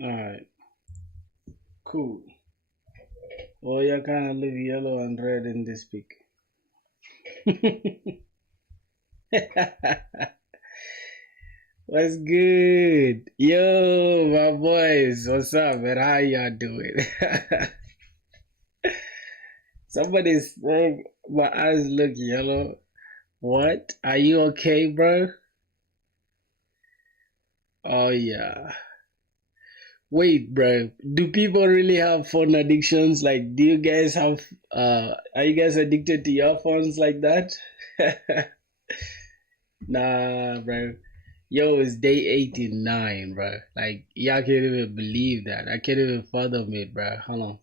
Alright, cool. Oh, you kind of live yellow and red in this pic. What's good? Yo, my boys. What's up, man? How y'all doing? Somebody's saying my eyes look yellow. What? Are you okay, bro? Oh, yeah. Wait, bro. Do people really have phone addictions? Like, do you guys have, are you guys addicted to your phones like that? Nah, bro. Yo, it's day 89, bro. Like, y'all can't even believe that. I can't even fathom it, bro. Hold on.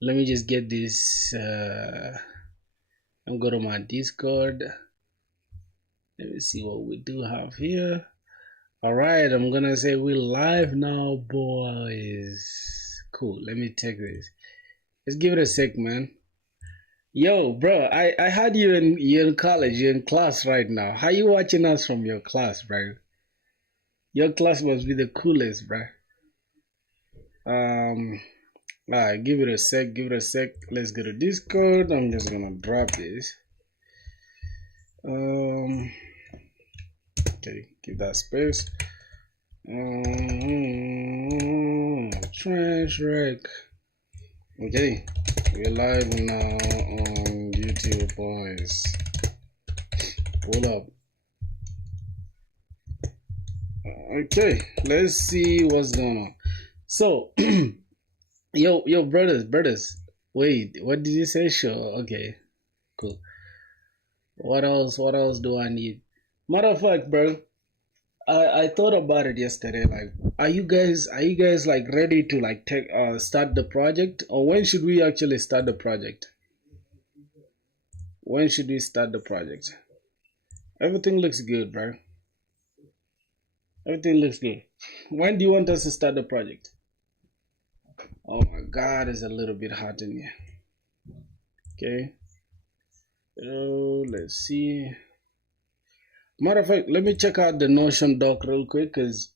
Let me just get this. I'm go to my Discord. Let me see what we do have here. All right, I'm gonna say we live now, boys. Cool. Let me take this. Let's give it a sec, man. Yo, bro, I had you in college, you're in class right now. How you watching us from your class, bro? Your class must be the coolest, bro. Um, alright, give it a sec, give it a sec. Let's go to Discord. I'm just gonna drop this. Okay, give that space. Trash wreck. Okay, we're live now on YouTube, boys. Hold up. Okay, let's see what's going on. So, yo, brothers. Wait, what did you say? Sure. Okay, cool. What else? What else do I need? Matter of fact, bro, I thought about it yesterday. Like, are you guys like ready to like take start the project, or when should we actually start the project? When should we start the project? Everything looks good, bro. Everything looks good. When do you want us to start the project? Oh my God, it's a little bit hot in here. Okay. Oh, let's see. Matter of fact, let me check out the Notion doc real quick because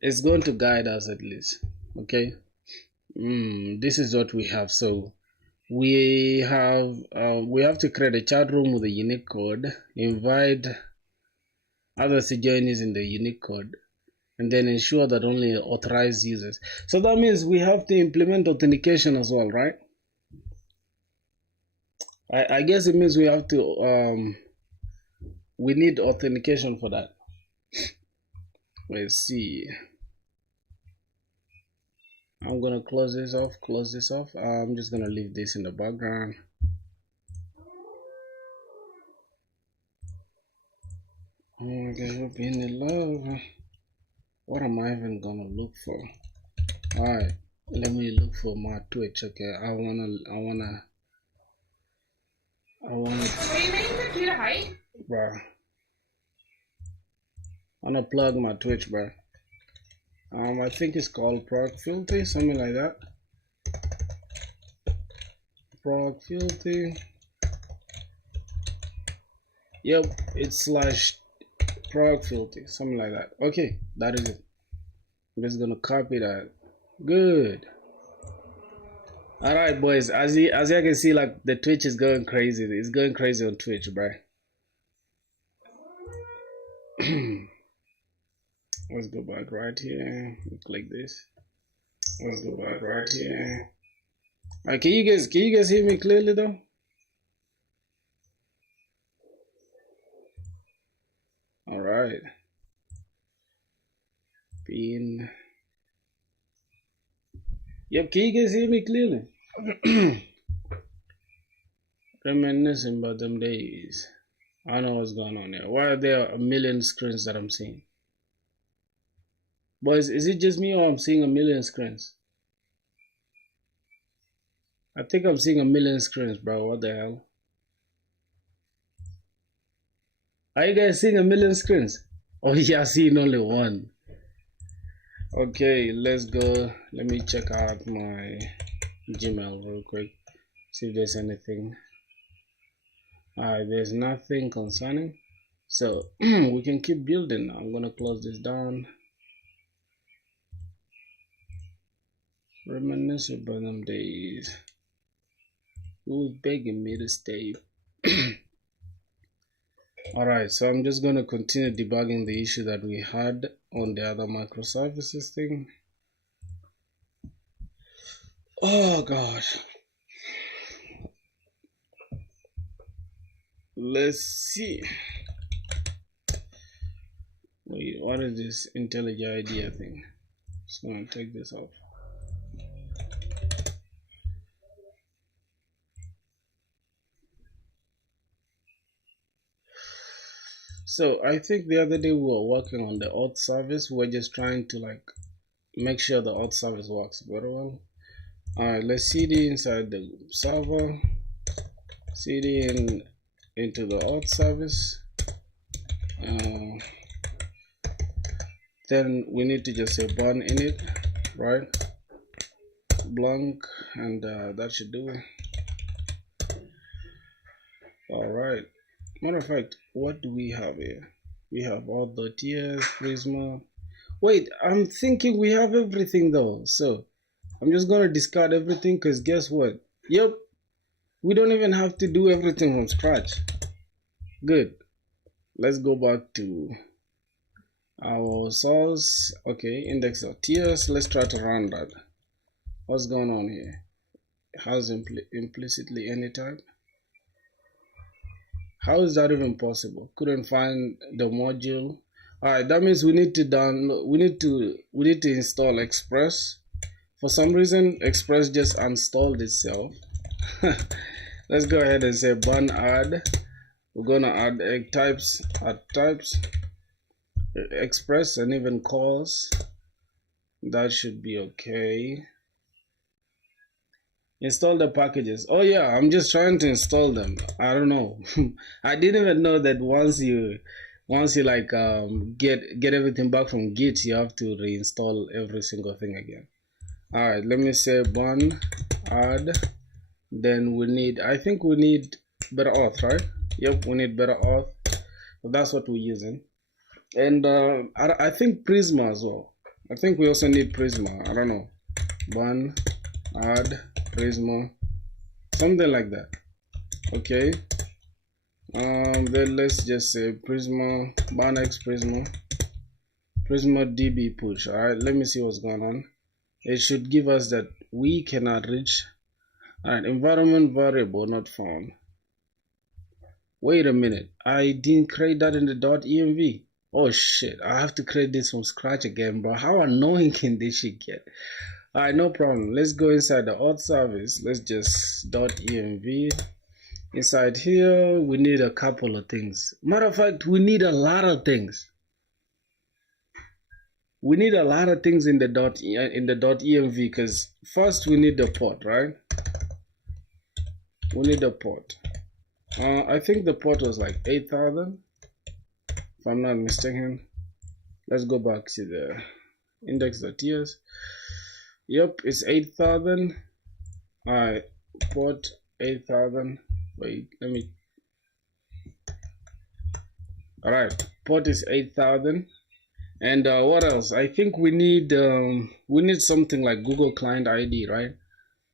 it's going to guide us at least. Okay. This is what we have. So we have to create a chat room with a unique code, invite others to join us in the unique code, and then ensure that only authorized users. So that means we have to implement authentication as well, right? I guess it means we have to we need authentication for that. Let's see. I'm gonna close this off. I'm just gonna leave this in the background. Oh my God, you're being in love. What am I even gonna look for? Alright, let me look for my Twitch. Okay, I wanna Are you making the key to height? bro. I wanna plug my Twitch, bro. I think it's called Prog Filthy, something like that. Prog Filthy. Yep, it's slash Prog Filthy, something like that. Okay, that is it. I'm just gonna copy that. Good. All right, boys. As you can see, like the Twitch is going crazy. It's going crazy on Twitch, bro. Let's go back right here. Click this. Let's go back right here. All right, can you guys hear me clearly though? All right. Bean. Yep. Can you guys hear me clearly? Reminiscing about them days. I don't know what's going on here. Why are there a million screens that I'm seeing? Boys, is it just me or I'm seeing a million screens? I think I'm seeing a million screens, bro. What the hell? Are you guys seeing a million screens? Oh, yeah, seeing only one. Okay, let's go. Let me check out my Gmail real quick. See if there's anything. Alright, there's nothing concerning. So we can keep building. I'm gonna close this down. Reminisce about them days. Who's begging me to stay? Alright, so I'm just going to continue debugging the issue that we had on the other microservices thing. Oh gosh. Let's see. Wait, what is this IntelliJ IDEA thing? Just gonna take this off. So I think the other day we were working on the auth service. We're just trying to like make sure the auth service works very well. Alright, let's cd inside the server, cd into the auth service. Then we need to just say bun init, right? Blank, and that should do it. Alright, matter of fact, what do we have here? We have auth.ts, Prisma. Wait, I'm thinking we have everything though, so I'm just gonna discard everything because guess what? Yep, we don't even have to do everything from scratch. Good. Let's go back to our source. Okay, index.ts. Let's try to run that. What's going on here? It has implicitly any type. How is that even possible? Couldn't find the module. Alright, that means we need to download. We need to install Express. For some reason, Express just uninstalled itself. Let's go ahead and say bun add. We're gonna add types, Express, and even calls. That should be okay. Install the packages. Oh yeah, I'm just trying to install them. I don't know. I didn't even know that once you like get everything back from Git, you have to reinstall every single thing again. All right, let me say bun add. Then we need, I think we need better auth, right? Yep, we need better auth. So that's what we're using. And I think Prisma as well. I think we also need Prisma. I don't know. Bun add Prisma, something like that. Okay. Then let's just say Prisma, Banex Prisma, Prisma DB push. All right, let me see what's going on. It should give us that we cannot reach. All right, environment variable not found. Wait a minute, I didn't create that in the .env. Oh shit, I have to create this from scratch again, bro. How annoying can this shit get? Alright, no problem. Let's go inside the auth service. Let's just .env. Inside here, we need a couple of things. Matter of fact, we need a lot of things. We need a lot of things in the .env because first we need the port, right? We need the port. I think the port was like 8,000, if I'm not mistaken. Let's go back to the index.ts. Yep, it's 8,000. Alright, port 8,000. Wait, let me. Alright, port is 8,000. And what else? I think we need something like Google Client ID, right?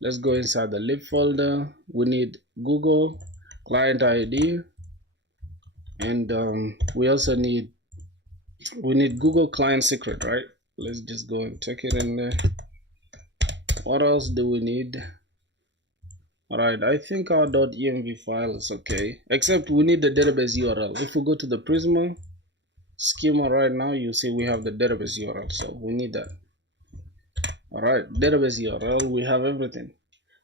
Let's go inside the lib folder. We need Google Client ID, and we also need Google Client Secret, right? Let's just go and check it in there. What else do we need? Alright, I think our .env file is okay, except we need the database URL. If we go to the Prisma schema right now, you see we have the database URL, so we need that. Alright, database URL, we have everything.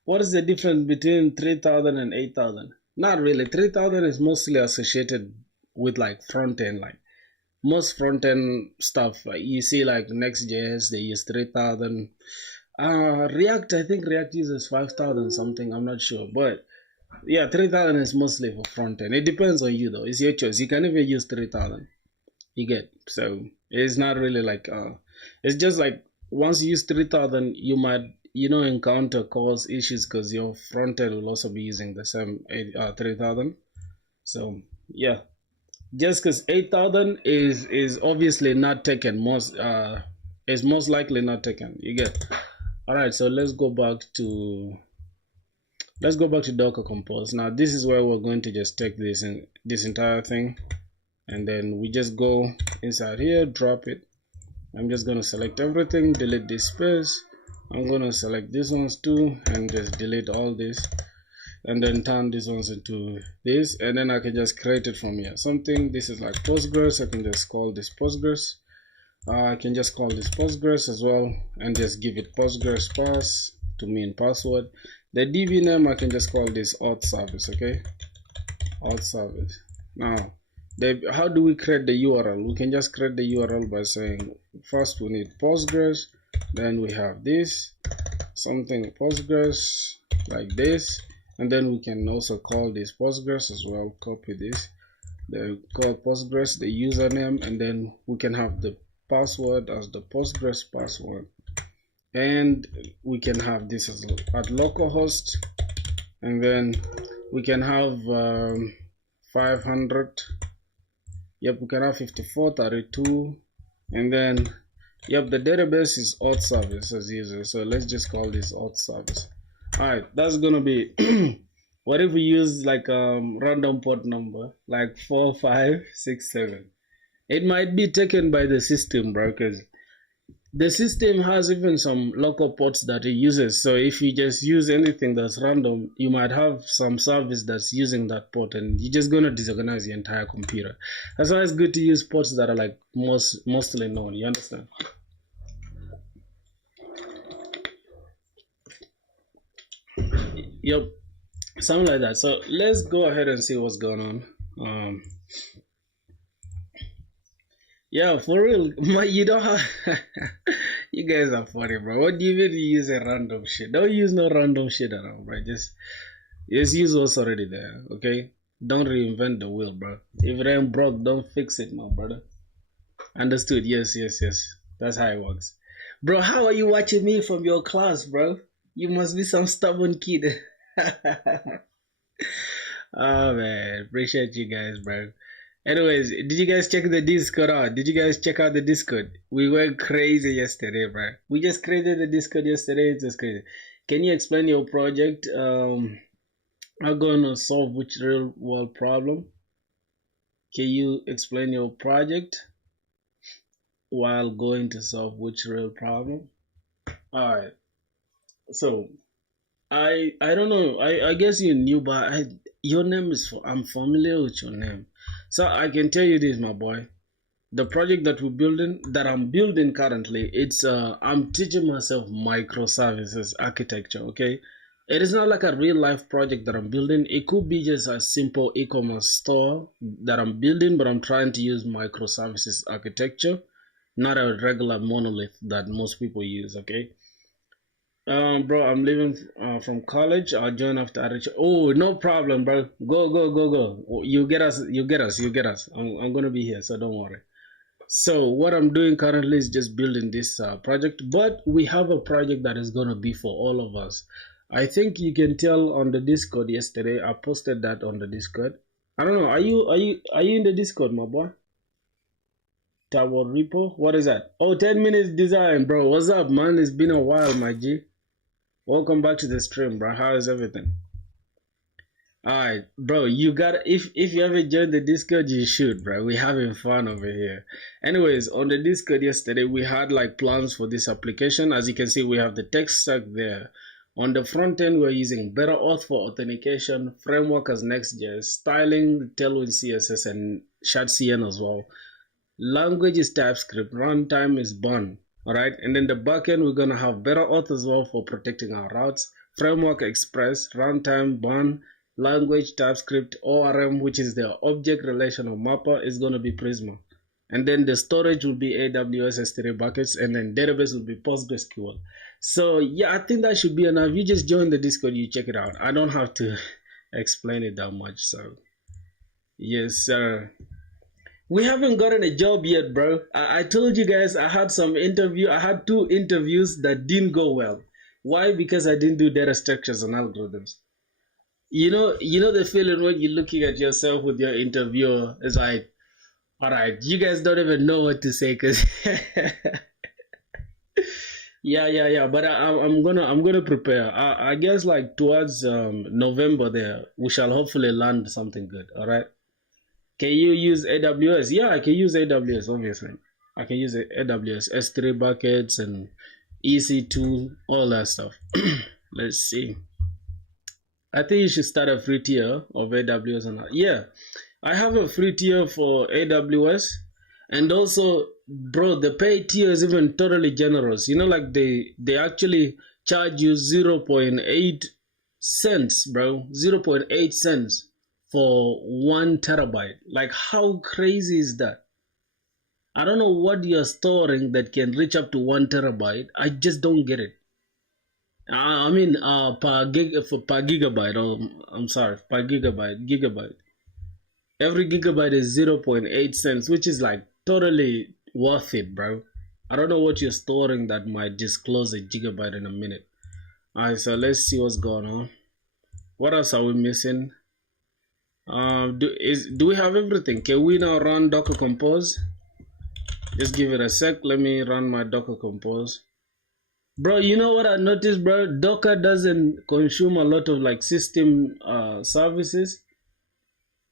What is the difference between 3,000 and 8,000? Not really. 3,000 is mostly associated with like front end, like most front end stuff. You see like Next.js, they use 3,000. React, I think React uses 5,000 something. I'm not sure, but yeah, 3,000 is mostly for front end. It depends on you though. It's your choice. You can even use 3,000. You get, so it's not really like it's just like once you use 3,000, you might encounter cause issues because your front end will also be using the same 3,000. So yeah, just because 8,000 is obviously not taken, is most likely not taken. You get. All right, so let's go back to Docker Compose. Now this is where we're going to just take this entire thing, and then we just go inside here, drop it. I'm just gonna select everything, delete this space. I'm gonna select these ones too, and just delete all this, and then turn these ones into this, and then I can just create it from here. Something, this is like Postgres. I can just call this Postgres. I can just call this Postgres as well, and just give it Postgres pass to mean password. The DB name, I can just call this auth service. Okay, auth service. Now how do we create the URL? We can just create the URL by saying, first we need Postgres, then we have this something Postgres like this, and then we can also call this Postgres as well. Copy this, the call Postgres, the username, and then we can have the password as the Postgres password, and we can have this as at localhost, and then we can have 500. Yep, we can have 5432, and then yep, the database is auth service as usual, so let's just call this auth service. All right, that's gonna be what if we use like random port number like 4567? It might be taken by the system, bro, because the system has even some local ports that it uses. So if you just use anything that's random, you might have some service that's using that port, and you're just gonna disorganize the entire computer. That's why it's good to use ports that are like mostly known. You understand? Yep, something like that. So let's go ahead and see what's going on. Yeah, for real, you don't have. You guys are funny, bro. What do you mean you use a random shit? Don't use no random shit around, bro. Just use what's already there, okay? Don't reinvent the wheel, bro. If it ain't broke, don't fix it, my brother. Understood? Yes. That's how it works, bro. How are you watching me from your class, bro? You must be some stubborn kid. Oh man, appreciate you guys, bro. Anyways, did you guys check the Discord out? Did you guys check out the Discord? We went crazy yesterday, bro. We just created the Discord yesterday. It's just crazy. Can you explain your project? I'm going to solve which real world problem? Can you explain your project while going to solve which real problem? All right. So I don't know. I guess you knew, but your name is I'm familiar with your name. So I can tell you this, my boy. The project that I'm building currently, it's I'm teaching myself microservices architecture. Okay, it is not like a real life project that I'm building. It could be just a simple e-commerce store that I'm building, but I'm trying to use microservices architecture, not a regular monolith that most people use. Okay. Bro, I'm leaving from college. I'll join after I reach. Oh, no problem, bro. Go. You get us. I'm gonna be here, so don't worry. So what I'm doing currently is just building this project, but we have a project that is gonna be for all of us. I think you can tell on the Discord yesterday. I posted that on the Discord. I don't know. Are you in the Discord, my boy? Tower Repo. What is that? Oh, 10 minutes design, bro. What's up, man? It's been a while, my G. Welcome back to the stream, bro. How is everything? Alright, bro, you got if you haven't joined the Discord, you should, bro. We're having fun over here. Anyways, on the Discord yesterday, we had like plans for this application. As you can see, we have the text stack there. On the front end, we're using BetterAuth for authentication, framework as Next.js, styling, Tailwind CSS, and ShadCN as well. Language is TypeScript, runtime is Bun. Alright, and then the backend, we're gonna have BetterAuth as well for protecting our routes, framework Express, runtime Bun, language TypeScript, ORM, which is the object relational mapper, is gonna be Prisma. And then the storage will be AWS S3 buckets, and then database will be PostgreSQL. So yeah, I think that should be enough. You just join the Discord, you check it out. I don't have to explain it that much. So yes, sir. We haven't gotten a job yet, bro. I told you guys I had I had 2 interviews that didn't go well. Why? Because I didn't do data structures and algorithms. You know the feeling when you're looking at yourself with your interviewer. It's like, all right, you guys don't even know what to say because Yeah. But I'm gonna prepare. I guess like towards November there, we shall hopefully land something good. All right. Can you use AWS? Yeah, I can use AWS. Obviously, I can use AWS S3 buckets and EC2, all that stuff. Let's see. I think you should start a free tier of AWS and yeah, I have a free tier for AWS, and also, bro, the paid tier is even totally generous. You know, like they actually charge you 0.8 cents, bro, 0.8 cents for 1 terabyte. Like, how crazy is that? I don't know what you're storing that can reach up to 1 terabyte. I just don't get it. I mean, per gigabyte. I'm sorry, per gigabyte. Every gigabyte is 0.8 cents, which is like totally worth it, bro. I don't know what you're storing that might just close a gigabyte in a minute. Alright, so let's see what's going on. What else are we missing? Do we have everything? Can we now run Docker Compose? Just give it a sec. Let me run my Docker Compose. Bro, you know what I noticed, bro? Docker doesn't consume a lot of like system services.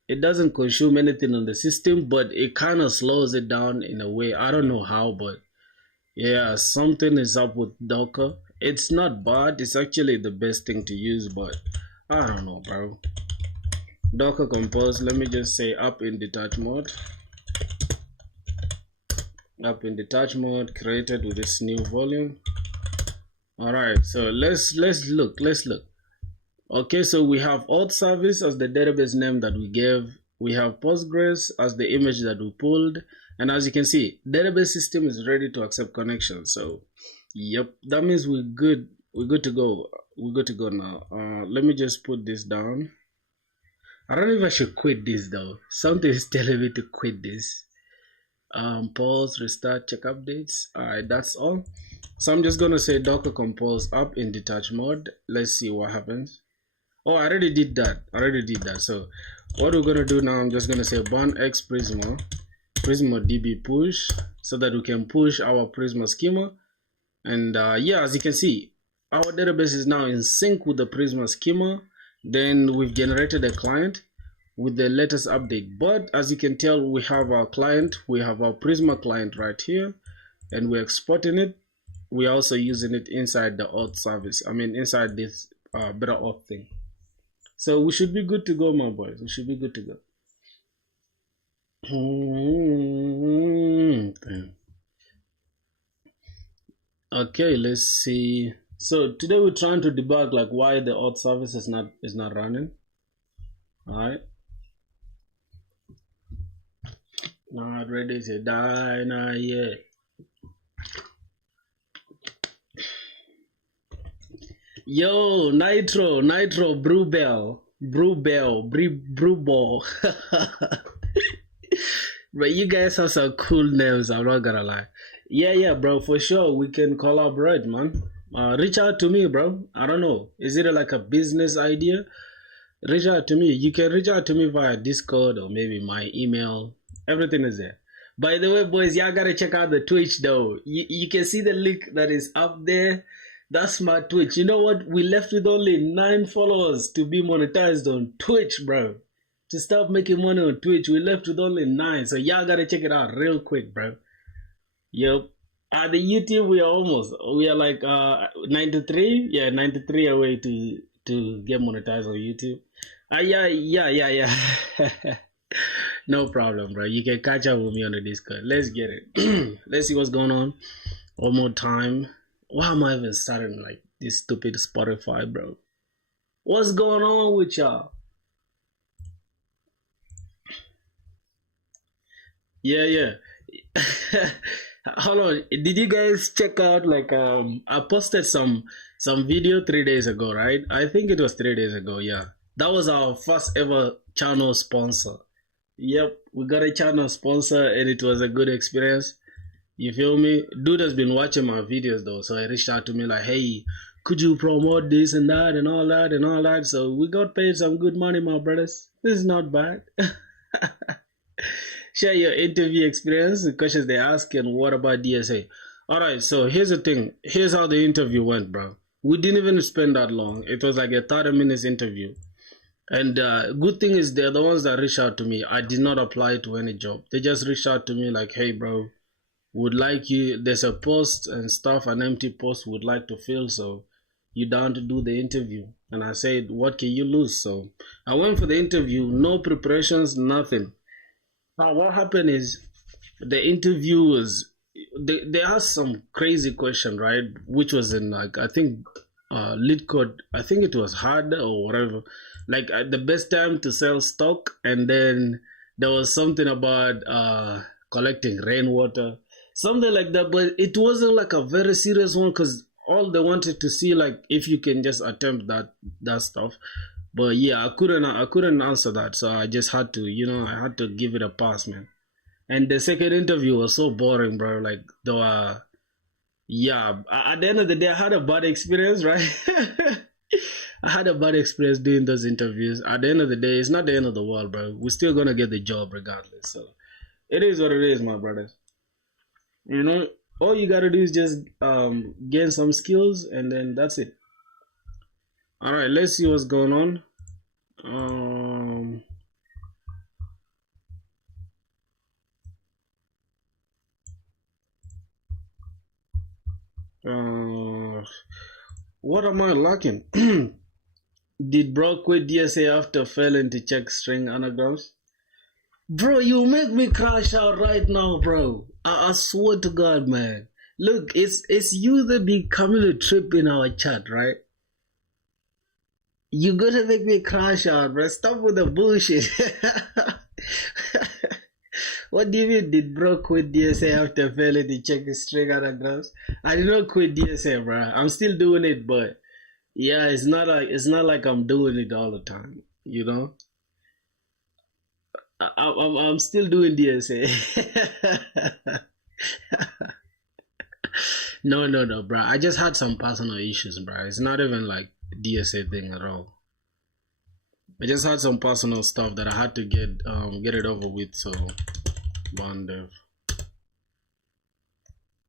It doesn't consume anything on the system, but it kind of slows it down in a way. I don't know how, but yeah, something is up with Docker. It's not bad. It's actually the best thing to use, but I don't know, bro. Docker Compose, let me just say up in detach mode. Up in detach mode, created with this new volume. All right, so let's look. Okay, so we have auth service as the database name that we gave. We have Postgres as the image that we pulled. And as you can see, database system is ready to accept connection. So, yep, that means we're good. We're good to go. We're good to go now. Let me just put this down. I don't know if I should quit this though. Something is telling me to quit this. Pause, restart, check updates. All right, that's all. So I'm just gonna say Docker Compose up in detach mode. Let's see what happens. Oh, I already did that. So what we're gonna do now, I'm just gonna say burn x Prisma DB push, so that we can push our Prisma schema. And yeah, as you can see, our database is now in sync with the Prisma schema. Then we've generated a client with the latest update. But as you can tell, we have our client, we have our Prisma client right here, and we're exporting it. We're also using it inside the auth service. I mean, inside this better auth thing. So we should be good to go, my boys. We should be good to go. Okay, let's see. So today we're trying to debug like why the auth service is not running. All right. Not ready to die, not yet. Yo, Nitro, Brewbell. But you guys have some cool names, I'm not gonna lie. Yeah, bro, for sure. We can collaborate, man. Reach out to me, bro. I don't know. Is it like a business idea? Reach out to me. You can reach out to me via Discord or maybe my email. Everything is there. By the way, boys, y'all gotta check out the Twitch though. You can see the link that is up there. That's my Twitch. You know what? We left with only 9 followers to be monetized on Twitch, bro. To start making money on Twitch, we left with only 9. So y'all gotta check it out real quick, bro. Yep. At the YouTube, we are like 93. Yeah, 93 away to get monetized on YouTube. Yeah. No problem, bro. You can catch up with me on the Discord. Let's get it. Let's see what's going on. One more time. Why am I even starting like this stupid Spotify, bro? What's going on with y'all? Yeah. Hold on. Did you guys check out like I posted some video 3 days ago, right? I think it was 3 days ago, yeah. That was our first ever channel sponsor. Yep, we got a channel sponsor and it was a good experience. You feel me? Dude has been watching my videos though, so he reached out to me like, hey, could you promote this and that and all that? So we got paid some good money, my brothers. This is not bad. Share your interview experience, the questions they ask, and what about DSA? All right, so here's the thing. Here's how the interview went, bro. We didn't even spend that long. It was like a 30 minutes interview. And good thing is they're the ones that reached out to me. I did not apply to any job. They just reached out to me like, hey, bro, would like you. There's a post and stuff, an empty post would like to fill. So you down to do the interview? And I said, what can you lose? So I went for the interview, no preparations, nothing. Now what happened is the interview was they asked some crazy question, right? Which was in like I think lead code. I think it was hard or whatever. Like the best time to sell stock, and then there was something about collecting rainwater, something like that. But it wasn't like a very serious one because all they wanted to see like if you can just attempt that stuff. But yeah, I couldn't answer that, so I just had to I had to give it a pass, man. And the second interview was so boring, bro. Like there were, yeah. At the end of the day, I had a bad experience, right? I had a bad experience doing those interviews. At the end of the day, it's not the end of the world, bro. We're still gonna get the job regardless. So it is what it is, my brothers. You know, all you gotta do is just gain some skills, and then that's it. All right, let's see what's going on. Um, uh, what am I lacking? Did bro quit DSA after failing to check string anagrams? Bro, you make me crash out right now, bro. I swear to God, man. Look, it's you that be coming to trip in our chat, right? You gotta make me crash out, bro. Stop with the bullshit. What do you mean? Did bro quit DSA after failing to check his string anagrams? I did not quit DSA, bro. I'm still doing it, but yeah, it's not like I'm doing it all the time. You know, I'm still doing DSA. No, bro. I just had some personal issues, bro. It's not even like DSA thing at all. I just had some personal stuff that I had to get it over with. So, bond dev.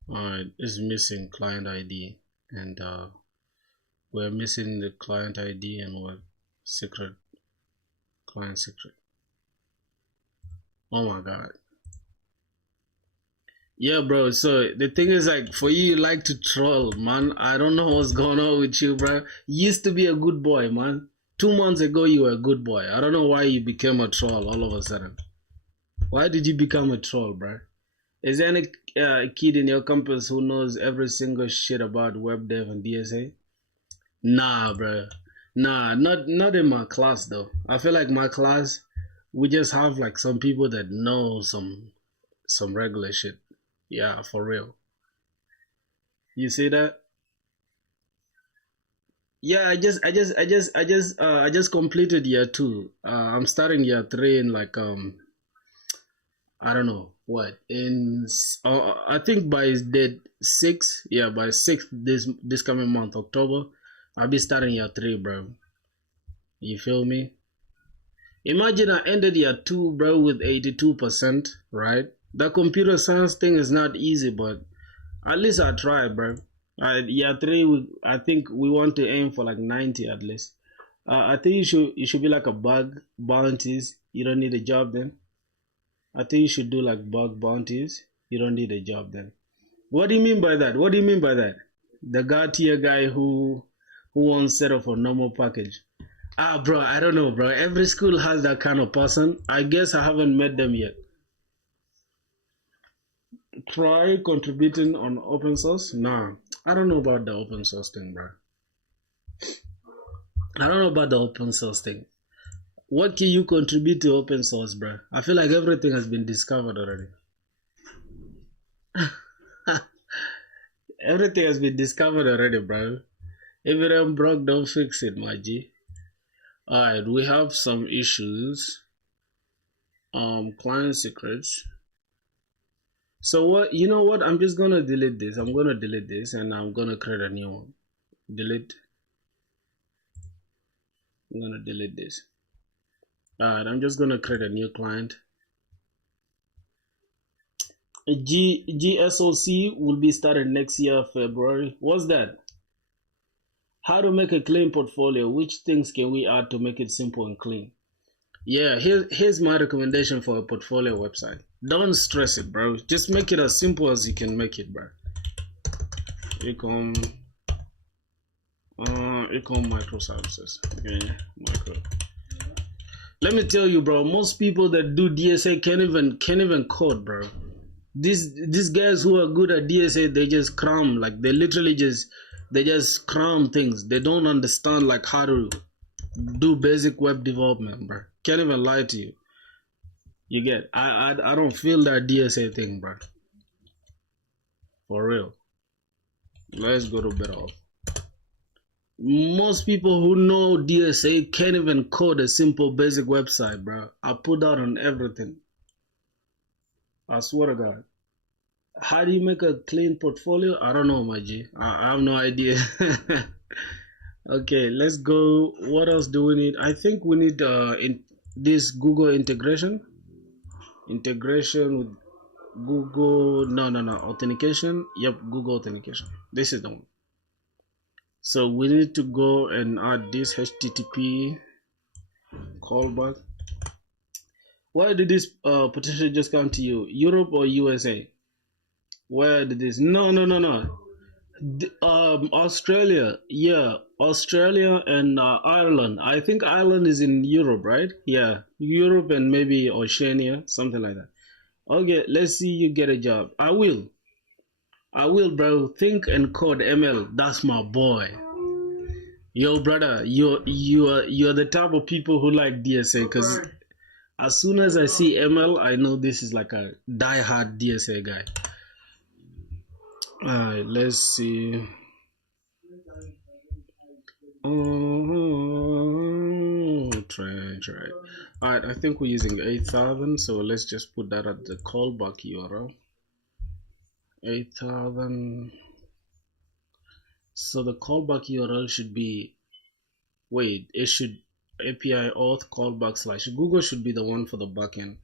Alright, it's missing client ID, and we're missing the client ID and what secret client secret. Oh my god. Yeah, bro. So the thing is, like, for you, you like to troll, man. I don't know what's going on with you, bro. You used to be a good boy, man. 2 months ago, you were a good boy. I don't know why you became a troll all of a sudden. Why did you become a troll, bro? Is there any kid in your campus who knows every single shit about web dev and DSA? Nah, bro. Nah, not in my class though. I feel like my class, we just have like some people that know some regular shit. Yeah, for real. You see that? Yeah, I just completed year 2. I'm starting year 3 in like I don't know what I think by date 6. Yeah, by 6th this coming month October, I'll be starting year 3, bro. You feel me? Imagine I ended year 2, bro, with 82%. Right? The computer science thing is not easy, but at least I tried, bro. Year 3, I think we want to aim for like 90 at least. I think you should be like a bug bounties. You don't need a job then. I think you should do like bug bounties. You don't need a job then. What do you mean by that? What do you mean by that? The god tier guy who won't settle for normal package. Ah, bro, I don't know, bro. Every school has that kind of person. I guess I haven't met them yet. Try contributing on open source? Nah, I don't know about the open source thing, bro. I don't know about the open source thing. What can you contribute to open source, bro? I feel like everything has been discovered already. Everything has been discovered already, bro. If it ain't broke, don't fix it, my G. Alright, we have some issues. Client secrets. So what? You know what? I'm just gonna delete this. I'm gonna delete this, and I'm gonna create a new one. Delete. I'm gonna delete this. Alright, I'm just gonna create a new client. GSOC will be started next year, February. What's that? How to make a clean portfolio? Which things can we add to make it simple and clean? Yeah, here's my recommendation for a portfolio website. Don't stress it, bro. Just make it as simple as you can make it, bro. Ecom, Ecom microservices. Okay, micro. Let me tell you, bro. Most people that do DSA can't even code, bro. These guys who are good at DSA, they just cram, like they literally just cram things. They don't understand like how to do basic web development, bro. Can't even lie to you. You get? I don't feel that DSA thing, bro. For real. Let's go to better off. Most people who know DSA can't even code a simple basic website, bro. I put that on everything. I swear to God. How do you make a clean portfolio? I don't know, my G. I have no idea. Okay, let's go. What else do we need? I think we need this Google integration. Integration with Google. No. Authentication. Yep, Google authentication. This is the one. So we need to go and add this HTTP callback. Where did this potentially just come to you? Europe or USA? Where did this? No. Australia. Yeah, Australia and Ireland. I think Ireland is in Europe, right? Yeah, Europe and maybe Oceania, something like that. Okay, let's see you get a job. I will, bro. Think and code ML. That's my boy. Yo, brother, you're the type of people who like DSA because as soon as I see ML, I know this is like a die-hard DSA guy. Alright, let's see. Trench, right. Alright, I think we're using 8,000, so let's just put that at the callback URL. 8,000. So the callback URL should be, wait, it should API auth callback / Google should be the one for the backend.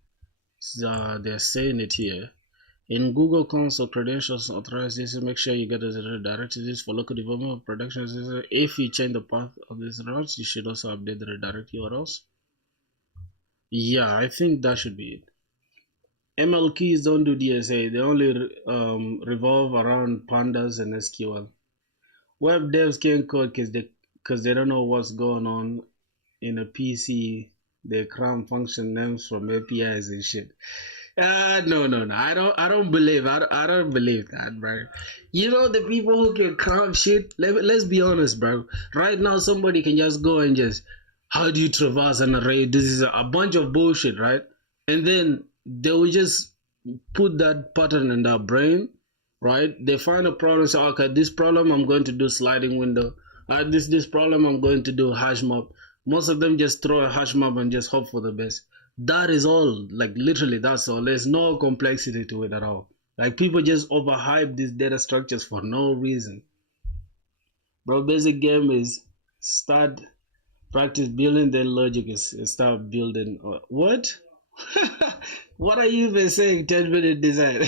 So, they're saying it here. In Google Console credentials authorize this, make sure you get a redirected this for local development of production. If you change the path of these routes, you should also update the redirect URLs. Yeah, I think that should be it. ML keys don't do DSA, they only revolve around pandas and SQL. Web devs can't code because they don't know what's going on in a PC. They cram function names from APIs and shit. No. I don't believe that, bro. You know the people who can cram shit. Let's be honest, bro. Right now, somebody can just go and just, how do you traverse an array? This is a bunch of bullshit, right? And then they will just put that pattern in their brain, right? They find a problem, say, okay, this problem I'm going to do sliding window. This problem I'm going to do hash map. Most of them just throw a hash map and just hope for the best. That is all, like literally that's all. There's no complexity to it at all. Like people just overhype these data structures for no reason. Bro, basic game is start practice building, then logic is start building. What? What are you even saying? 10-minute design.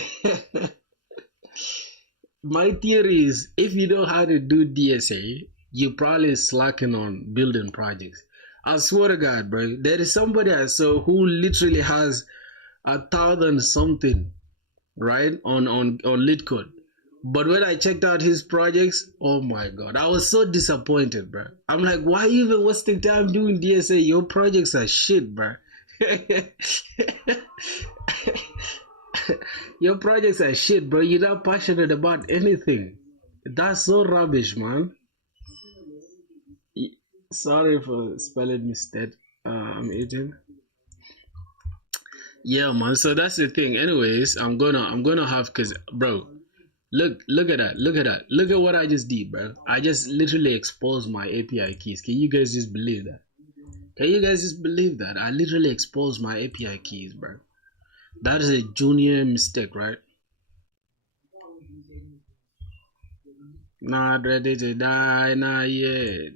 My theory is if you know how to do DSA, you probably slacking on building projects. I swear to God, bro, there is somebody I saw who literally has 1,000 something, right, on LeetCode. But when I checked out his projects, oh my God, I was so disappointed, bro. I'm like, why are you even wasting time doing DSA? Your projects are shit, bro. Your projects are shit, bro. You're not passionate about anything. That's so rubbish, man. Sorry for spelling mistake. I'm eating. Yeah, man. So that's the thing. Anyways, I'm gonna have, cause bro, look at that. Look at what I just did, bro. I just literally exposed my API keys. Can you guys just believe that? I literally exposed my API keys, bro. That is a junior mistake, right? Not ready to die, not yet.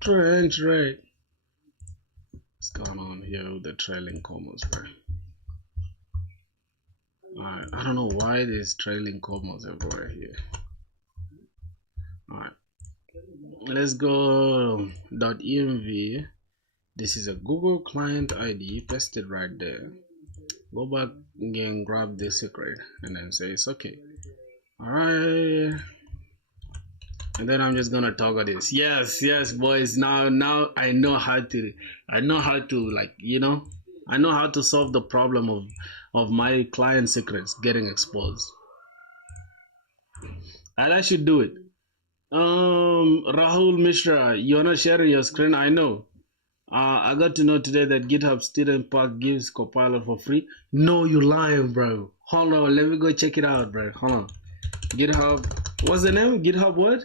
Trench right. What's going on here with the trailing commas, bro? Alright, I don't know why there's trailing commas everywhere here. Alright, let's go .env. This is a Google client ID, paste it right there. Go back again, grab the secret, and then say it's okay. Alright. And then I'm just gonna toggle this. Yes, boys. Now I know how to like, you know, I know how to solve the problem of my client secrets getting exposed. And I should do it. Rahul Mishra, you're not sharing your screen, I know. I got to know today that GitHub Student Park gives Copilot for free. No, you lying, bro. Hold on, let me go check it out, bro. Hold on. GitHub, what's the name? GitHub what?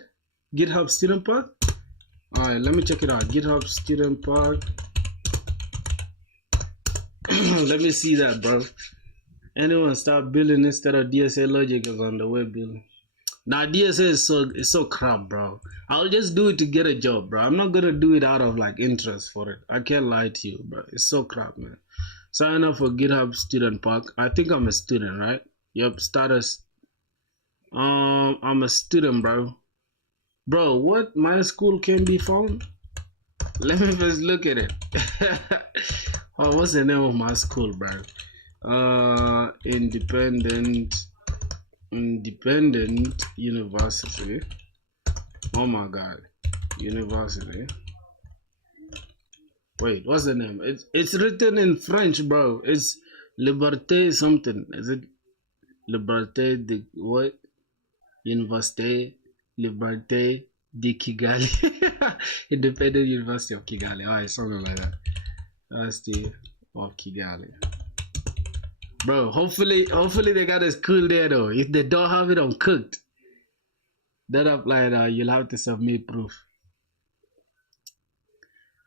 GitHub Student Park? Alright, let me check it out. GitHub Student Park. Let me see that, bro. Anyone start building instead of DSA logic is on the way building. Now DSA is so crap, bro. I'll just do it to get a job, bro. I'm not gonna do it out of like interest for it. I can't lie to you, bro. It's so crap, man. Sign up for GitHub Student Park. I think I'm a student, right? Yep, status. I'm a student, bro. Bro, what? My school can be found? Let me first look at it. Oh, what's the name of my school, bro? Independent University. Oh my god. University. Wait, what's the name? It's written in French, bro. It's Liberté something. Is it Liberté de what? Université Liberté de Kigali. Independent University of Kigali. Alright, something like that. University of Kigali. Bro, hopefully they got a school there though. If they don't have it uncooked, then up like you'll have to submit proof.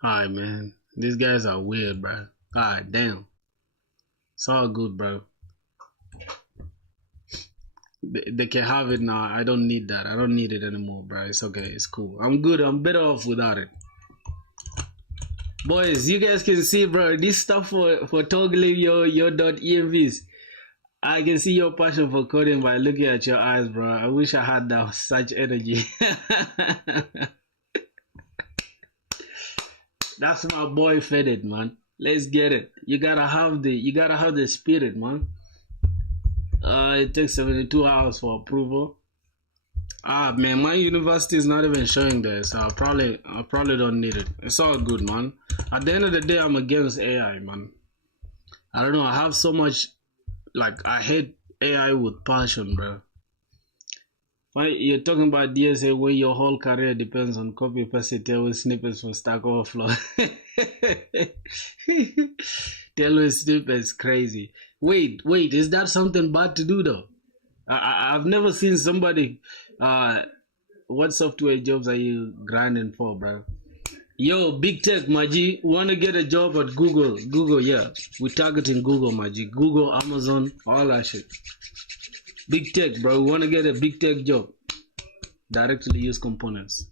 Alright, man. These guys are weird, bro. Alright, damn. It's all good, bro. They can have it now. I don't need that. I don't need it anymore, bro. It's okay. It's cool. I'm good. I'm better off without it. Boys, you guys can see, bro, this stuff for toggling your .envs. I can see your passion for coding by looking at your eyes, bro. I wish I had that such energy. That's my boy Fedit, man. Let's get it. You gotta have the spirit, man. It takes 72 hours for approval. Man, my university is not even showing this, so I probably don't need it. It's all good, man. At the end of the day, I'm against AI, man. I don't know, I have so much, like, I hate AI with passion, bro. You're talking about DSA when your whole career depends on copy paste tailwind snippets from Stack Overflow. Tailwind snippets, crazy. Wait, is that something bad to do though? I've never seen somebody. What software jobs are you grinding for, bro? Yo, big tech, Maji, wanna get a job at Google? Google, yeah, we're targeting Google, Maji. Google, Amazon, all that shit. Big tech, bro. We wanna get a big tech job. Directly use components.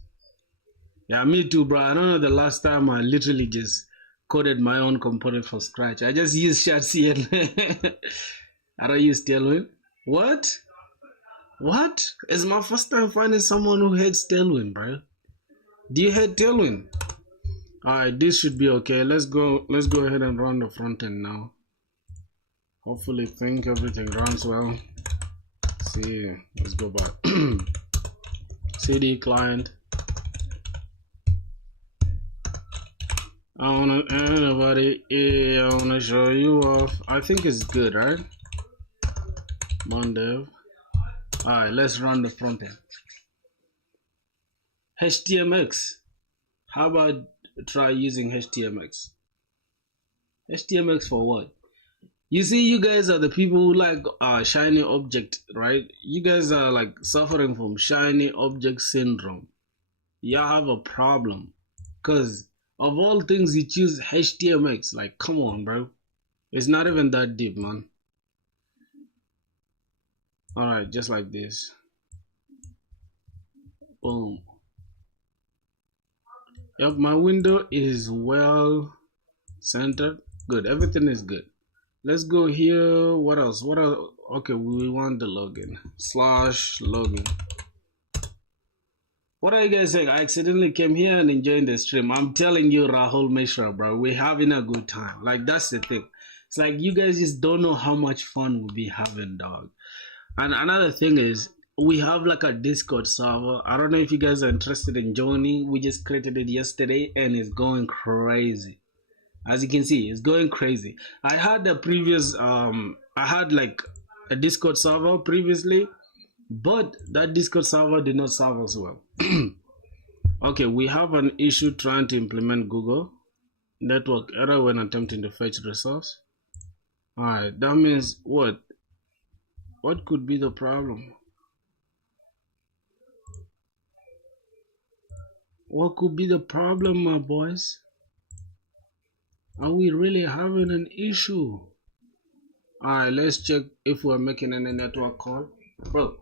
Yeah, me too, bro. I don't know the last time I literally just coded my own component from scratch. I just use ShardCN. I don't use Tailwind. What? It's my first time finding someone who hates Tailwind, bro. Do you hate Tailwind? Alright, this should be okay. Let's go ahead and run the front end now. Hopefully think everything runs well. See, let's go back. CD client. I wanna show you off. I think it's good, right? Mondev. Alright, let's run the front end. HTMX. How about try using HTMX? HTMX for what? You see, you guys are the people who like shiny object, right? You guys are like suffering from shiny object syndrome. Y'all have a problem. Cause of all things you choose HTMX. Like, come on, bro. It's not even that deep, man. Alright, just like this. Boom. Yep, my window is well centered. Good, everything is good. Let's go here. What else? Okay, we want the login slash login. What are you guys saying? I accidentally came here and enjoying the stream. I'm telling you, Rahul Mishra, bro, we're having a good time. Like, that's the thing. It's like you guys just don't know how much fun we'll be having, dog. And another thing is, we have like a Discord server. I don't know if you guys are interested in joining. We just created it yesterday and it's going crazy. As you can see, it's going crazy. I had the previous, I had like a Discord server previously, but that Discord server did not serve us well. Okay, we have an issue trying to implement Google. Network error when attempting to fetch resource. Alright, that means what? What could be the problem? What could be the problem, my boys? Are we really having an issue? Alright, let's check if we're making any network call. Bro,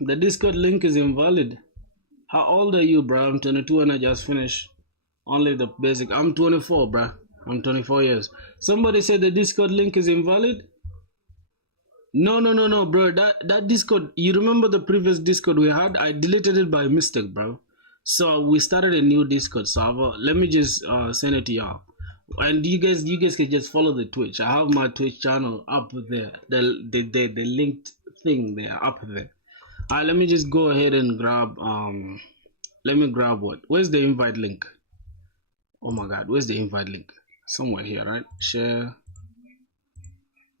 the Discord link is invalid. How old are you, bro? I'm 22 and I just finished only the basic. I'm 24, bro. I'm 24 years. Somebody said the Discord link is invalid? No, bro. That Discord, you remember the previous Discord we had? I deleted it by mistake, bro. So we started a new Discord server. Let me just send it to y'all. And you guys can just follow the Twitch. I have my Twitch channel up there. The linked thing there up there. Alright, let me just go ahead and grab let me grab what? Where's the invite link? Oh my god, where's the invite link? Somewhere here, right? Share.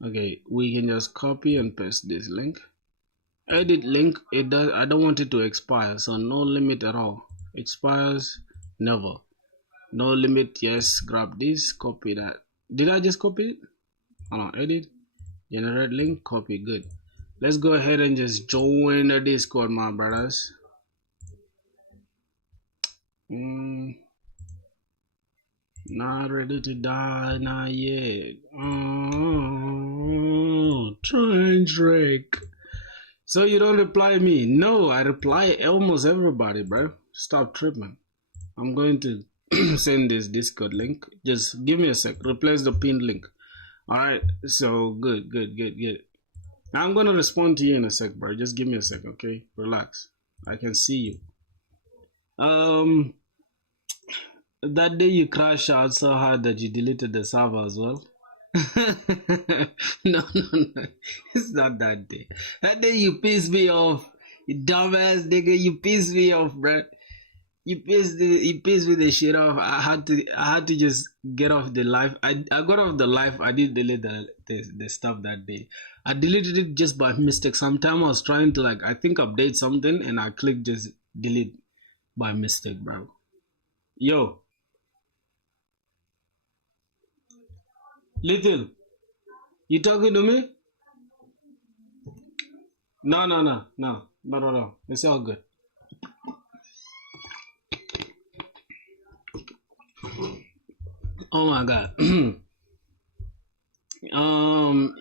Okay, we can just copy and paste this link. Edit link. It does. I don't want it to expire, so no limit at all. Expires never. No limit. Yes. Grab this. Copy that. Did I just copy it? Hold on. Edit. Generate link. Copy. Good. Let's go ahead and just join the Discord, my brothers. Not ready to die, not yet. Oh, train Drake. So you don't reply me? No, I reply almost everybody, bro. Stop tripping. I'm going to send this Discord link. Just give me a sec. Replace the pinned link. Alright, so good. I'm gonna respond to you in a sec, bro. Just give me a sec, okay? Relax. I can see you. That day you crashed out so hard that you deleted the server as well. No, it's not that day. That day you pissed me off, you dumbass nigga. You pissed me off, bro. You pissed me the shit off. I had to just get off the live. I got off the live. I did delete the stuff that day. I deleted it just by mistake. Sometime I was trying to I think update something and I clicked just delete by mistake, bro. Yo. Little, you talking to me? No, not at all. It's all good. Oh my god.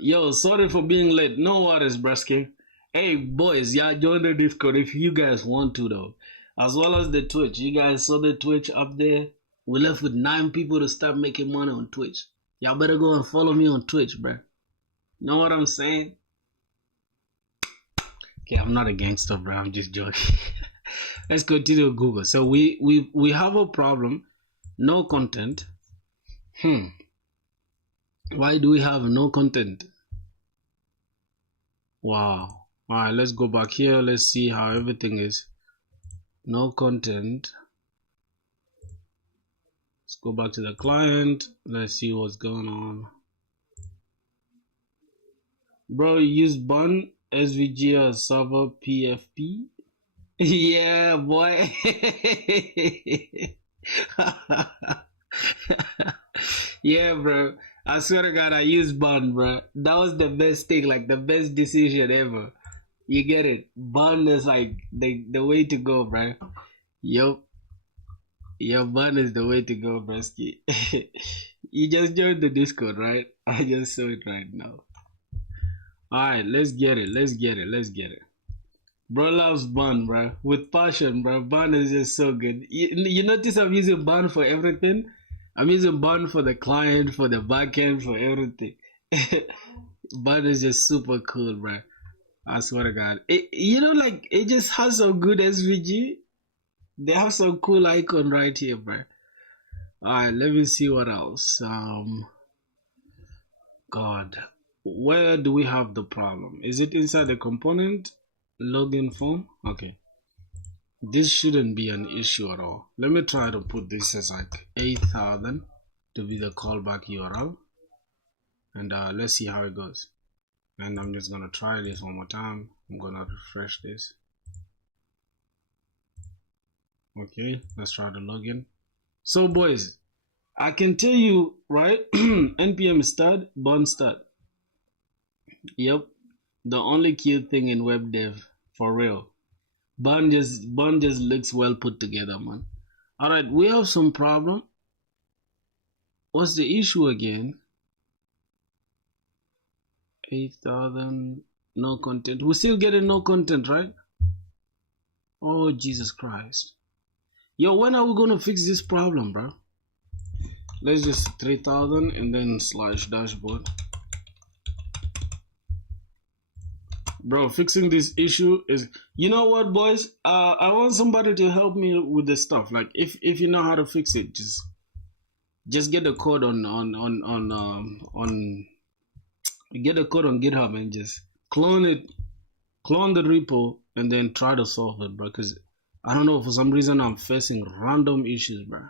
Yo, sorry for being late. No worries, Brusky. Hey boys, y'all join the Discord if you guys want to though. As well as the Twitch. You guys saw the Twitch up there? We're left with 9 people to start making money on Twitch. Y'all better go and follow me on Twitch, bro. Know what I'm saying? Okay, I'm not a gangster, bro. I'm just joking. Let's continue with Google. So we have a problem. No content. Why do we have no content? Wow. Alright, let's go back here. Let's see how everything is. No content. Let's go back to the client. Let's see what's going on. Bro, you use Bun SVG as server PFP? Yeah, boy. Yeah, bro. I swear to God, I use Bun, bro. That was the best thing, the best decision ever. You get it? Bun is the way to go, bro. Yup. Your Bun is the way to go, Brusky. You just joined the Discord, right? I just saw it right now. Alright, let's get it. Bro loves Bun, bro. With passion, bro. Bun is just so good. You notice I'm using Bun for everything? I'm using Bun for the client, for the backend, for everything. But it's just super cool, bro. I swear to God. Like it just has some good SVG. They have some cool icon right here, bro. Alright, let me see what else. God, where do we have the problem? Is it inside the component login form? Okay, this shouldn't be an issue at all. Let me try to put this as like 8,000 to be the callback URL, and let's see how it goes. And I'm just gonna try this one more time. I'm gonna refresh this. Okay, let's try to log in. So boys, I can tell you, right? npm start bun start. Yep, the only cute thing in web dev for real. Bun just looks well put together, man. All right, we have some problem. What's the issue again? 8,000 no content. We're still getting no content, right? Oh Jesus Christ. Yo, when are we gonna fix this problem, bro? Let's just 3,000 and then slash dashboard. Bro, fixing this issue is, you know what, boys? I want somebody to help me with the stuff. Like, if you know how to fix it, just get the code on get the code on GitHub and just clone it, clone the repo, and then try to solve it, bro. Because I don't know, for some reason I'm facing random issues, bro.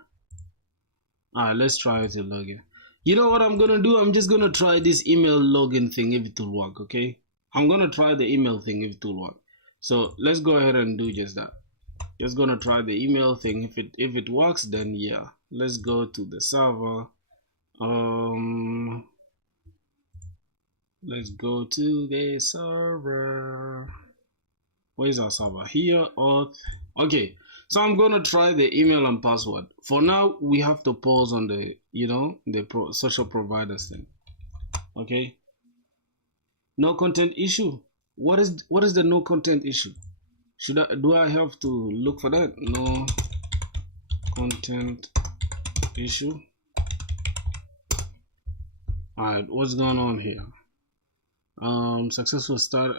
Alright, let's try to log in. You know what I'm gonna do? I'm just gonna try this email login thing if it will work, okay? I'm gonna try the email thing if it will work. So let's go ahead and do just that. Just gonna try the email thing. If it works, then yeah. Let's go to the server. Let's go to the server. Where is our server? Here, auth. Okay, so I'm gonna try the email and password. For now, we have to pause on the, social providers thing. Okay. No content issue. What is the no content issue? Do I have to look for that? No content issue. Alright, what's going on here? Successful status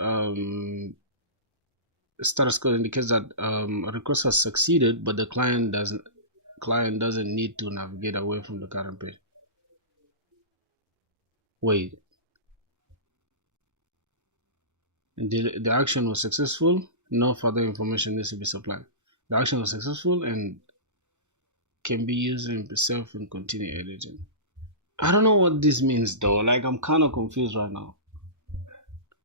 code indicates that a request has succeeded, but the client doesn't need to navigate away from the current page. Wait. The action was successful. No further information needs to be supplied. The action was successful and can be used in itself and continue editing. I don't know what this means though. Like, I'm kind of confused right now.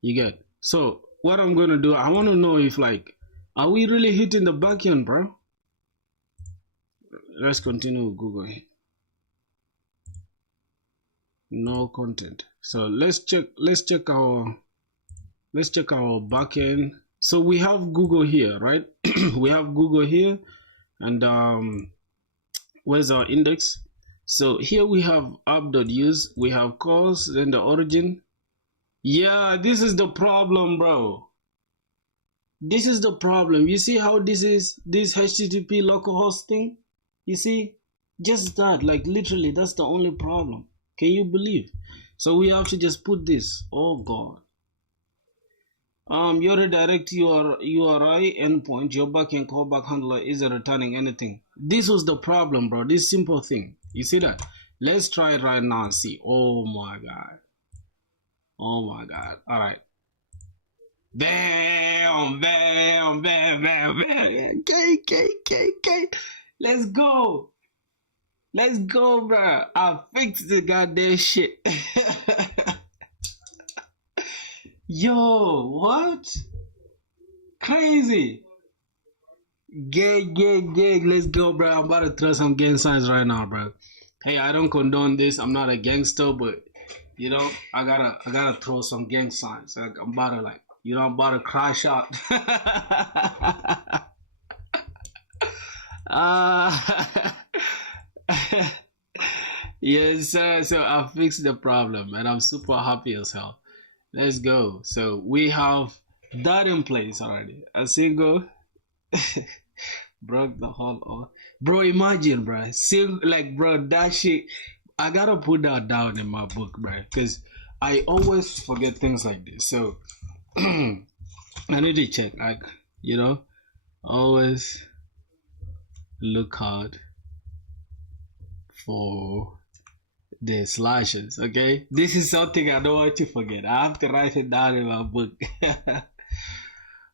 You get? So what I'm gonna do, I want to know if, like, are we really hitting the backend, bro? Let's continue with Google. No content. So let's check our backend. So we have Google here, right? We have Google here, and where's our index? So here we have app.use, we have calls, then the origin. Yeah, this is the problem, bro. This is the problem. You see how this HTTP localhost thing? You see, just that, like, literally, that's the only problem. Can you believe? So we have to just put this. Oh God. Your redirect URI endpoint, your backend callback handler isn't returning anything. This was the problem, bro. This simple thing. You see that? Let's try it right now and see. Oh my God. Oh my God. All right. Bam, bam, bam, bam, bam. K. Let's go. Let's go, bro. I fixed the goddamn shit. Yo, what? Crazy. Gang. Let's go, bro. I'm about to throw some gang signs right now, bro. Hey, I don't condone this. I'm not a gangster, but I gotta throw some gang signs. Like, I'm about to, I'm about to crash out. Yes, sir. So I fixed the problem, and I'm super happy as hell. Let's go. So we have that in place already. A single broke the whole. Bro, imagine, bro. Bro, that shit. I gotta put that down in my book, bro, because I always forget things like this. So I need to check, like, you know, always look out for the slashes. Okay, this is something I don't want to forget. I have to write it down in my book.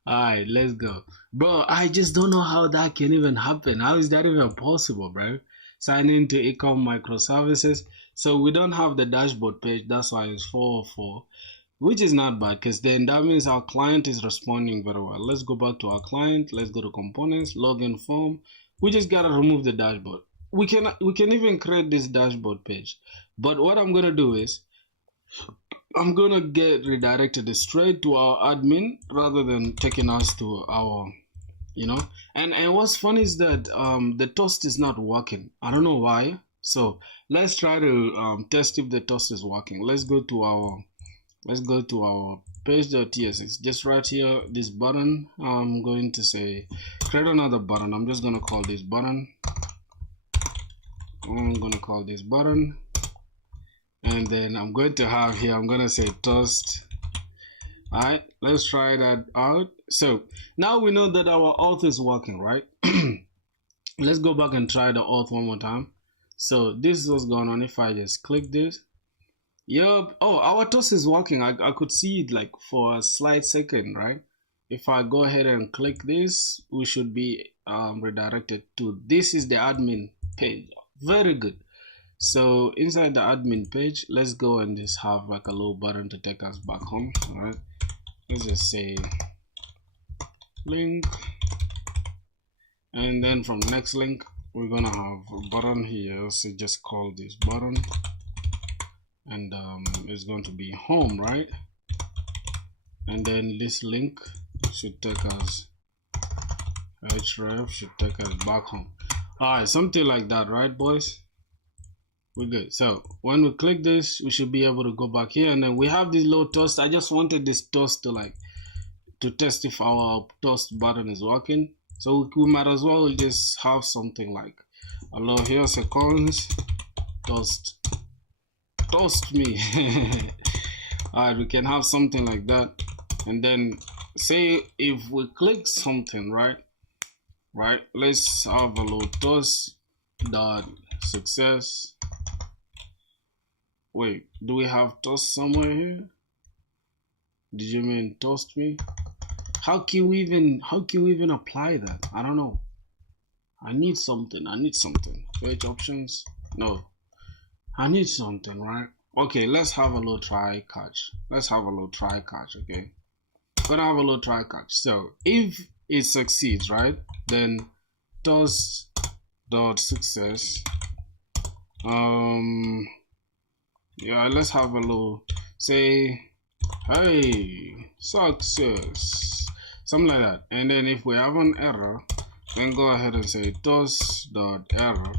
All right, let's go, bro. I just don't know how that can even happen. How is that even possible, bro? Sign into Ecom microservices. So we don't have the dashboard page. That's why it's 404, which is not bad because then that means our client is responding very well. Let's go back to our client. Let's go to components, login form. We just gotta remove the dashboard. We can even create this dashboard page. But what I'm gonna do is I'm gonna get redirected straight to our admin rather than taking us to our, you know. And what's funny is that the toast is not working. I don't know why. So let's try to test if the toast is working. Let's go to our page.tsx. Just right here, this button. I'm going to say create another button. I'm just gonna call this button. And then I'm going to have here, I'm gonna say toast. All right, let's try that out. So now we know that our auth is working, right? Let's go back and try the auth one more time. So this is what's going on. If I just click this, yep. Oh, our toast is working. I could see it like for a slight second, right? If I go ahead and click this, we should be redirected to, this is the admin page. Very good. So inside the admin page, let's go and just have like a little button to take us back home. All right, let's just say link, and then from next link we're gonna have a button here. So just call this button, and it's going to be home, right? And then this link should take us, href should take us back home. All right, something like that, right, boys? We're good. So when we click this, we should be able to go back here, and then we have this little toast. I just wanted this toast to test if our toast button is working. So we might as well just have something like, hello, here's a cons toast me. All right, we can have something like that, and then say if we click something, right, let's have a little toast dot success. Wait, do we have toast somewhere here? Did you mean toast me? How can we even apply that? I don't know. I need something. Page options. No. I need something, right? Okay, let's have a little try catch. Okay. Gonna have a little try catch. So if it succeeds, right? Then toast dot success. Yeah, let's have a little, say, hey, success, something like that. And then if we have an error, then go ahead and say toast.error.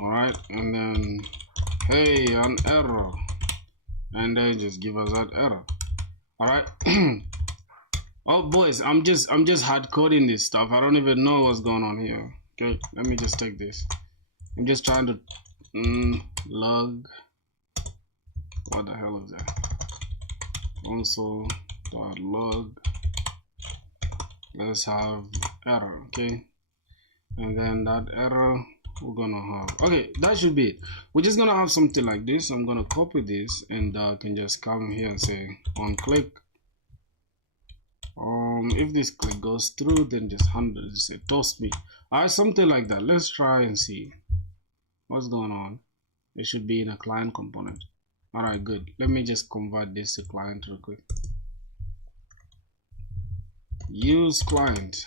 All right, and then hey, an error, and then just give us that error. All right. Oh boys, I'm just hard coding this stuff. I don't even know what's going on here. Okay, let me just take this. I'm just trying to log, what the hell is that? Console.log. Let's have error, okay? And then that error we're gonna have, okay, that should be it. We're just gonna have something like this. I'm gonna copy this, and can just come here and say on click. If this click goes through, then just handle it, say toast me. Alright, something like that. Let's try and see what's going on. It should be in a client component. All right, good. Let me just convert this to client real quick. Use client.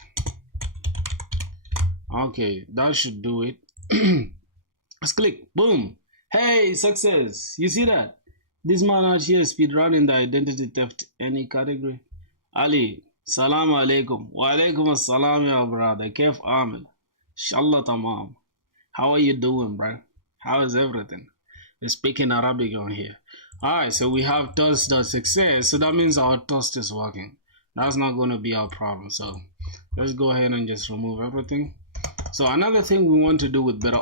Okay, that should do it. Let's click. Boom. Hey, success. You see that? This man out here speedrunning the identity theft any category. Ali, salam alaikum. Wa alaikum assalam, ya brother. Kef Amil. Inshallah tamam. How are you doing, bro? How is everything? We're speaking Arabic on here. Alright, so we have toast.success. So that means our toast is working. That's not going to be our problem. So let's go ahead and just remove everything. So another thing we want to do with better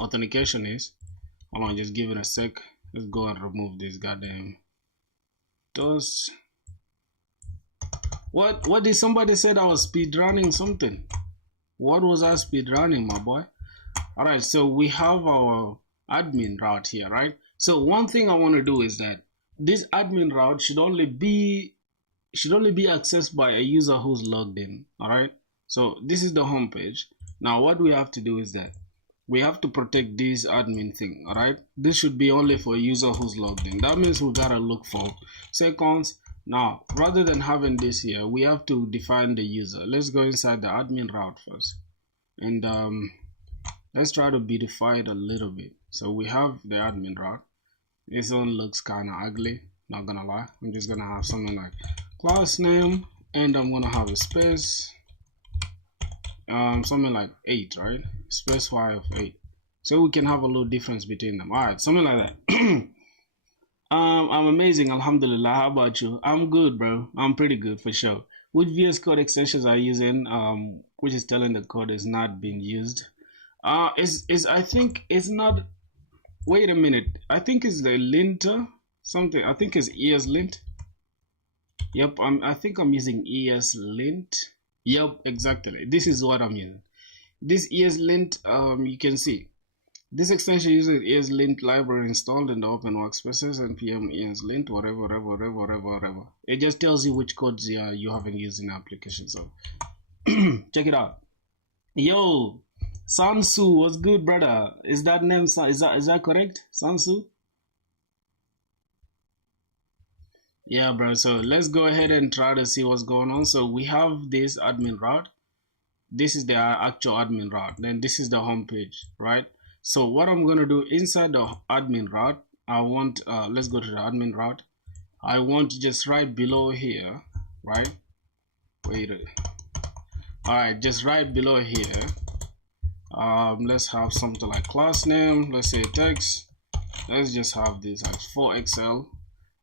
authentication is, hold on, just give it a sec. Let's go and remove this goddamn toast. What did somebody said I was speed running something? What was I speed running, my boy? All right, so we have our admin route here, right? So one thing I want to do is that this admin route should only be accessed by a user who's logged in. All right, so this is the home page. Now what we have to do is that we have to protect this admin thing. All right, this should be only for a user who's logged in. That means we gotta look for seconds. Now rather than having this here, we have to define the user. Let's go inside the admin route first, and let's try to beautify it a little bit. So we have the admin route. This one looks kind of ugly, not gonna lie. I'm just gonna have something like class name, and I'm gonna have a space, something like 8, right? Space y of 8, so we can have a little difference between them. All right, something like that. I'm amazing, alhamdulillah. How about you? I'm good, bro. I'm pretty good for sure. Which VS Code extensions are you using? Which is telling the code is not being used. I think it's not. Wait a minute. I think it's the linter something. I think it's ESLint. Yep. I think I'm using ESLint. Yep. Exactly. This is what I'm using. This ESLint. You can see this extension uses ESLint library installed in the open workspaces and npm ESLint whatever. It just tells you which codes you haven't used in the application. So check it out. Yo. Sansu, what's good, brother? Is that name? Is that correct? Sansu? Yeah, bro. So let's go ahead and try to see what's going on. So we have this admin route. This is the actual admin route. Then this is the home page, right? So what I'm gonna do inside the admin route, I want let's go to the admin route. I want to just right below here, right? Wait. All right, just right below here. Let's have something like class name. Let's say text. Let's just have this as 4XL,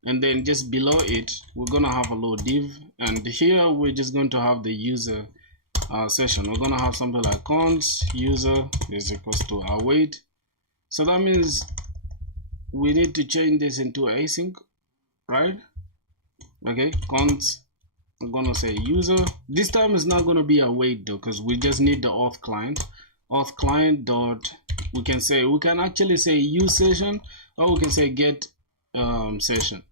and then just below it we're gonna have a little div, and here we're just going to have the user session. We're gonna have something like const user is equals to await. So that means we need to change this into async, right? Okay, const, I'm gonna say user. This time it's not gonna be await though, because we just need the auth client. Auth client dot, we can actually say use session, or we can say get session,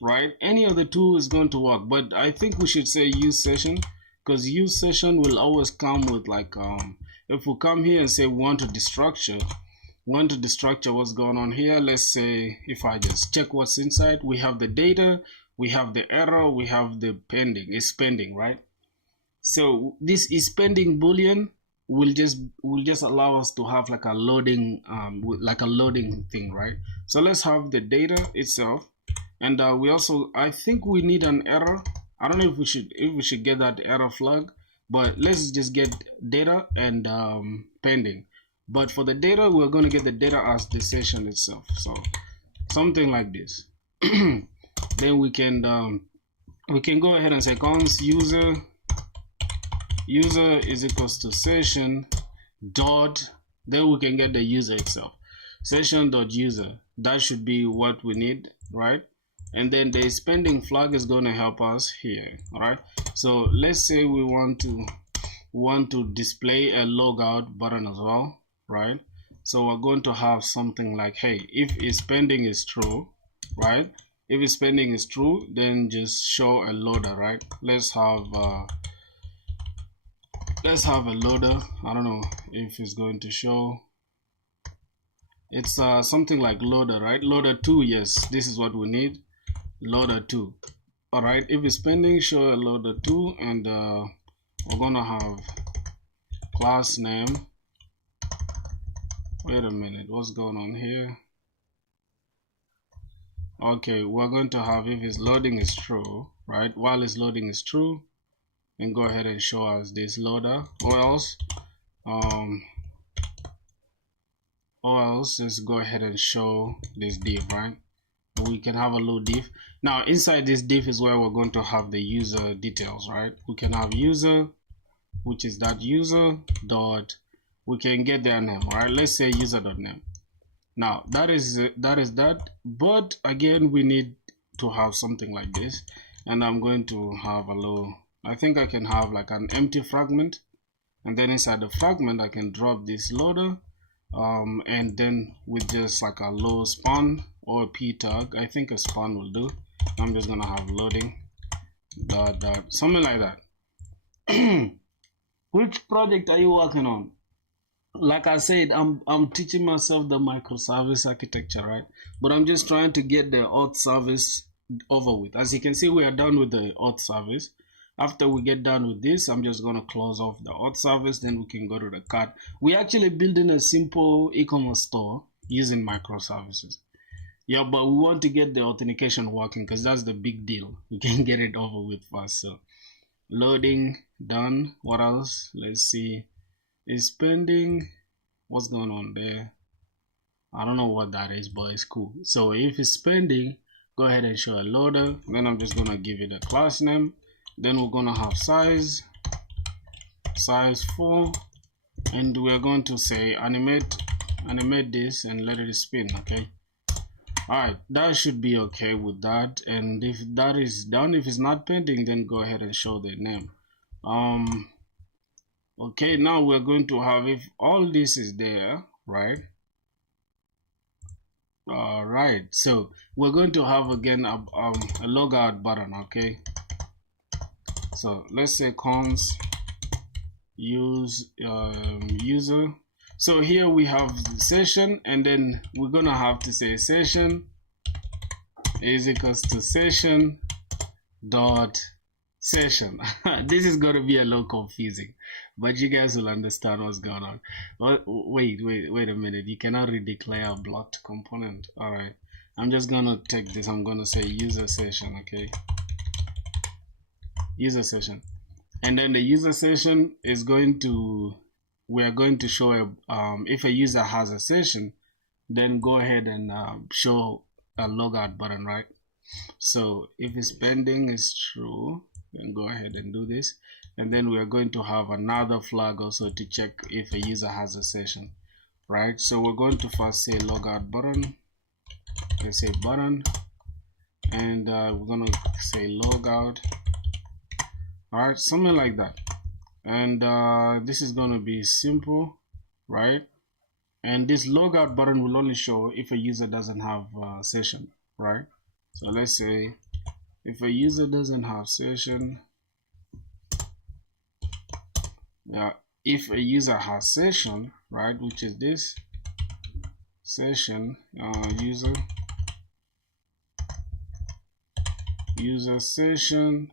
right? Any of the two is going to work, but I think we should say use session, because use session will always come with like if we come here and say we want to destructure what's going on here. Let's say if I just check what's inside, we have the data, we have the error, we have the pending, is pending, right? So this is pending boolean will just allow us to have like a loading thing, right? So let's have the data itself, and we also, I think we need an error. I don't know if we should get that error flag, but let's just get data and pending. But for the data, we're going to get the data as the session itself, so something like this. Then we can go ahead and say const user is equals to session dot, then we can get the user itself, session dot user. That should be what we need, right? And then the pending flag is going to help us here. All right, so let's say we want to display a logout button as well, right? So we're going to have something like, hey, if is pending is true, right? If is pending is true, then just show a loader, right? Let's have a loader. I don't know if it's going to show. It's something like loader, right? Loader 2. Yes, this is what we need. Loader 2. All right, if it's pending, show a loader 2, and we're gonna have class name. Wait a minute, what's going on here? Okay, we're going to have if it's loading is true, right? While it's loading is true, and go ahead and show us this loader, or else let's go ahead and show this div, right? We can have a little div. Now inside this div is where we're going to have the user details, right? We can have user, which is that user dot, we can get their name, right? Let's say user.name. Now that is that. But again, we need to have something like this, and I'm going to have a low. I think I can have like an empty fragment, and then inside the fragment I can drop this loader, and then with just like a low span or a p tag. I think a span will do. I'm just gonna have loading dot something like that. Which project are you working on? Like I said, I'm teaching myself the microservice architecture, right? But I'm just trying to get the auth service over with. As you can see, we are done with the auth service. After we get done with this, I'm just going to close off the auth service, then we can go to the cart. We're actually building a simple e-commerce store using microservices. Yeah, but we want to get the authentication working because that's the big deal. We can get it over with fast. So loading done. What else? Let's see. Is pending. What's going on there? I don't know what that is, but it's cool. So if it's pending, go ahead and show a loader. Then I'm just gonna give it a class name. Then we're gonna have size 4, and we're going to say animate this and let it spin. Okay. Alright, that should be okay with that. And if that is done, if it's not pending, then go ahead and show the name. Okay, now we're going to have, if all this is there, right? All right, so we're going to have again a logout button. Okay, so let's say cons use user. So here we have session, and then we're gonna have to say session is equals to session dot session. This is going to be a little confusing, but you guys will understand what's going on. Wait a minute. You cannot redeclare a blocked component. All right, I'm just going to take this. I'm going to say user session. Okay, user session, and then the user session is going to, we are going to show a, if a user has a session, then go ahead and show a logout button, right? So if it's pending is true, then go ahead and do this, and then we are going to have another flag also to check if a user has a session, right? So we're going to first say logout button. Let's say button, and we're gonna say logout. All right, something like that. And this is gonna be simple, right? And this logout button will only show if a user doesn't have a session, right? So let's say if a user doesn't have session, if a user has session, right, which is this session user session,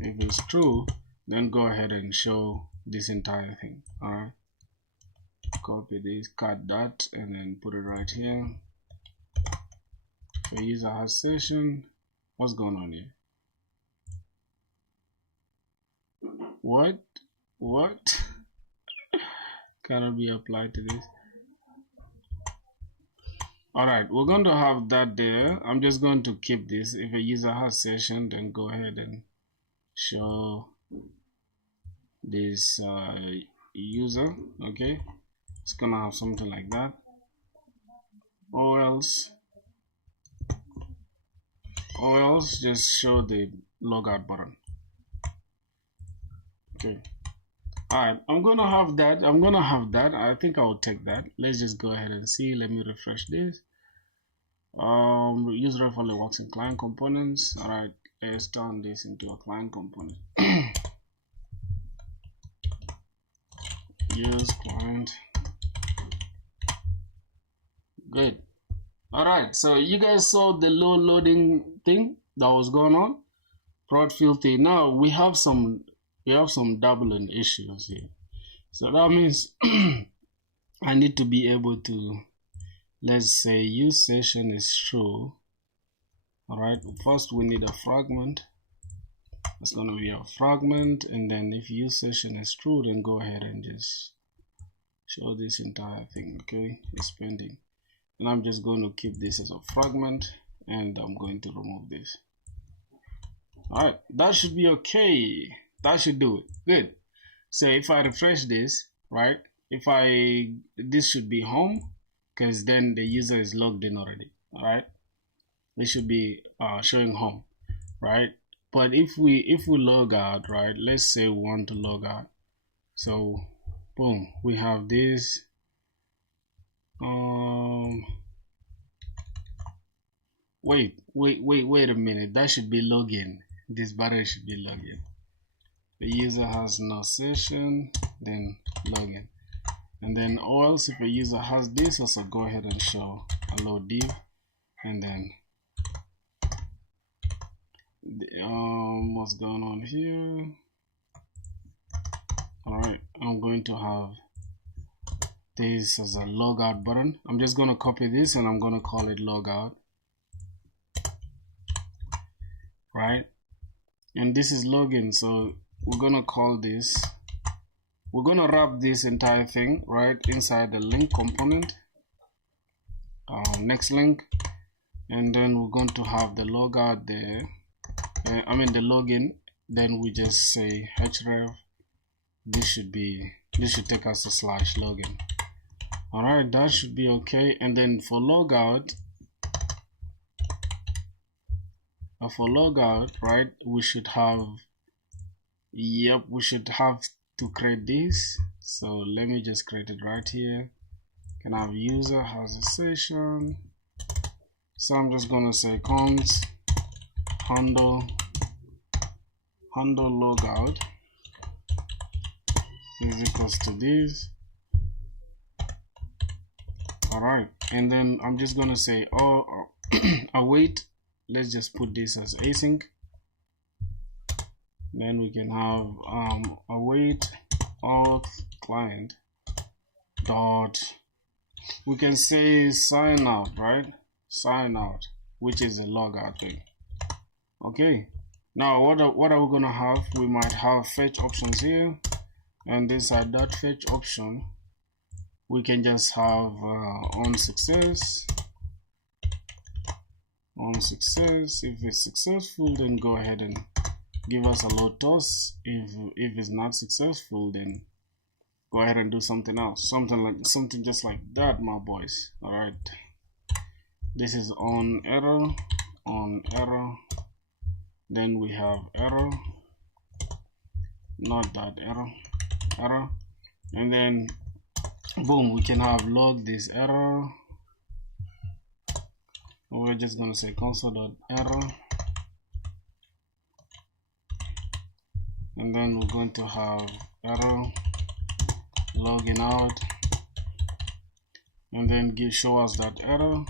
if it's true, then go ahead and show this entire thing. All right, copy this, cut that, and then put it right here. If a user has session, what's going on here? What cannot be applied to this? All right, we're going to have that there. I'm just going to keep this. If a user has session, then go ahead and show this user. Okay, it's gonna have something like that, or else just show the logout button. Okay. All right, I'm gonna have that. I think I will take that. Let's just go ahead and see. Let me refresh this. User only works in client components. All right, let's turn this into a client component. Use client. Good. All right, so you guys saw the low loading thing that was going on. Prod filthy. Now we have some doubling issues here. So that means I need to be able to, let's say use session is true. All right, first we need a fragment. It's going to be a fragment, and then if use session is true, then go ahead and just show this entire thing. Okay, it's pending, and I'm just going to keep this as a fragment, and I'm going to remove this. All right, that should be okay. That should do it. Good. So if I refresh this, right, this should be home, because then the user is logged in already. All right, they should be showing home, right? But if we log out, right, let's say we want to log out, so boom, we have this. Wait a minute, that should be login. This button should be login. The user has no session, then login. And then, or else if a user has this, also go ahead and show hello div, and then what's going on here? All right, I'm going to have this as a logout button. I'm just going to copy this and I'm going to call it logout, right? And this is login, so we're going to call this, we're going to wrap this entire thing right inside the link component, next link, and then we're going to have the logout there, the login. Then we just say href, this should take us to /login. All right, that should be okay. And then for logout, right, we should have, we should have to create this. So let me just create it right here. Can have user has a session. So I'm just gonna say const handle logout is equals to this. All right, and then I'm just gonna say await. Let's just put this as async. Then we can have await auth client dot, we can say sign out, right? Sign out, which is a logout thing. Okay, now what are we gonna have? We might have fetch options here, and inside that fetch option we can just have on success. If it's successful, then go ahead and give us a load toss. If it's not successful, then go ahead and do something else, something just like that, my boys. All right, this is on error, then we have error, not that error, and then boom, we can have log this error. We're just going to say console.error, and then we're going to have error logging out, and then show us that error,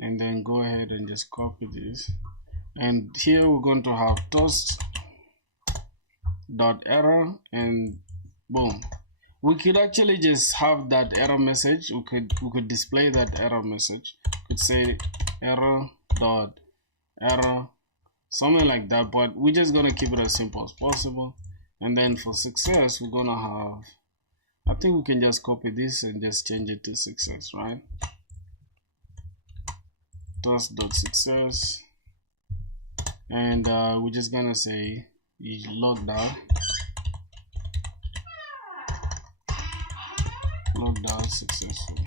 and then go ahead and just copy this, and here we're going to have toast.error, and boom, we could actually just have that error message. We could display that error message. Could say error, something like that, but we're just gonna keep it as simple as possible. And then for success, we're gonna have, I think we can just copy this and just change it to success, right? Toast.success, and we're just gonna say logged out successful.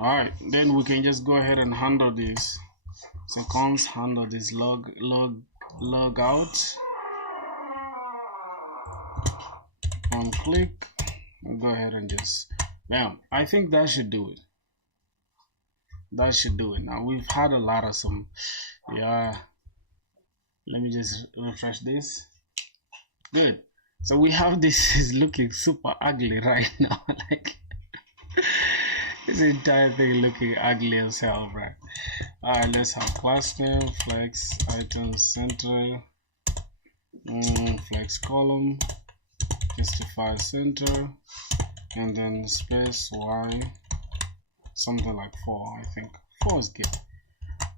All right, then we can just go ahead and handle this. So const handle this log out on click, and go ahead and just bam. I think that should do it. Now we've had a lot of let me just refresh this. Good. So we have this is looking super ugly right now. Like this entire thing looking ugly as hell, right? Alright, let's have cluster, flex, items, center, flex column, justify center, and then space y, something like 4. I think 4 is good.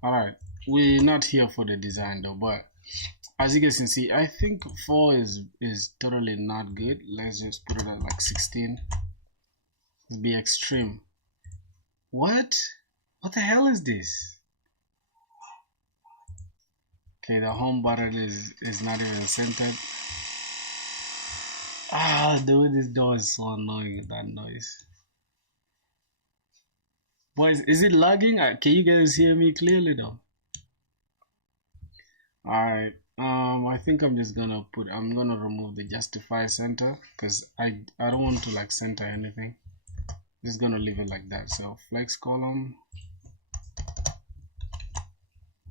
Alright, we're not here for the design though, but as you guys can see, I think 4 is totally not good. Let's just put it at like 16. Let's be extreme. What the hell is this? Okay, the home button is not even centered. Dude, this door is so annoying with that noise. Boys, is it lagging? Can you guys hear me clearly though? Alright. I think I'm gonna remove the justify center because I don't want to like center anything. Just gonna leave it like that. So flex column.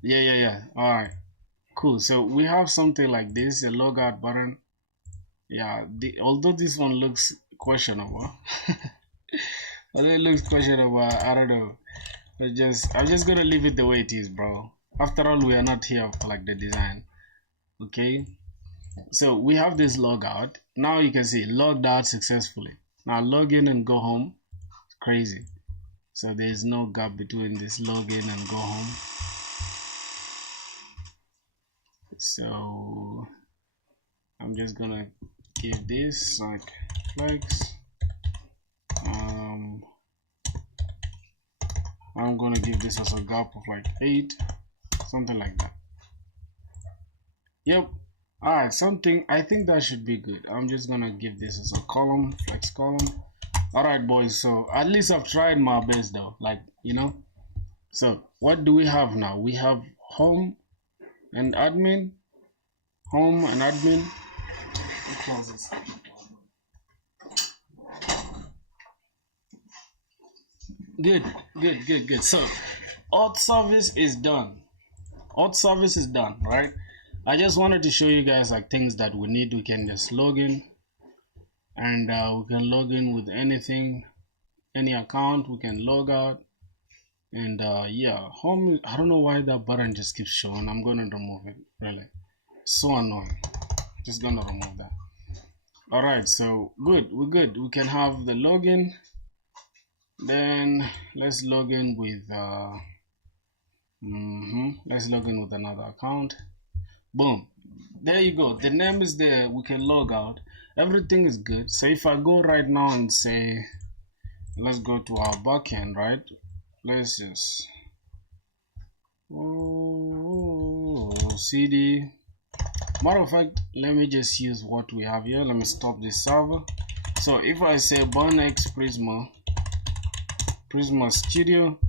Yeah. Alright. Cool. So we have something like this, a logout button. Yeah, although this one looks questionable. Although it looks questionable, I don't know. I'm just gonna leave it the way it is, bro. After all, we are not here for like the design. Okay. So we have this logout. Now you can see logged out successfully. Now log in and go home. It's crazy. So there's no gap between this login and go home. So I'm just gonna give this like flex. I'm gonna give this as a gap of like 8, something like that. Yep. Alright, I think that should be good. I'm just gonna give this as a column, flex column. Alright boys, so at least I've tried my best though, like, you know. So what do we have now? We have home and admin. Home and admin. Close this. Good. So auth service is done. Auth service is done, right? I just wanted to show you guys like things that we need. We can just log in, and we can log in with anything, any account. We can log out, and yeah, home. I don't know why that button just keeps showing. I'm gonna remove it. Really, so annoying. Just gonna remove that. All right, so we're good. We can have the login. Then let's log in with let's log in with another account. Boom, there you go. The name is there. We can log out. Everything is good. So if I go right now and say, let's go to our backend, right? Let's just cd. Matter of fact, let me just use what we have here. Let me stop this server. So if I say BurnX Prisma Studio,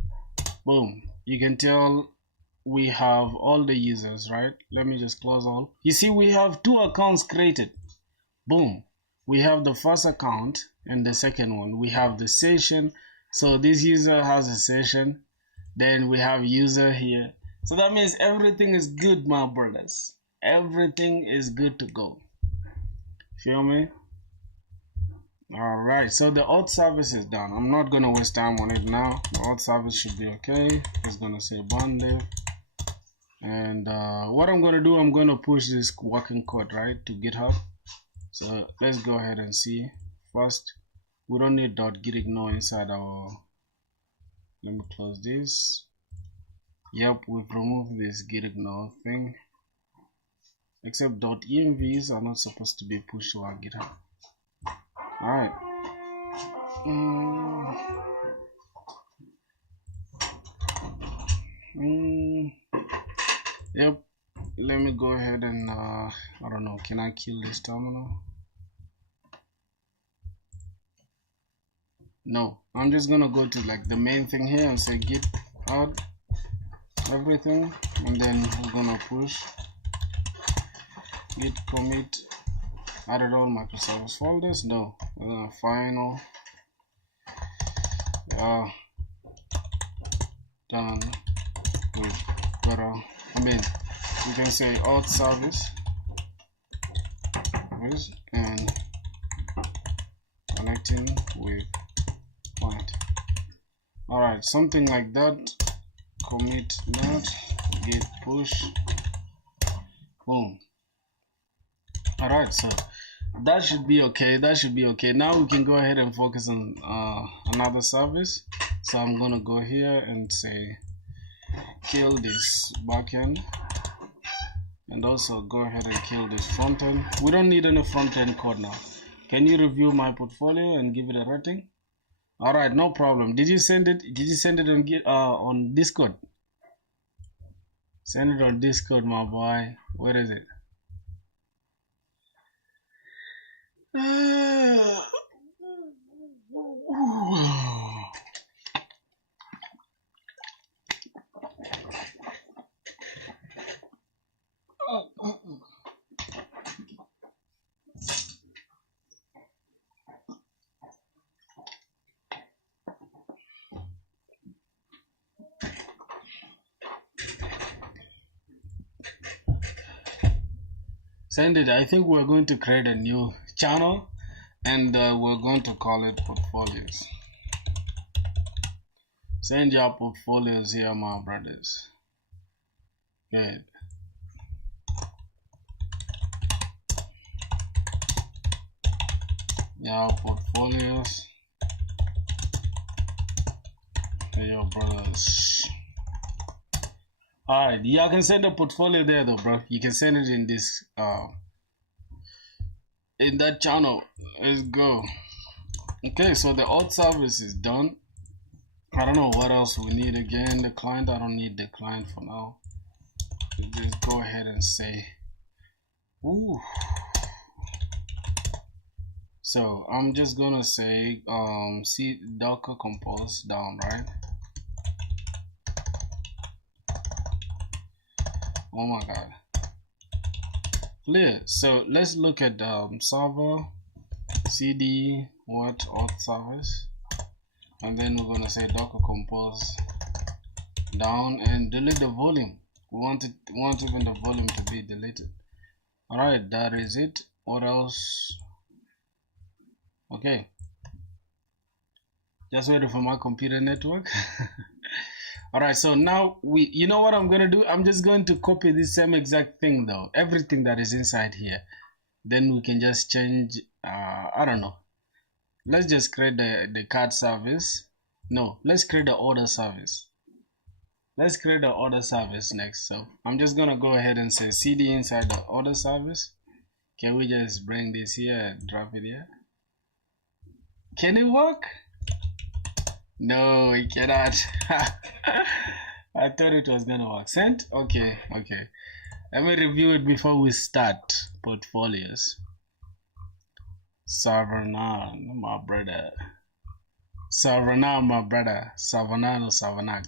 boom, you can tell we have all the users, right? Let me just close all. You see, we have 2 accounts created. Boom, we have the first account and the second one. We have the session. So this user has a session. Then we have user here. So that means everything is good, my brothers. Everything is good to go. Feel me? Alright, so the auth service is done. I'm not gonna waste time on it now. The auth service should be okay. It's gonna say bundle. And what I'm gonna do, I'm gonna push this working code right to GitHub. So let's go ahead and see. First, we don't need .gitignore inside our. Let me close this. Yep, we've removed this gitignore thing. Except .envs are not supposed to be pushed to our GitHub. Alright. Yep. Let me go ahead and I don't know, can I kill this terminal? No, I'm just gonna go to like the main thing here and say git add everything, and then we're gonna push git commit added all microservice folders. No, final done with better. I mean, you can say auth service and connecting with client. Alright, something like that. Commit not git push. Boom. Alright, so that should be okay. Now we can go ahead and focus on another service. So I'm gonna go here and say kill this backend, and also go ahead and kill this front end. We don't need any front end code now. Can you review my portfolio and give it a rating? All right, no problem. Did you send it on Discord? Send it on Discord, my boy. Where is it? Send it. I think we're going to create a new channel, and we're going to call it portfolios. Send your portfolios here, my brothers. Good. Your portfolios. Your brothers. Alright, y'all can send a portfolio there though, bro. You can send it in this in that channel. Let's go. Okay, so the auth service is done. I don't know what else we need again. The client, I don't need the client for now. Just go ahead and say ooh. So I'm just gonna say see Docker compose down, right? Oh my god. Clear. So let's look at server cd what auth service, and then we're gonna say Docker compose down and delete the volume. We want even the volume to be deleted. Alright, that is it. What else? Okay. Just waiting for my computer network. Alright, so now you know what I'm gonna do? I'm just going to copy this same exact thing though. Everything that is inside here. Then we can just change, I don't know. Let's just create the card service. No, let's create the order service. Let's create the order service next. So I'm just gonna go ahead and say cd inside the order service. Can we just bring this here and drop it here? Can it work? No, it cannot. I thought it was gonna work. Sent? Okay. Let me review it before we start. Portfolios. Savarnan, my brother. Savarnan, my brother. Savarnan or Savanak.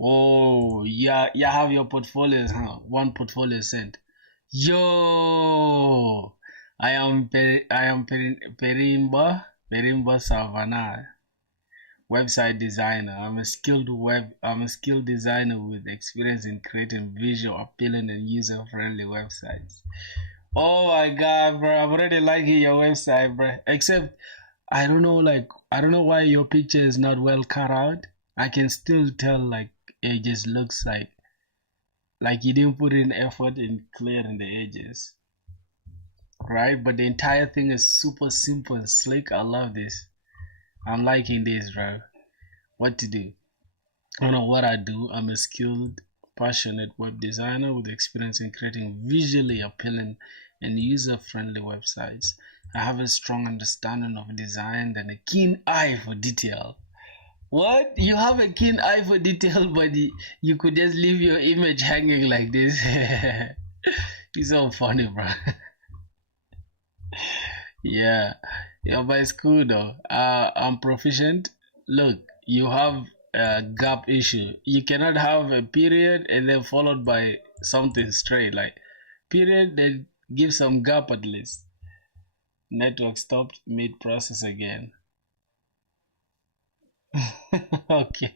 Oh, yeah, you have your portfolios, huh? One portfolio sent. Yo, I am Perimba Savannah, website designer. I'm a skilled designer with experience in creating visual appealing and user-friendly websites. Oh my god, bro, I'm already liking your website, bro. Except I don't know why your picture is not well cut out. I can still tell like it just looks like you didn't put in effort in clearing the edges, right? But the entire thing is super simple and slick. I love this. I'm liking this, bro. What to do? I don't know what I do. I'm a skilled, passionate web designer with experience in creating visually appealing and user-friendly websites. I have a strong understanding of design and a keen eye for detail. What? You have a keen eye for detail, but you could just leave your image hanging like this. It's so funny, bro. Yeah, but it's cool though. I'm proficient. Look, you have a gap issue. You cannot have a period and then followed by something straight, like period, then give some gap at least. Network stopped mid process again. Okay.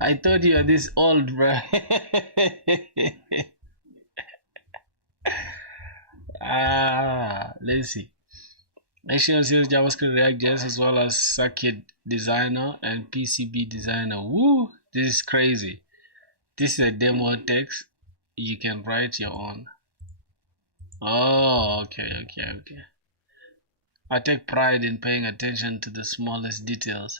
I thought you were this old, bro. Let's see. Nations use JavaScript, React.js as well as Circuit Designer and PCB Designer. Woo! This is crazy. This is a demo text. You can write your own. Oh, okay. I take pride in paying attention to the smallest details.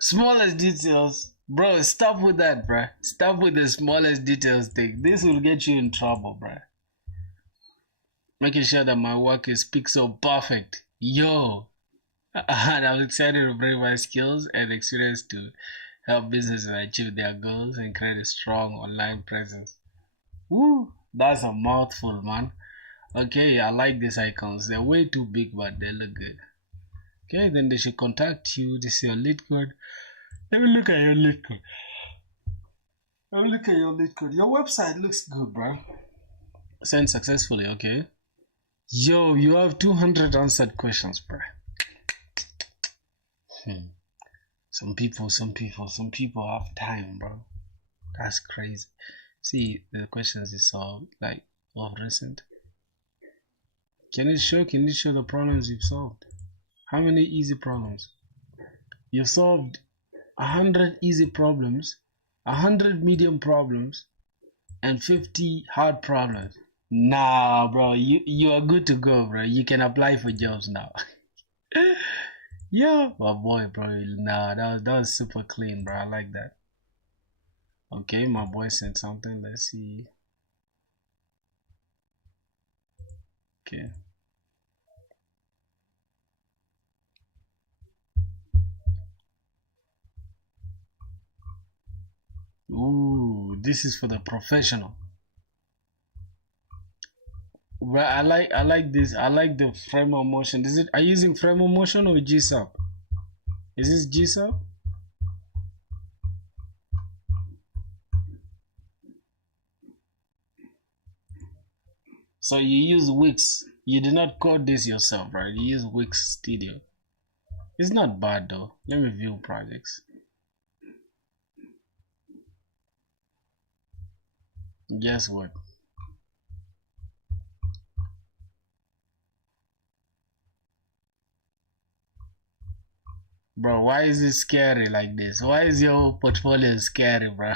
Smallest details? Bro, stop with that, bro. Stop with the smallest details thing. This will get you in trouble, bro. Making sure that my work is pixel perfect. Yo! And I'm excited to bring my skills and experience to help businesses achieve their goals and create a strong online presence. Woo! That's a mouthful, man. Okay, I like these icons. They're way too big, but they look good. Okay, then they should contact you. This is your lead code. Let me look at your lead code. Your website looks good, bro. Sent successfully, okay. Yo, you have 200 answered questions, bro. Some people have time, bro. That's crazy. See, the questions is solved. Like, of recent? Can it show the problems you've solved? How many easy problems? You've solved 100 easy problems, 100 medium problems, and 50 hard problems. Nah, bro, you are good to go, bro. You can apply for jobs now. Yeah, my boy, bro. Nah, that was super clean, bro. I like that. Okay, my boy sent something. Let's see. Okay. Ooh, this is for the professional. Well, I like this. I like the frame of motion. Is it? Are you using frame of motion or GSUP? Is this GSUP? So you use Wix. You did not code this yourself, right? You use Wix Studio. It's not bad though. Let me view projects. Guess what? Bro, why is it scary like this? Why is your portfolio scary, bro?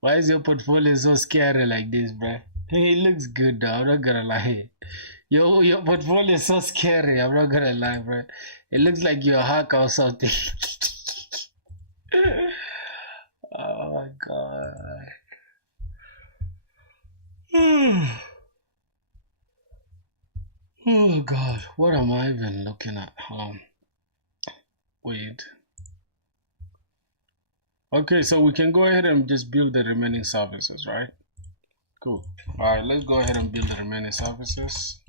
Why is your portfolio so scary like this, bro? It looks good though, I'm not gonna lie. Your portfolio is so scary, I'm not gonna lie, bro. It looks like you're a hacker or something. Oh my god. Oh god, what am I even looking at? Wait. Okay, so we can go ahead and just build the remaining services, right? Cool. Alright, let's go ahead and build the remaining services.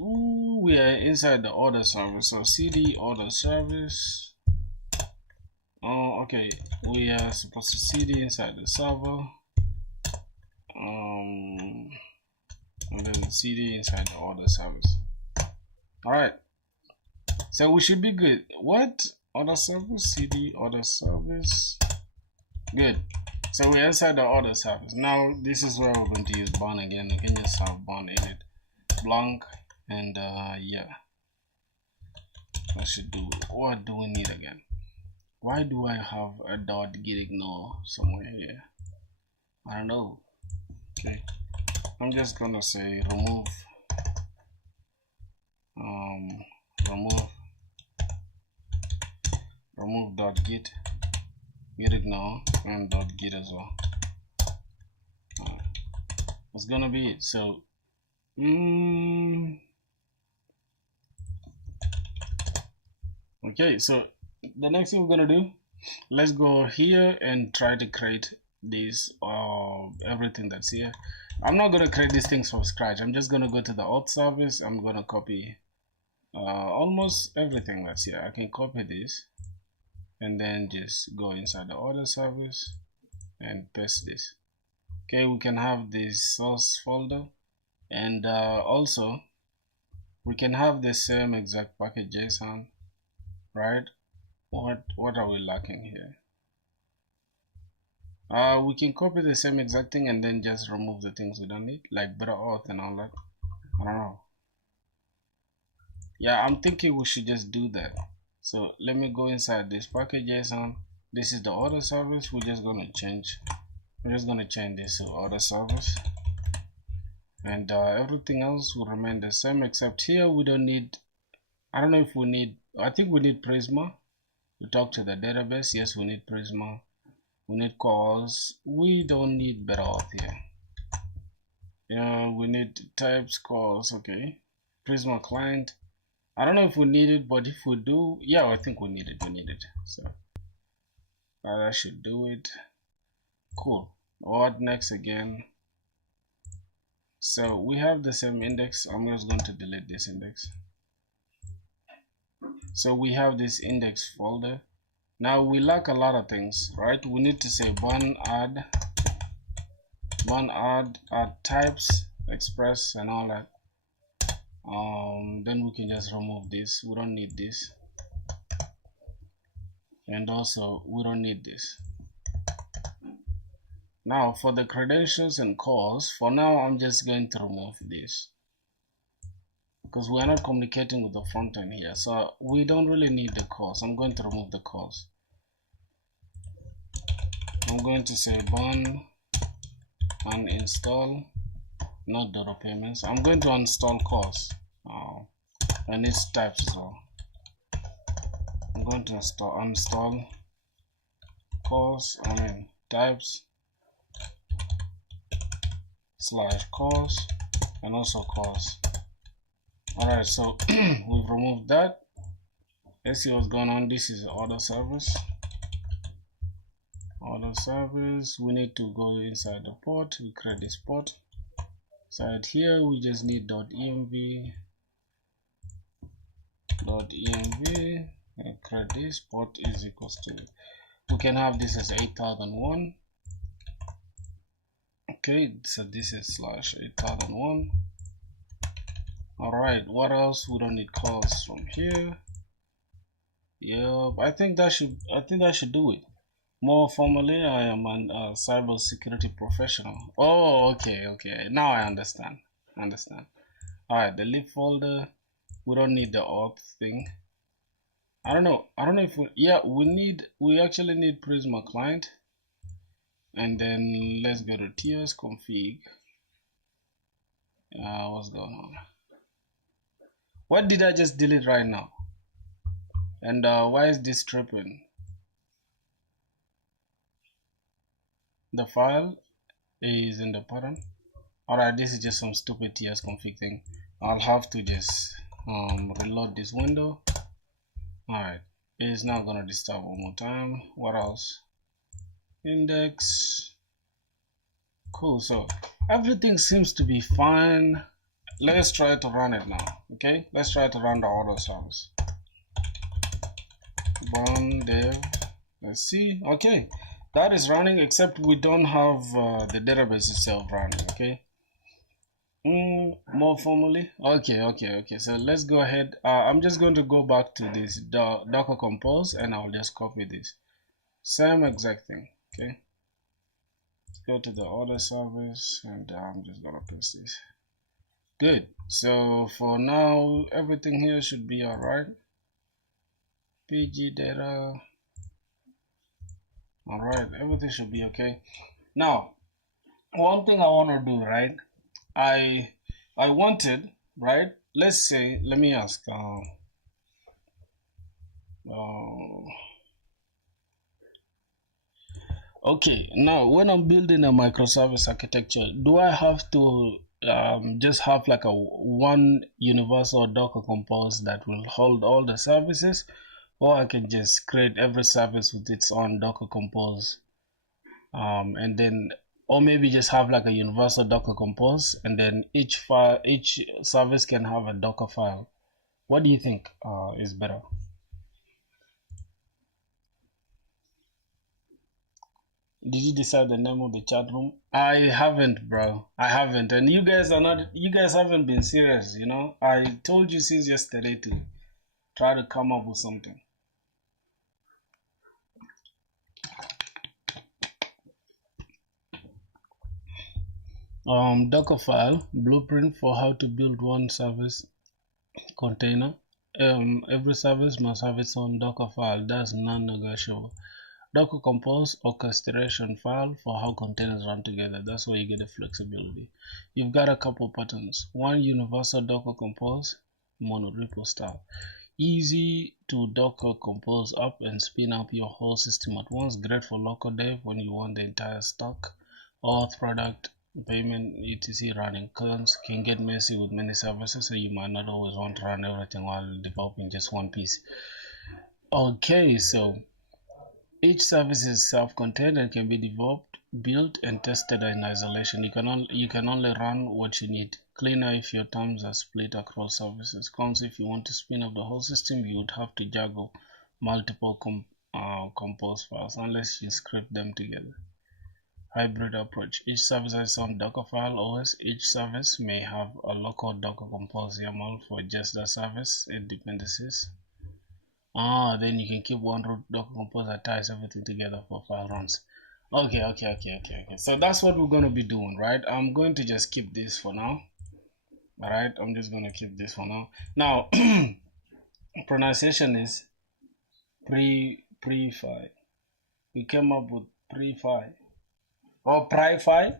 Ooh, we are inside the order service. So cd order service. Oh, okay. We are supposed to cd inside the server. And then cd inside the order service. Alright. So we should be good. What? Order service, cd order service. Good. So we're inside the order service. Now this is where we're going to use bond again. We can just have bond in it. Blank and yeah. I should do, what do we need again? Why do I have a dot get ignore somewhere here? I don't know. Okay. I'm just gonna say remove remove dot get ignore and dot get as well. That's gonna be it. So okay, so the next thing we're gonna do, let's go here and try to create this everything that's here. I'm not gonna create these things from scratch. I'm just gonna go to the auth service. I'm gonna copy almost everything that's here. I can copy this and then just go inside the order service and paste this. Okay, we can have this source folder, and also we can have the same exact package JSON, right? What are we lacking here? We can copy the same exact thing and then just remove the things we don't need, like better auth and all that. I don't know. Yeah, I'm thinking we should just do that. So let me go inside this package JSON. This is the order service. We're just gonna change this to order service, and everything else will remain the same, except here we don't need, I don't know if we need, I think we need Prisma to talk to the database. Yes, we need Prisma. We need calls. We don't need better auth here. Yeah, we need types, calls. Okay, Prisma client. I don't know if we need it, but if we do, yeah, I think we need it. So that should do it. Cool. What next again? So we have the same index. I'm just going to delete this index. So we have this index folder. Now we lack a lot of things, right? We need to say bun add types, express, and all that. Then we can just remove this. We don't need this, and also we don't need this. Now for the credentials and calls, for now I'm just going to remove this because we're not communicating with the front end here, so we don't really need the calls. I'm going to remove the calls. I'm going to say burn uninstall, not data payments. I'm going to uninstall calls and its types as well. I'm going to uninstall calls, types slash calls and also calls. Alright, so we've removed that. Let's see what's going on. This is order service. Order service, we need to go inside the port. We create this port. Inside here we just need .env and create this. Port is equals to, we can have this as 8001. Okay, so this is slash 8001. Alright, what else? We don't need calls from here. Yep, I think that should do it. More formally, I am a cyber security professional. Oh, okay. Now I understand. Alright, delete folder. We don't need the auth thing. I don't know if we actually need Prisma client. And then let's go to TS config. What's going on? What did I just delete right now? And why is this tripping? The file is in the pattern. Alright, this is just some stupid TS config thing. I'll have to just reload this window. Alright, it's not gonna disturb one more time. What else? Index. Cool, so everything seems to be fine. Let's try to run it now. Okay, let's try to run the order service. Run dev. Let's see. Okay, that is running, except we don't have the database itself running. Okay. More formally. Okay. So let's go ahead. I'm just going to go back to this Docker Compose, and I'll just copy this. Same exact thing. Okay. Let's go to the order service, and I'm just gonna paste this. Good. So for now, everything here should be all right. PG data. All right, everything should be okay. Now, one thing I want to do, right? I wanted, right? Let's say, let me ask. Okay, now when I'm building a microservice architecture, do I have to just have like a one universal Docker Compose that will hold all the services, or I can just create every service with its own Docker Compose, and then, or maybe just have like a universal Docker Compose, and then each service can have a Docker file. What do you think is better? Did you decide the name of the chat room? I haven't, bro. I haven't. And you guys haven't been serious, you know? I told you since yesterday to try to come up with something. Docker file, blueprint for how to build one service container. Every service must have its own Docker file. That's non-negotiable. Docker Compose orchestration file for how containers run together. That's where you get the flexibility. You've got a couple patterns. One, universal Docker Compose, monorepo style. Easy to Docker Compose up and spin up your whole system at once. Great for local dev when you want the entire stock. Auth, product, payment, etc. running. Cons can get messy with many services, so you might not always want to run everything while developing just one piece. Okay, so each service is self-contained and can be developed, built, and tested in isolation. You can only run what you need. Cleaner if your terms are split across services. Cons, if you want to spin up the whole system, you would have to juggle multiple compose files unless you script them together. Hybrid approach. Each service has its own Docker file OS. Each service may have a local Docker Compose YAML for just that service and dependencies. Then you can keep one root Docker Compose that ties everything together for file runs. Okay. So that's what we're going to be doing, right? I'm going to just keep this for now. All right, I'm just going to keep this for now. Now, pronunciation is pre-fi. We came up with pre-fi or pri-fi.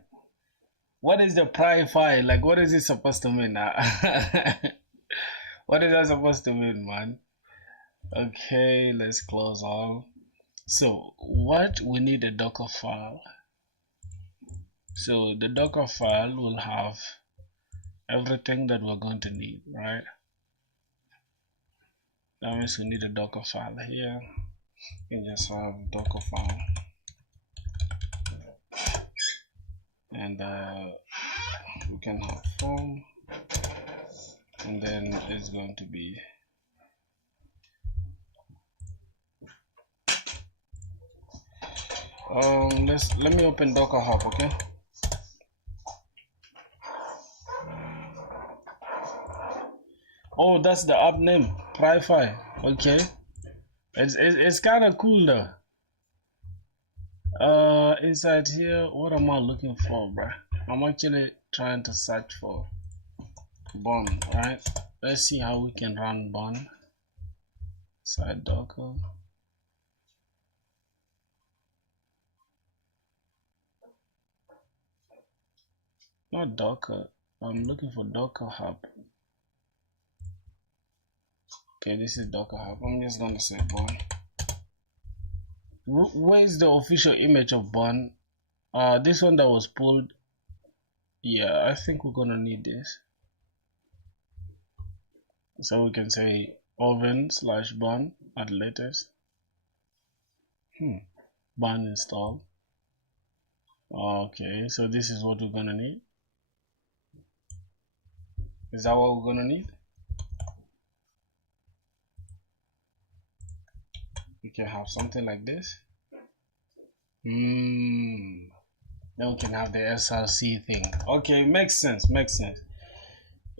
What is the pri-fi? Like, what is it supposed to mean? What is that supposed to mean, man? Okay, let's close all. So, what we need a Docker file. So the Docker file will have everything that we're going to need, right? That means we need a Docker file here. You can just have Docker file, and we can have form, and then it's going to be let me open Docker Hub, okay? Oh, that's the app name, pri-fi. Okay, it's kind of cool though. Inside here, what am I looking for, bruh? I'm actually trying to search for Bun, right? Let's see how we can run Bun inside Docker. Not Docker. I'm looking for Docker Hub. Okay, this is Docker Hub. I'm just gonna say Bun. Where's the official image of Bun? This one that was pulled. Yeah, I think we're gonna need this. So we can say oven/bun at latest. Bun install. Okay, so this is what we're gonna need. Is that what we're gonna need? We can have something like this. Then we can have the SRC thing. Okay, makes sense.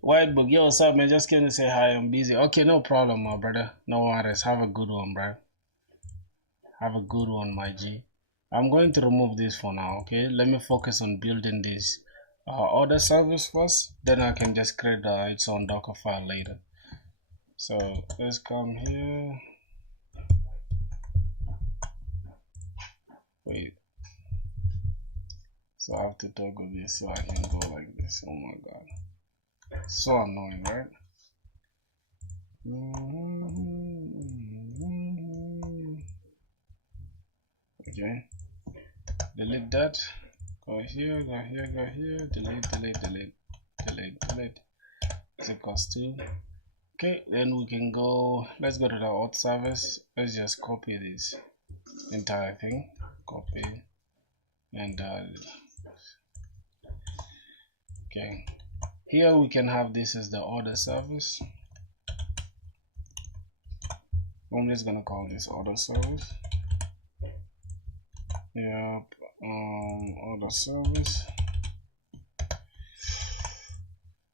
Whitebook, yo, what's up, man? Just came to say hi. I'm busy. Okay, no problem, my brother. No worries. Have a good one, bro. Have a good one, my G. I'm going to remove this for now, okay? Let me focus on building this other service first. Then I can just create its own Docker file later. So let's come here. Wait. So I have to toggle this so I can go like this. Oh my god. So annoying, right? Okay. Delete that. Go here, delete. Is equals to. Okay, then we can go. Let's go to the auth service. Let's just copy this entire thing. Copy and okay. Here we can have this as the order service. I'm just gonna call this order service. Yep, order service.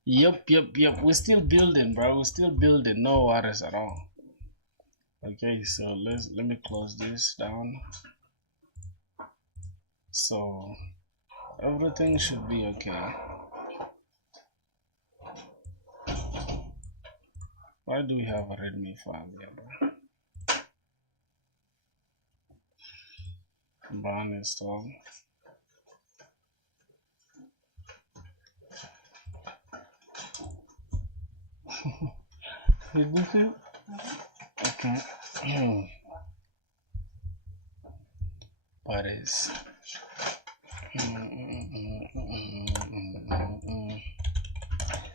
Yep. We're still building, bro. We're still building. No worries at all. Okay, so let me close this down. So everything should be okay. Why do we have a readme file here, bro? Bun install. Did you see? Okay. What is?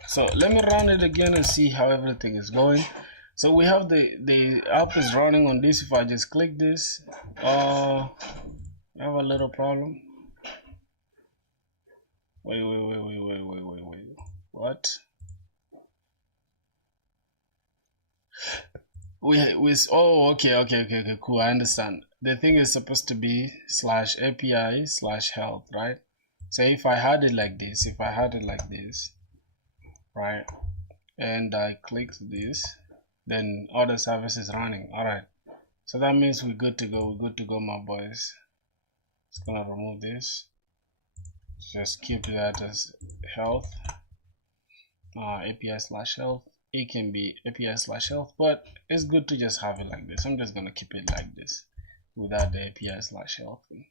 So let me run it again and see how everything is going. So we have the app is running on this. If I just click this, I have a little problem. Wait. What? Oh, okay, cool. I understand. The thing is supposed to be /API/health, right? So if I had it like this, right, and I clicked this, then other service is running. All right, so that means we're good to go, my boys. It's gonna remove this. Just keep that as health. API/health. It can be API/health, but it's good to just have it like this. I'm just gonna keep it like this without the API/health thing.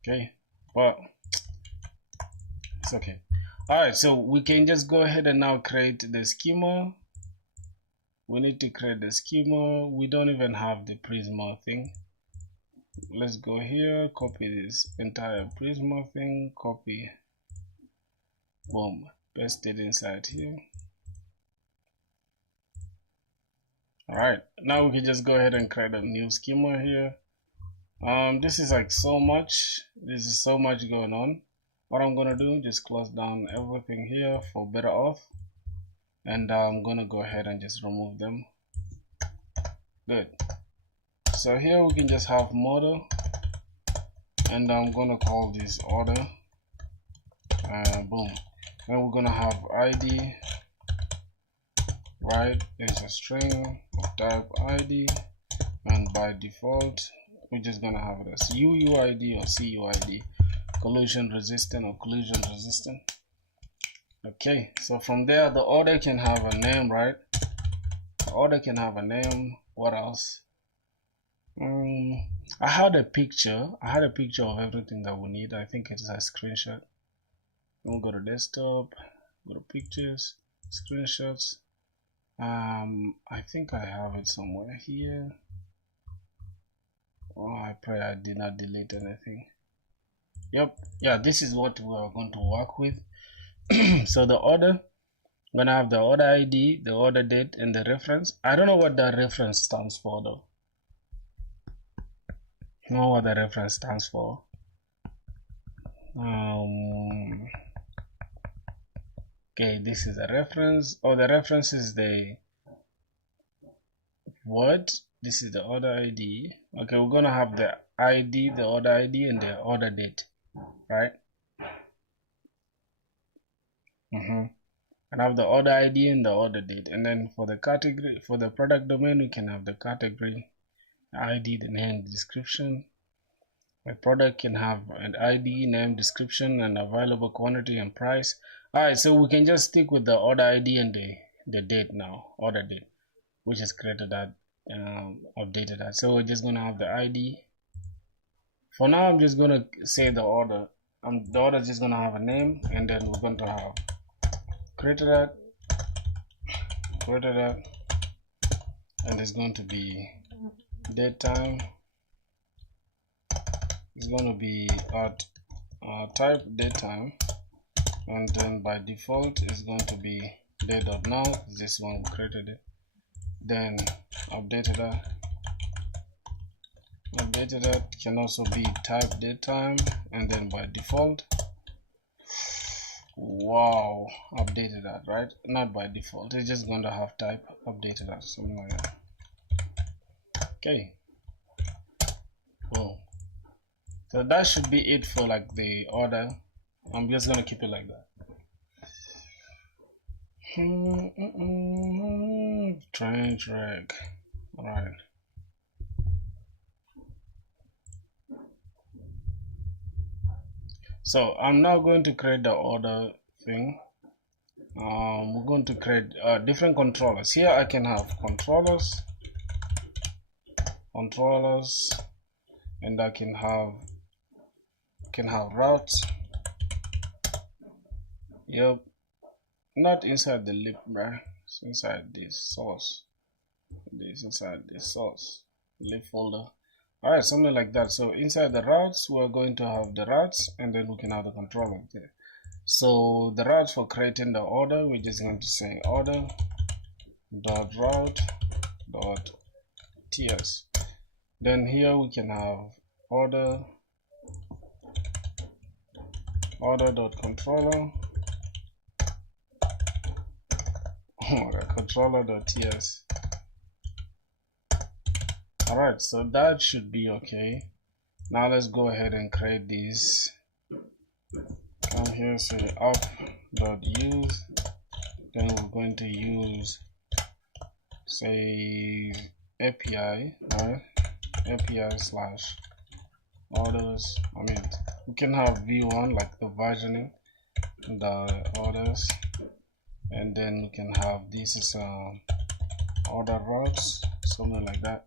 Okay, but it's okay. All right, so we can just go ahead and now create the schema. We need to create the schema. We don't even have the Prisma thing. Let's go here, copy this entire Prisma thing, copy, boom, paste it inside here. All right, now we can just go ahead and create a new schema here. This is like so much. This is so much going on. What I'm gonna do, just close down everything here for better off, and I'm gonna go ahead and just remove them. Good. So here we can just have model, and I'm gonna call this order. Boom. Then we're gonna have ID. Right, it's a string of type ID, and by default we're just gonna have it as UUID or CUID, collision resistant or collision resistant. Okay, so from there the order can have a name, right? The order can have a name. What else? I had a picture of everything that we need. I think it's a screenshot. We'll go to desktop, go to pictures, screenshots. I think I have it somewhere here. Oh, I pray I did not delete anything. Yep, yeah, this is what we are going to work with. So the order, I'm gonna have the order ID, the order date, and the reference. I don't know what that reference stands for though. I don't know what the reference stands for. Okay, this is a reference. Oh, the reference is the what? This is the order ID. Okay, we're gonna have the ID, the order ID, and the order date, right? And have the order ID and the order date, and then for the category, for the product domain, we can have the category ID, the name, the description. A product can have an ID, name, description, and available quantity and price. All right, so we can just stick with the order ID and the date now, order date, which is created that, updated that. So we're just gonna have the ID. For now, I'm just gonna say the order. The order is just gonna have a name, and then we're going to have created that, and it's going to be date time. It's going to be at type date time, and then by default it's going to be date.now. This one we created it. Then updated that can also be type date time, and then by default, wow, updated that, right? Not by default, it's just going to have type updated that, something like that. Okay, boom. So that should be it for like the order. I'm just gonna keep it like that. Strange reg. All right. So I'm now going to create the order thing. We're going to create different controllers. Here I can have controllers, and I can have routes. Yep, not inside the lib, right? It's inside this source. This inside this source lib folder. All right, something like that. So inside the routes, we're going to have the routes, and then we can have the controller there. So the routes for creating the order, we're just going to say order.route.ts. Then here we can have order.controller. Controller.ts. All right, so that should be okay. Now let's go ahead and create these. Come here, say app.use. Then we're going to use, say, API, right? API/order. orders. I mean, we can have v1 like the versioning, the orders, and then we can have this is order routes, something like that.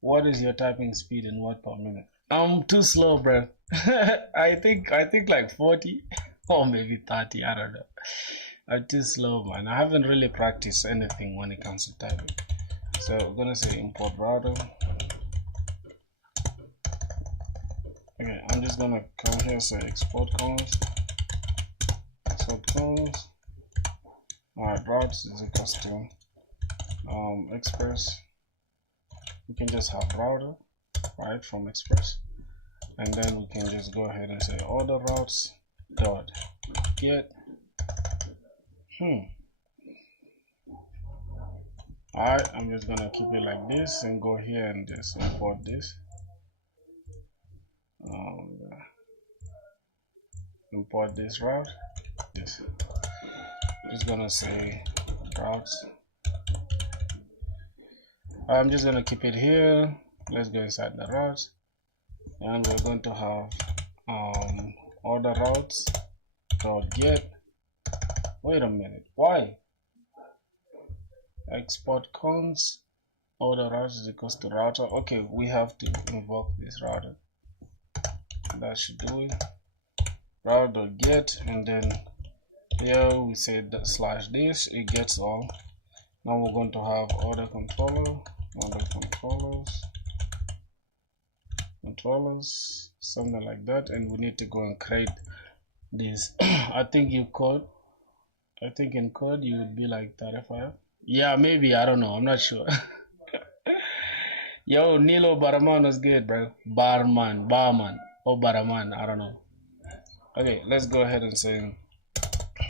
What is your typing speed in word per minute? I'm too slow, bro. I think like 40 or maybe 30. I don't know. I'm too slow, man. I haven't really practiced anything when it comes to typing. So I'm gonna say import router. Okay, I'm just gonna come here, say export columns. Export columns. Alright, routes is equals to express. We can just have router, right, from express, and then we can just go ahead and say order routes dot get. Alright, I'm just gonna keep it like this and go here and just import this. Import this route. This. Just gonna say routes. I'm just gonna keep it here. Let's go inside the routes, and we're going to have order routes dot get. Wait a minute, why? Export cons order routes is equals to router. Okay, we have to invoke this router. That should do it. Router dot get, and then here we say that slash this, it gets all. Now we're going to have order controller, order controllers, something like that, and we need to go and create this. I think in code you would be like 35. Yeah, maybe, I don't know, I'm not sure. Yo, Nilo Barman was good, bro. Barman, or Baraman, I don't know. Okay, let's go ahead and say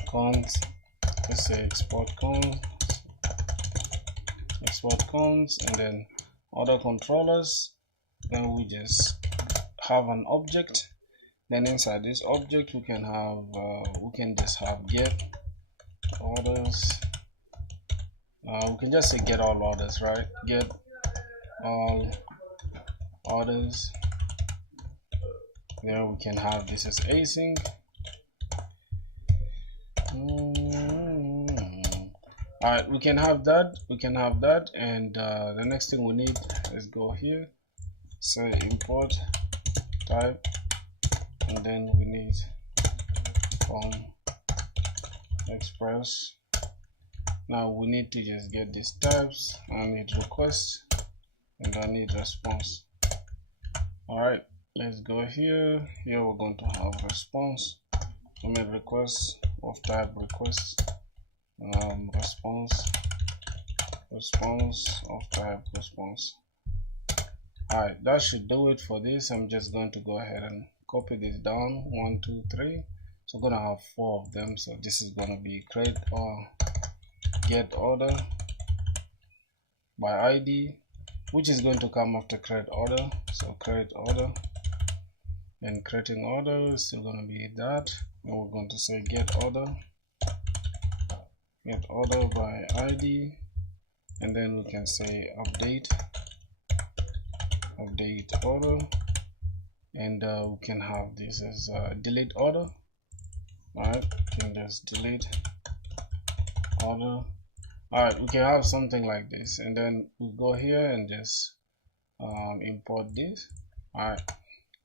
cons. Let's say export cons, and then order controllers. Then we just have an object. Then inside this object we can have we can just have get orders. We can just say get all orders, right? Get all orders. There we can have this as async. Alright, we can have that, and the next thing we need is go here, say import type, and then we need from express. Now we need to just get these types. I need request and I need response. Alright, let's go here. Here we're going to have response. I mean request of type request, response of type response. Alright, that should do it for this. I'm just going to go ahead and copy this down. 1, 2, 3. So I'm gonna have 4 of them. So this is gonna be create or get order by ID, which is going to come after create order. So create order, and creating order is still going to be that, and we're going to say get order by ID, and then we can say update order, and we can have this as delete order. Alright, we can just delete order. Alright, we can have something like this, and then we go here and just import this. Alright,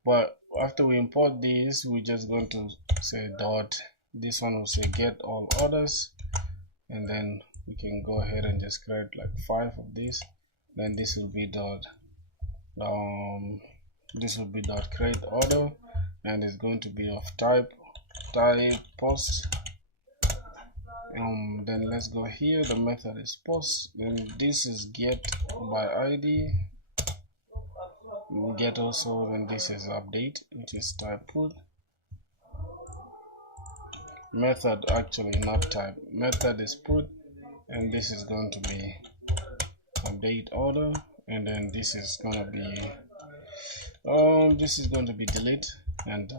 but after we import these, we're just going to say dot, this one will say get all orders, and then we can go ahead and just create like 5 of these. Then this will be dot create order, and it's going to be of type post. Then let's go here, the method is post, then this is get by ID, get also, then this is update, which is type put. Method, actually not type, method is put, and this is going to be update order, and then this is gonna be delete and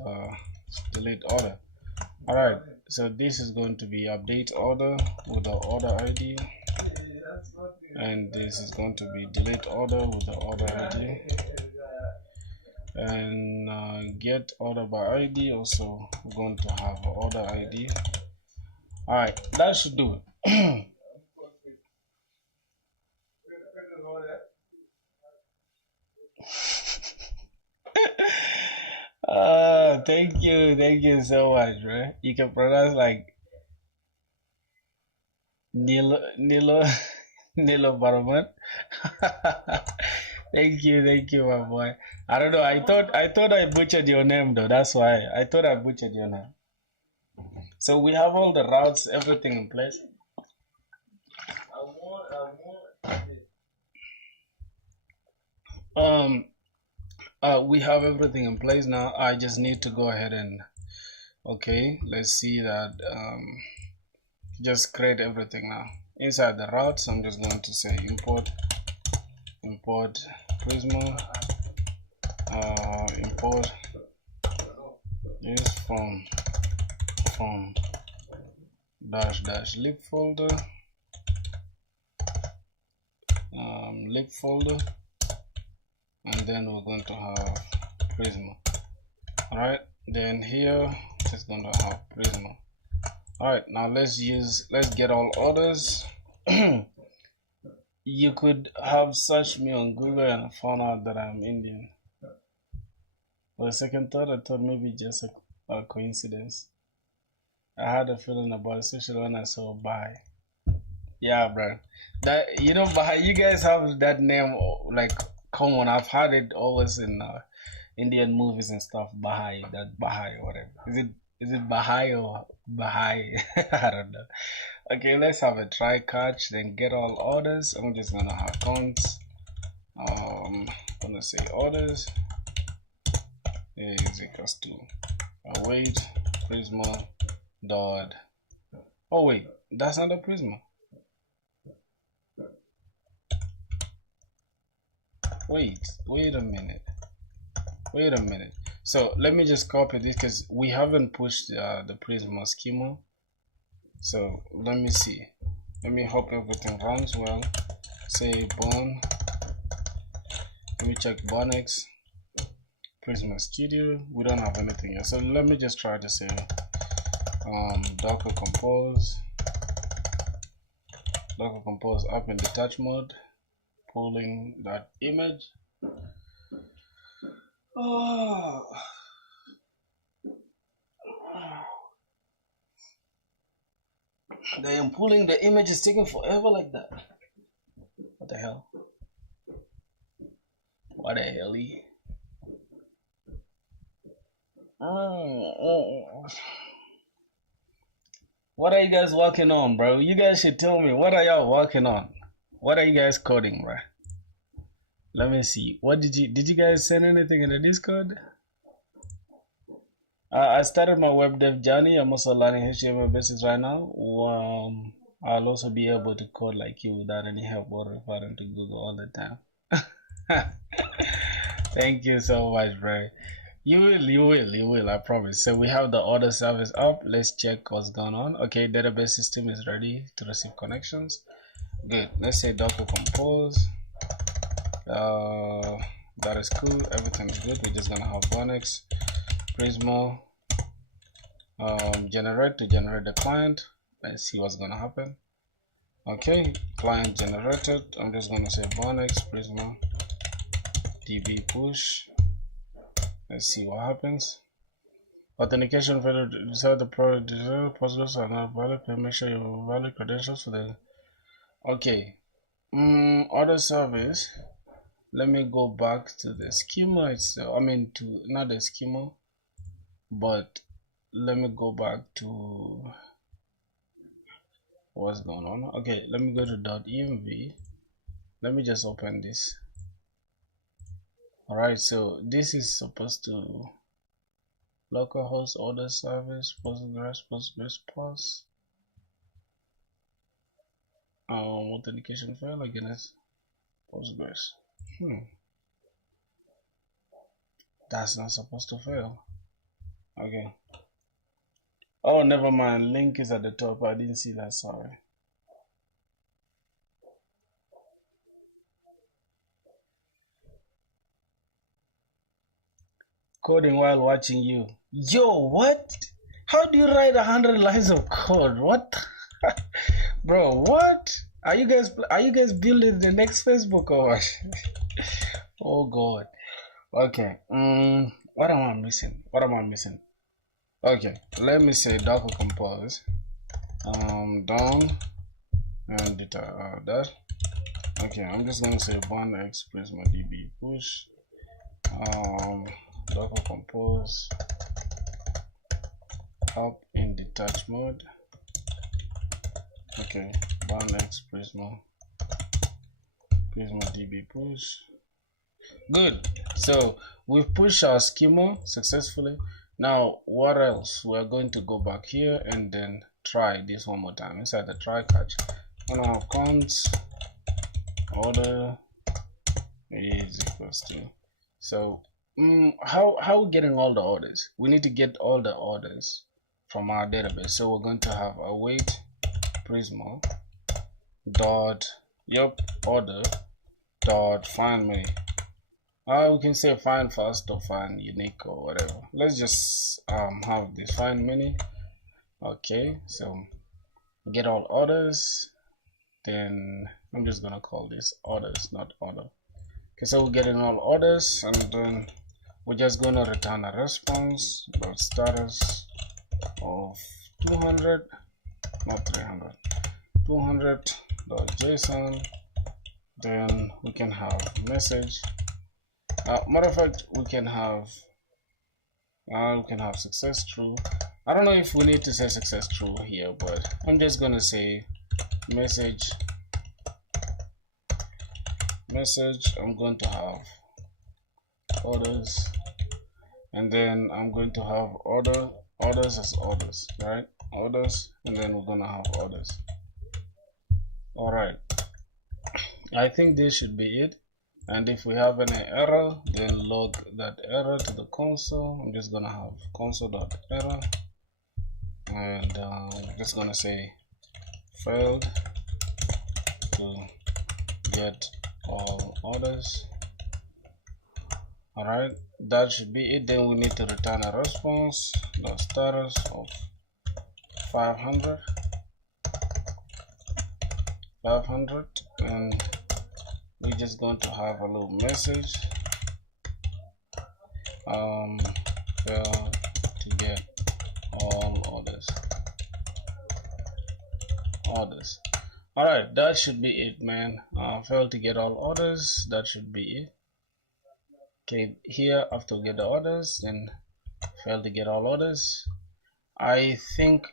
delete order. Alright, so this is going to be update order with the order ID, and this is going to be delete order with the order ID. and get order by ID. Also, we're going to have order ID. All right, that should do it. Thank you so much, bro. You can pronounce like Nilo Nilo Barman. Thank you, my boy. I don't know. I thought I butchered your name though. That's why I thought I butchered your name. So we have all the routes, everything in place. Um, we have everything in place now. I just need to go ahead and okay. Let's see that. Just create everything now inside the routes. I'm just going to say import Prisma. Import is from dash lib folder, lib folder, and then we're going to have Prisma. All right, then here just going to have Prisma. All right, now let's get all orders. You could have searched me on Google and found out that I'm Indian. For a second thought, I thought maybe just a coincidence. I had a feeling about it, especially when I saw Bahai. Yeah, bro. That Bahai. You guys have that name like common. I've had it always in Indian movies and stuff. Bahai, that Bahai or whatever. Is it Bahai or Bahai? I don't know. Okay, let's have a try catch. Then get all orders. I'm just gonna have counts. I'm gonna say orders is equals to await Prisma dot. Oh wait, that's not a Prisma. Wait a minute. So let me just copy this because we haven't pushed the Prisma schema. So let me see. Let me hope everything runs well. Say Bon. Let me check Bonex. Prisma Studio. We don't have anything yet. So let me just try to say Docker Compose up in detach mode, pulling that image. Oh. Damn, pulling the image is taking forever like that. What the hell? What the hell? What are you guys working on, bro? You guys should tell me. What are y'all working on? What are you guys coding, bro? Let me see. What did you guys send anything in the Discord? I started my web dev journey. I'm also learning HTML basics right now. I'll also be able to code like you without any help or referring to Google all the time. Thank you so much, bro. You will, I promise. So we have the order service up. Let's check what's going on. Okay, database system is ready to receive connections. Good. Let's say Docker Compose. That is cool. Everything is good. We're just gonna have Bonex, Prisma, generate to generate the client. Let's see what's gonna happen. Okay, client generated. I'm just gonna say Bonex, Prisma, DB push. Let's see what happens. Authentication failure. Decide the product passwords are not valid. Make sure you have valid credentials for the. Okay. Order service. Let me go back to the schema itself. I mean, to not the schema, but let me go back to what's going on. Okay, let me go to .env. Let me just open this. All right, so this is supposed to localhost order service Postgres pass. Authentication fail against Postgres. That's not supposed to fail. Okay. Oh, never mind. Link is at the top. I didn't see that. Sorry. coding while watching you. Yo, what? How do you write 100 lines of code? What? Bro, what? Are you guys building the next Facebook or what? Oh god. Okay. What am I missing? What am I missing? Okay, let me say Docker compose. Down and that. Okay, I'm just gonna say one x prisma db push. Docker compose up in detach mode. Okay, one x prisma db push. Good. So we've pushed our schema successfully. Now what else? We're going to go back here and then try this one more time inside the try catch. I'm gonna have const order is equals to. So how are we getting all the orders? We need to get all the orders from our database. So we're going to have await prisma dot order dot find many. We can say find fast or find unique or whatever. Let's just have this find many. Okay, so get all orders. Then I'm just gonna call this orders, not order. Okay, so we're getting all orders, and then we're just gonna return a response dot status of 200, not 300, 200 dot JSON. Then we can have message. Matter of fact, we can have success true. I don't know if we need to say success true here, but I'm just gonna say message. I'm going to have orders, and then I'm going to have orders as orders, right? Orders, and then we're gonna have orders. All right, I think this should be it. And if we have any error, then log that error to the console. I'm just gonna have console.error, and I'm just gonna say failed to get all orders. All right, that should be it. Then we need to return a response, the status of 500, and we're just going to have a little message, fail to get all orders. All right, that should be it, man. Fail to get all orders. That should be it. Okay, here after get the orders, then fail to get all orders. I think,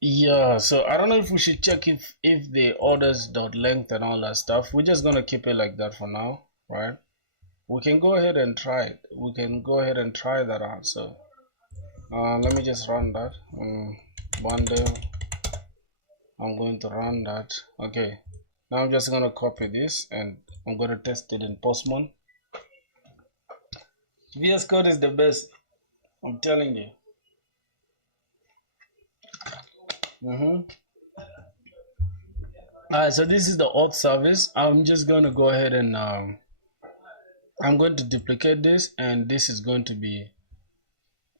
yeah, so I don't know if we should check if the orders dot length and all that stuff. We're just gonna keep it like that for now, right? We can go ahead and try it. We can go ahead and try that out. So let me just run that. One dev, I'm going to run that. Okay, now I'm just gonna copy this and I'm gonna test it in Postman. VS Code is the best, I'm telling you. Alright, so this is the auth service. I'm just going to go ahead and I'm going to duplicate this, and this is going to be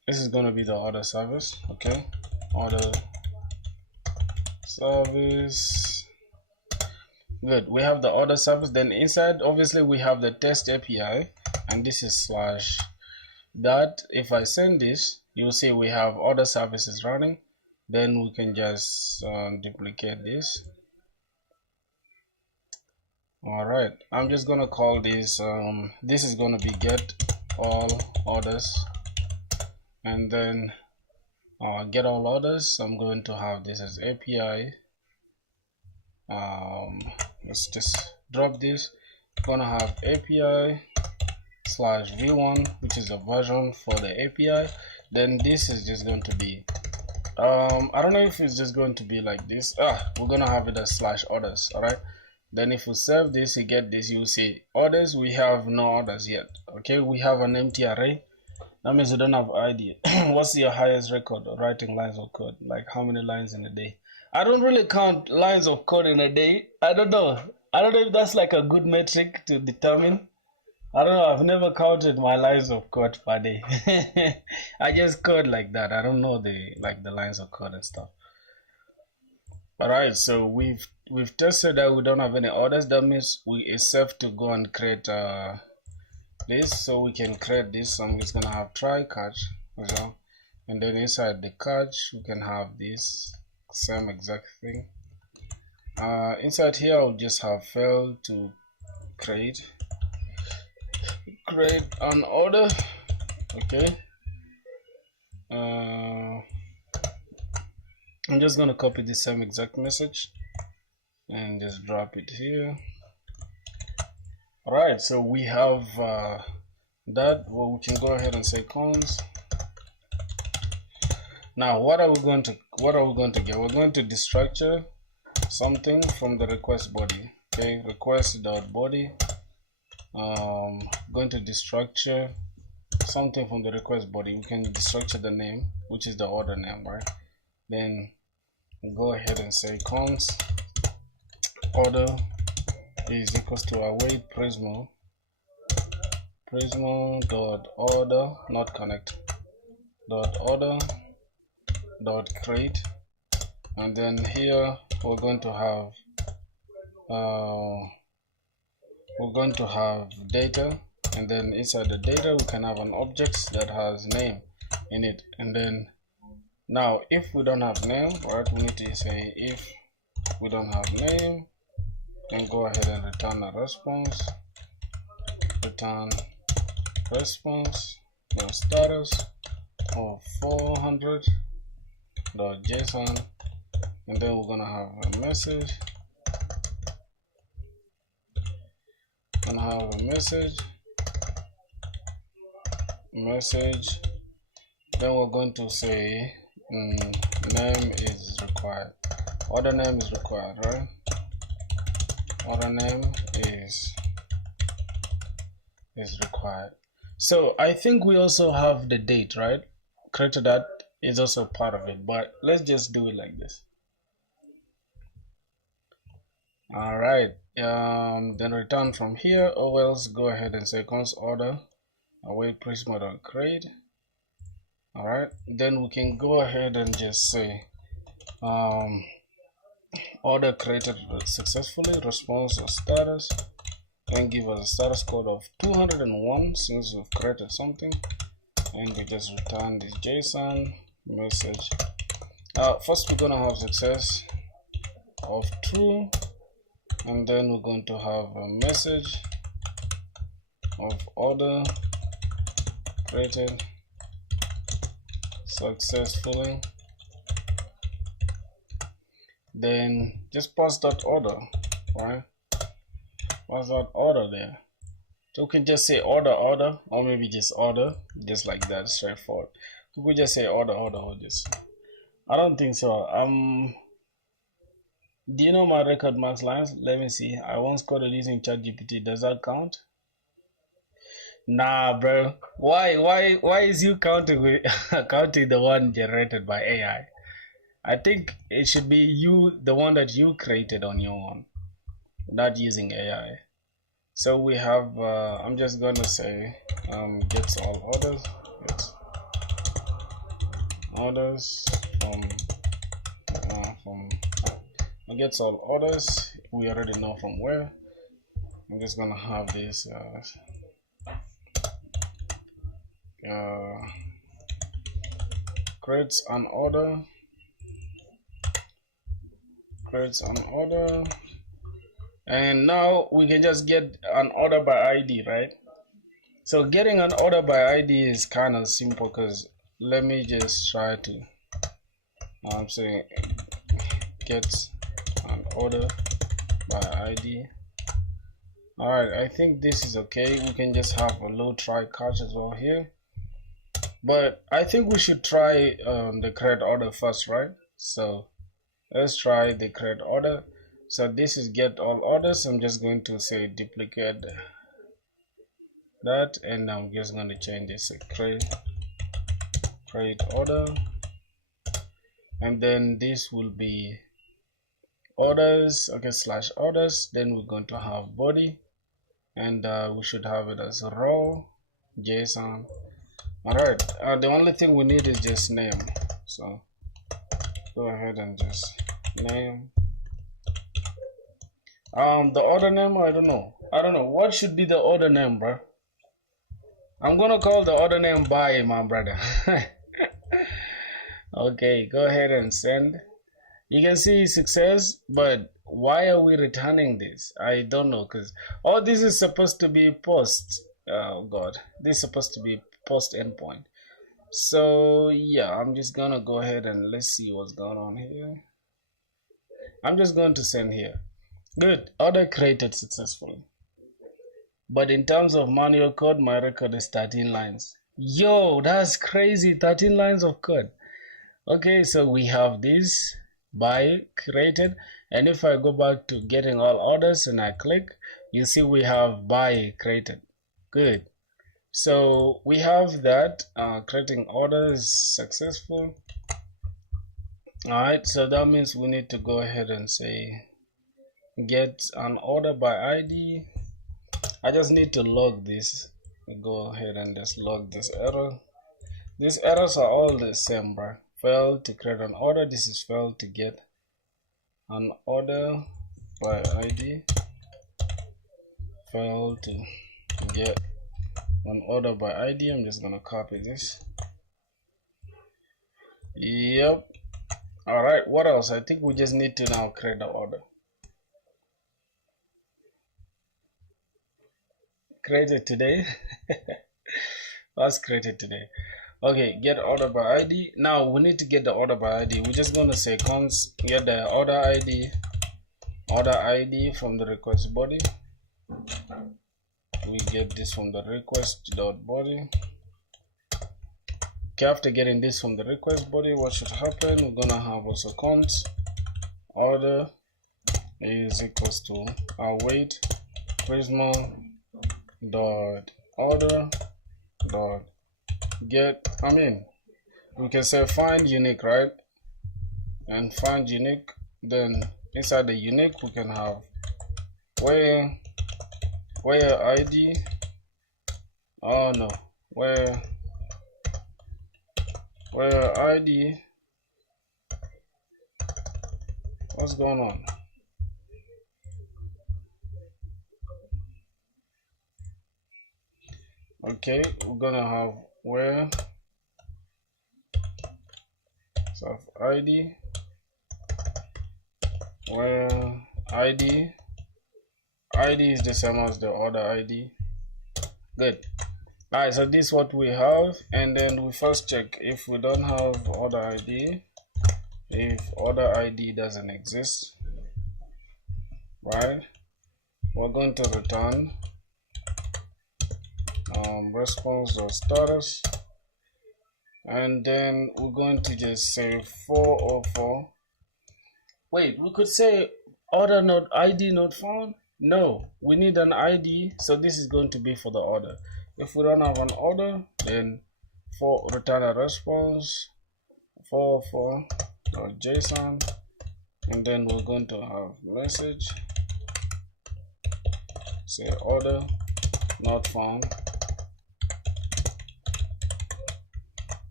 the order service. Okay, order service. Good, we have the order service. Then inside, obviously, we have the test API, and this is slash that. If I send this, you'll see we have order services running. Then we can just duplicate this. All right, I'm just gonna call this this is gonna be get all orders, and then get all orders. I'm going to have this as API. Let's just drop this. Gonna have API slash v1, which is the version for the API. Then this is just going to be I don't know if it's just going to be like this. We're gonna have it as slash orders. All right, then if we save this, you get this. You see orders, we have no orders yet. Okay, we have an empty array. That means we don't have ID. What's your highest record of writing lines of code? Like how many lines in a day? I don't really count lines of code in a day. I don't know if that's like a good metric to determine. I don't know. I've never counted my lines of code per day. I just code like that. I don't know the lines of code and stuff. All right. So we've tested that we don't have any orders. That means it's safe to go and create this. So we can create this. So I'm just gonna have try catch as well, and then inside the catch we can have this same exact thing. Inside here I'll just have fail to create an order. Okay. I'm just gonna copy the same exact message and just drop it here. All right, so we have that. Well, we can go ahead and say cons. Now what are we going to get? We're going to destructure something from the request body. Okay, request.body. Going to destructure something from the request body. We can destructure the name, which is the order name, right? Then go ahead and say cons order is equals to await Prismo dot order not connect dot order dot create, and then here we're going to have data, and then inside the data we can have an object that has name in it. And then now if we don't have name, right, we need to say if we don't have name, then go ahead and return a response, return response status of 400.json, and then we're gonna have a message, then we're going to say name is required, order name is required, right? Order name is required. So I think we also have the date, right? Created that is also part of it, but let's just do it like this. All right, then return from here, or else go ahead and say cons order await Prismo.create. All right, then we can go ahead and just say order created successfully, response or status, and give us a status code of 201 since we've created something, and we just return this JSON message. First we're gonna have success of true, and then we're going to have a message of order created successfully. Then just pass that order, right? Pass that order there. So we can just say order, or maybe just order, just like that, straightforward. We could just say order, or just. I don't think so. Do you know my record max lines? Let me see. I once coded using ChatGPT. Does that count? Nah, bro. Why is you counting the one generated by AI? I think it should be you, the one that you created on your own, not using AI. So we have. I'm just gonna say gets all orders. Gets all orders. We already know from where. I'm just gonna have this creates an order, and now we can just get an order by ID, right? So getting an order by ID is kind of simple, because let me just try to saying get an order by ID. All right, I think this is okay. We can just have a low try catch as well here, but I think we should try the create order first, right? So let's try the create order. So this is get all orders. I'm just going to say duplicate that, and I'm just going to change this to create order, and then this will be orders, okay, slash orders. Then we're going to have body, and we should have it as raw JSON. All right, the only thing we need is just name. So go ahead and just name. The order name, I don't know. What should be the order name, bro? I'm gonna call the order name by, my brother. Okay, go ahead and send. You can see success, but why are we returning this? I don't know, because this is supposed to be post. Oh god, this is supposed to be post endpoint. So yeah, I'm just gonna go ahead and let's see what's going on here. I'm just going to send here. Good, order created successfully. But in terms of manual code, my record is 13 lines. Yo, that's crazy, 13 lines of code. Okay, so we have this by created, and if I go back to getting all orders and I click, you see we have by created. Good. So we have that creating orders successful. All right, so that means we need to go ahead and say get an order by ID. I just need to log this. Go ahead and just log this error. These errors are all the same, bro. Failed to create an order. This is failed to get an order by ID. Failed to get an order by ID. I'm just gonna copy this. Yep. All right, what else? I think we just need to now create the order. Created today. Let's create it today. Okay, get order by ID. Now we need to get the order by ID. We're just gonna say const get the order ID from the request body. We get this from the request.body. Okay, after getting this from the request body, what should happen? We're gonna have also const order is equals to await prisma dot order dot get. We can say find unique, right? And find unique. Then inside the unique, we can have where ID. Oh no, where ID. What's going on? Okay, we're gonna have where self ID, where ID is the same as the order ID. Good. Alright, so this is what we have, and then we first check if we don't have order ID. If order ID doesn't exist, right, we're going to return response or status, and then we're going to just say 404. Wait, we could say order not ID not found. No, we need an ID, so this is going to be for the order. If we don't have an order, then for return a response 404.json, and then we're going to have message say order not found.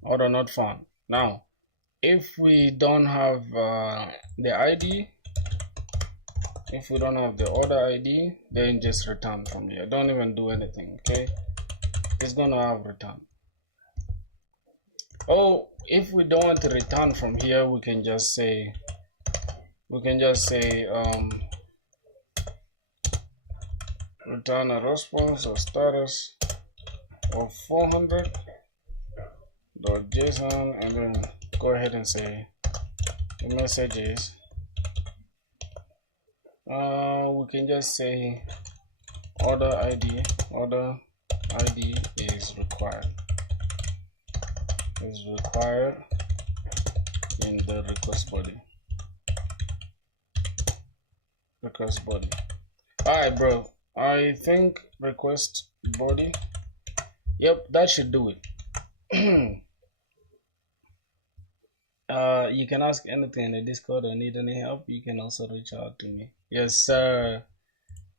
Order not found. Now if we don't have the ID, if we don't have the order ID, then just return from here. Don't even do anything. Okay, it's gonna have return. Oh, if we don't want to return from here, we can just say return a response or status of 400.json, and then go ahead and say the message is we can just say order ID is required in the request body. All right, bro, I think request body, yep, that should do it. You can ask anything in the Discord or need any help, you can also reach out to me. Yes sir.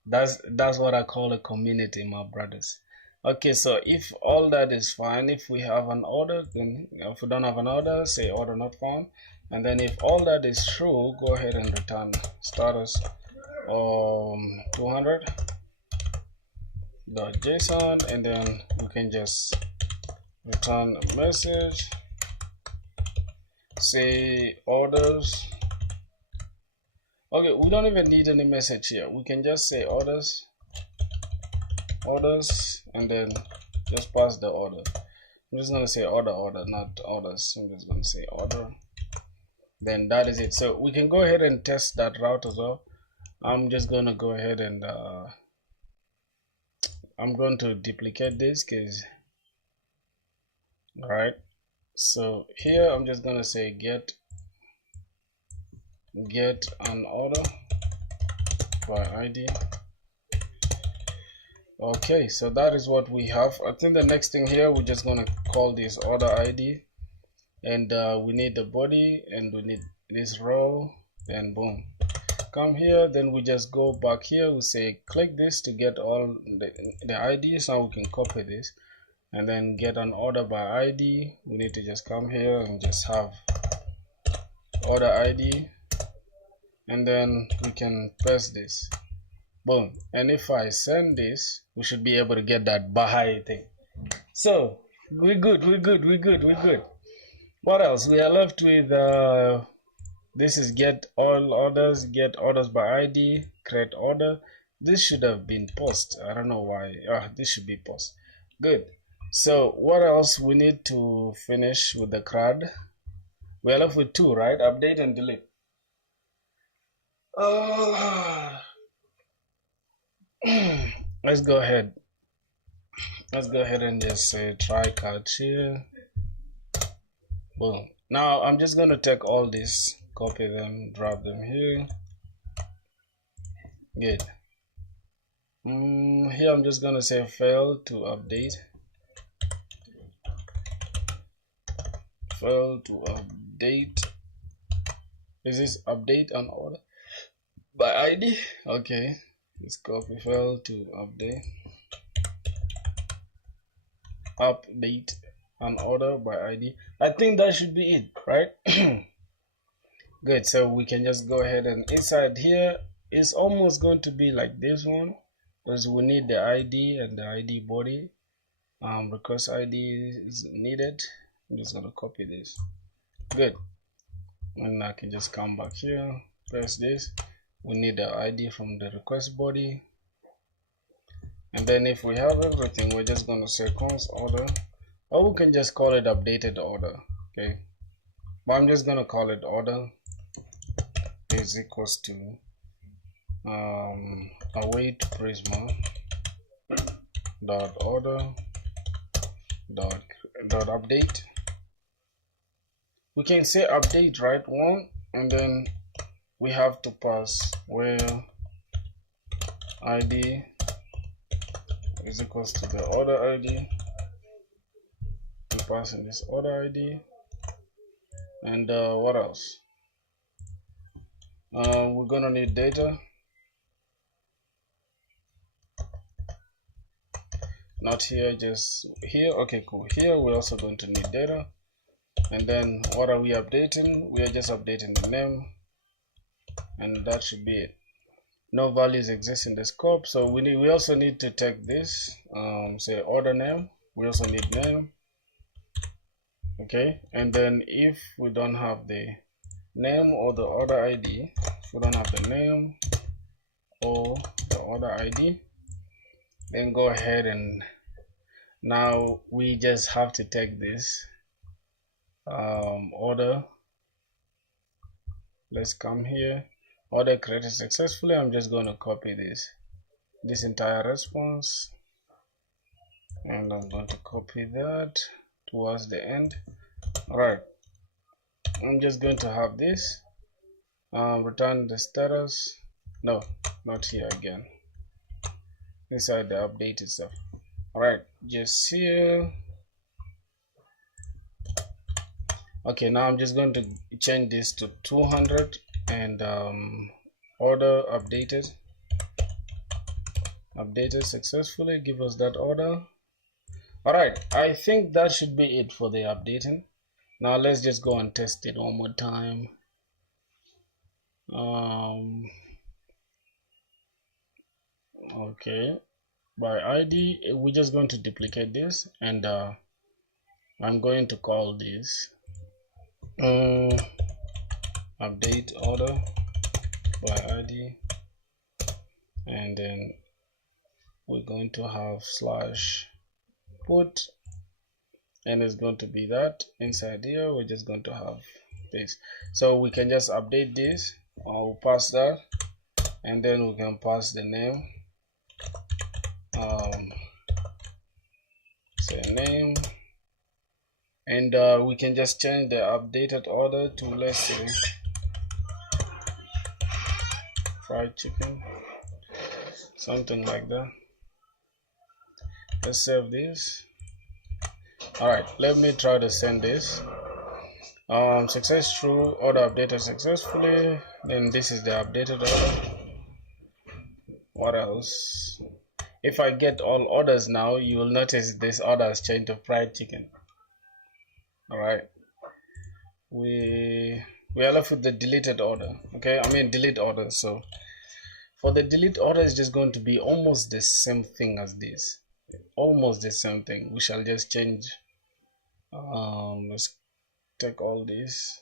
That's what I call a community, my brothers. Okay, so if all that is fine, if we have an order, then if we don't have an order, say order not found. And then if all that is true, go ahead and return status 200.json, and then we can just return a message, say orders. Okay, we don't even need any message here. We can just say orders, and then just pass the order. I'm just gonna say order, not orders. I'm just gonna say order. Then that is it. So we can go ahead and test that route as well. I'm just gonna go ahead and I'm going to duplicate this case. All right. So here I'm just gonna say get an order by ID. Okay, so that is what we have. I think the next thing here, we're just gonna call this order ID, and we need the body, and we need this row, and boom, come here. Then we just go back here, we say click this to get all the IDs. Now we can copy this and then get an order by ID. We need to just come here and just have order ID, and then we can press this, boom, and if I send this, we should be able to get that Bahai thing. So we're good. What else? We are left with this is get all orders, get orders by ID, create order. This should have been post. I don't know why. This should be post. Good. So what else? We need to finish with the CRUD. We are left with two, right? Update and delete. Let's go ahead and just say try catch here. Boom. Now I'm just going to take all this, copy them, drop them here. Good. Here I'm just going to say fail to update. Is this update an order by ID? Okay, let's copy fail to update an order by ID. I think that should be it, right? Good. So we can just go ahead, and inside here it's almost going to be like this one, because we need the ID and the ID body. Request ID is needed. I'm just gonna copy this. Good. And I can just come back here, press this. We need the ID from the request body, and then if we have everything, we're just gonna say const order, or we can just call it updated order. Okay, but I'm just gonna call it order is equals to await Prisma dot order dot update. We can say update, right, one, and then we have to pass where ID is equals to the order ID. We pass in this order ID, and what else? We're gonna need data. Not here, just here. Okay, cool. Here we're also going to need data. And then what are we updating? We are just updating the name, and that should be it. No values exist in the scope, so we also need to take this, say order name. We also need name. Okay, and then if we don't have the name or the order ID, if we don't have the name or the order ID, then go ahead, and now we just have to take this order. Let's come here, order created successfully. I'm just going to copy this entire response, and I'm going to copy that towards the end. All right, I'm just going to have this return the status. No, not here again, inside the updated stuff. All right, just here. Okay, now I'm just going to change this to 200 and order updated. updated successfully. Give us that order. All right, I think that should be it for the updating. Now let's just go and test it one more time. Okay, by ID we're just going to duplicate this, and I'm going to call this update order by ID, and then we're going to have slash put, and it's going to be that. Inside here we're just going to have this, so we can just update this. I'll pass that, and then we can pass the name, say name, and we can just change the updated order to, let's say, fried chicken, something like that. Let's save this. All right, let me try to send this. Success true, order updated successfully. Then this is the updated order. What else? If I get all orders now, you will notice this order has changed to fried chicken. All right, we are left with the deleted order. Okay, I mean delete order. So for the delete order, is just going to be almost the same thing as this, almost the same thing. We shall just change. Let's take all this.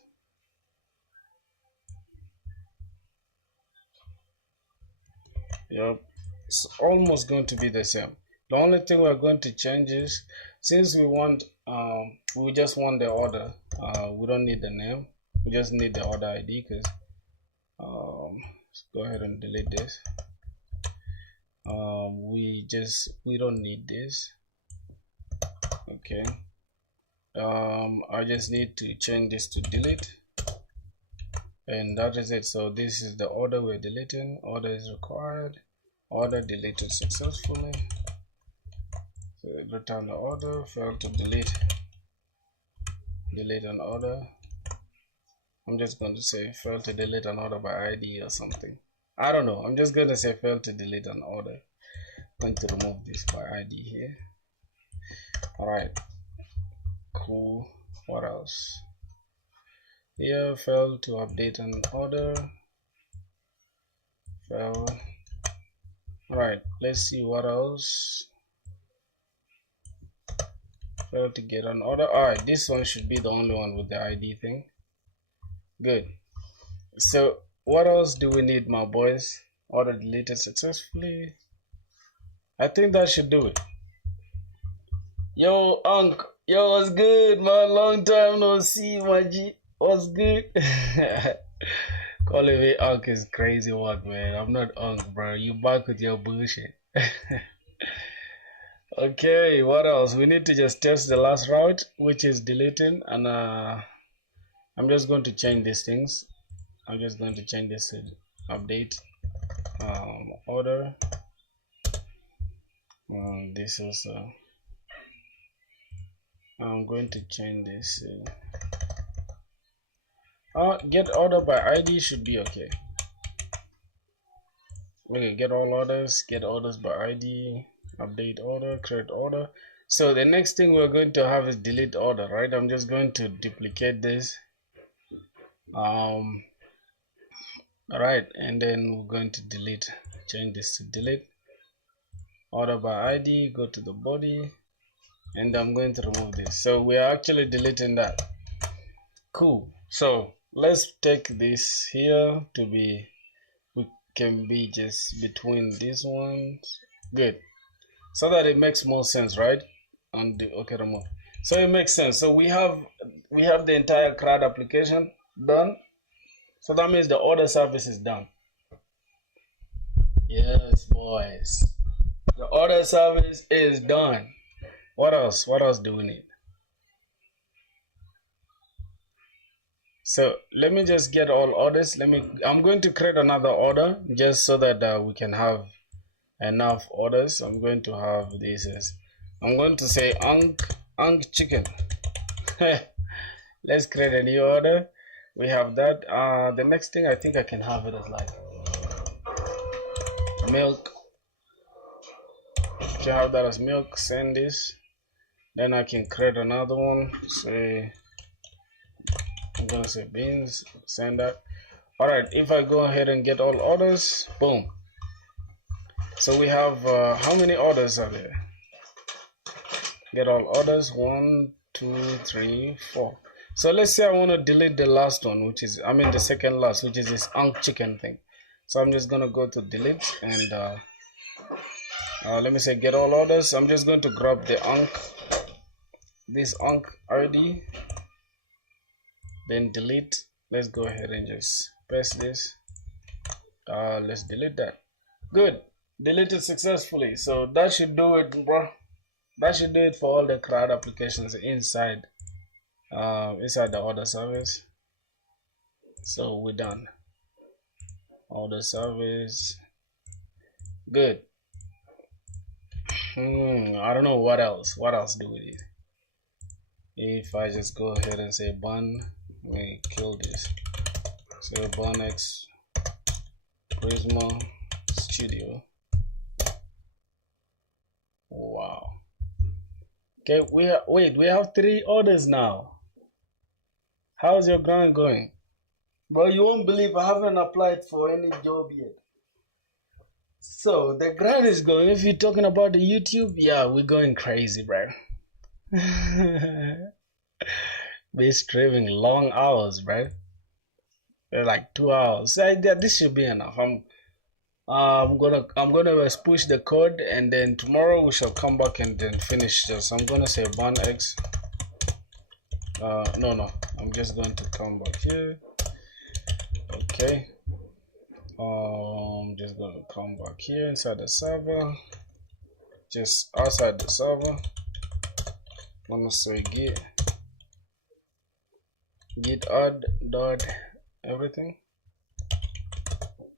Yep, it's almost going to be the same. The only thing we're going to change is, since we want we just want the order, we don't need the name, we just need the order ID, because let's go ahead and delete this. We don't need this. Okay, I just need to change this to delete, and that is it. So this is the order we're deleting. Order is required. Order deleted successfully. So return the order. Failed to delete. Delete an order. I'm just going to say failed to delete an order by ID or something. I don't know. I'm just going to say failed to delete an order. I'm going to remove this by ID here. All right. Cool. What else? Here, failed to update an order. Fail. All right. Let's see what else. Failed to get an order. All right. This one should be the only one with the ID thing. Good. So what else do we need, my boys? Order deleted successfully. I think that should do it. Yo, Unc. Yo, what's good, man? Long time no see, my G. What's good? Calling me Unc is crazy work, man. I'm not Unc, bro. You back with your bullshit. Okay, what else? We need to just test the last route, which is deleting, and I'm just going to change these things. I'm just going to change this to update order. This is I'm going to change this. Get order by ID should be okay. Okay, get all orders, get orders by ID, update order, create order. So the next thing we're going to have is delete order, right? I'm just going to duplicate this. All right, and then we're going to delete, change this to delete order by ID, go to the body, and I'm going to remove this. So we are actually deleting that. Cool. So let's take this here to be, we can be just between these ones. Good. So that it makes more sense, right? And the okay, remove. So it makes sense. So we have the entire CRUD application done. So that means the order service is done. Yes, boys. The order service is done. What else? What else do we need? So let me just get all orders. I'm going to create another order just so that we can have enough orders. I'm going to have this as, I'm going to say Unc chicken. Let's create a new order. We have that. The next thing, I think I can have it as like milk if you have that as milk, send this. Then I can create another one. Say, I'm gonna say beans, send that. Alright, if I go ahead and get all orders, boom. So we have, how many orders are there? Get all orders, 1, 2, 3, 4. So let's say I want to delete the last one, which is, I mean the second last, which is this Ankh chicken thing. So I'm just gonna go to delete and let me say get all orders. I'm just going to grab the Ankh, this Ankh ID, then delete. Let's go ahead and just paste this. Let's delete that. Good, deleted successfully. So that should do it, bro. That should do it for all the CRUD applications inside the order service. So we're done. Order service. Good. I don't know what else. What else do we need? If I just go ahead and say bun, we kill this. So bun X Prisma Studio. Wow. Okay, we have 3 orders now. How's your grind going? Bro, you won't believe I haven't applied for any job yet. So the grind is going. If you're talking about the YouTube, yeah, we're going crazy, bro. We're streaming long hours, bro. They're like 2 hours. So this should be enough. I'm gonna push the code, and then tomorrow we shall come back and then finish this. I'm gonna say bun X. No, I'm just going to come back here. Okay. I'm just gonna come back here inside the server, just outside the server. I'm gonna say git add dot everything.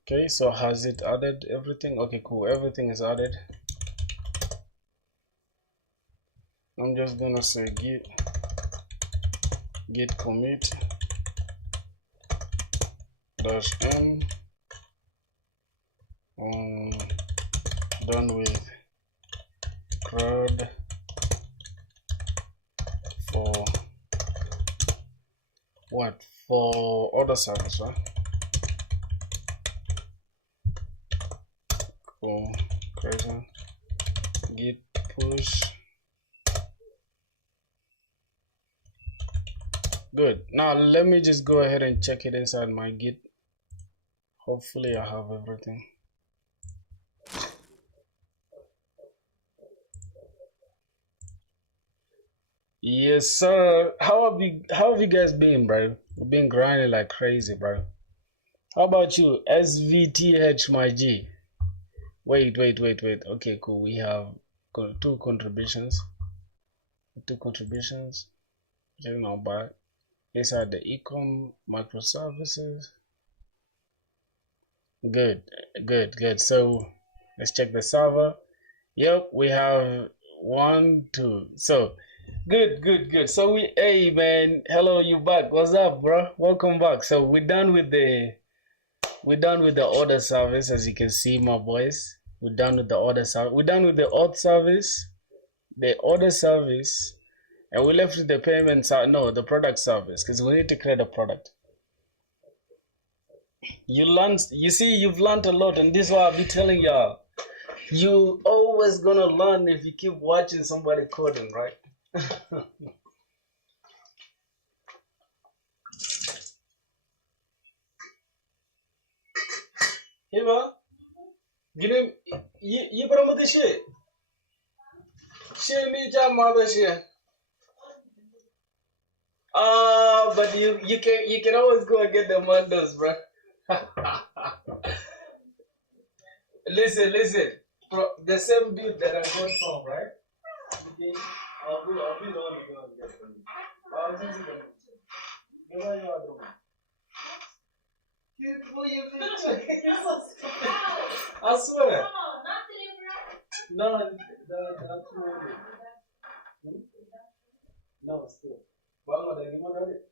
Okay, so has it added everything? Okay, cool, everything is added. I'm just gonna say git commit -m done with CRUD for what? For order service, right? Cool. Crazy. Git push. Good. Now let me just go ahead and check it inside my Git. Hopefully I have everything. Yes, sir. How have you guys been, bro? We've been grinding like crazy, bro. How about you? SVTH, my G. Wait. Okay, cool. We have 2 contributions. 2 contributions. Just not bad. These are the ecom microservices. Good. So let's check the server. Yep, we have 1, 2. So good. So hey man, hello, you back? What's up, bro? Welcome back. So we're done with the order service, as you can see, my boys. We're done with the order service. We're done with the order service, and we left with the payment side. No, the product service, because we need to create a product. You see, you've learned a lot, and this is why I'll be telling y'all. You always gonna learn if you keep watching somebody coding, right? Hey, man. Get him. You put him with the shit. Shit, me, your mother shit. But you can always go and get the Mondos, bro. Listen. The same dude that I got from, right? Okay. I'll be the one to go and get from you. I'll just see them. What are you doing? I swear. No, that's no, still. But you want it?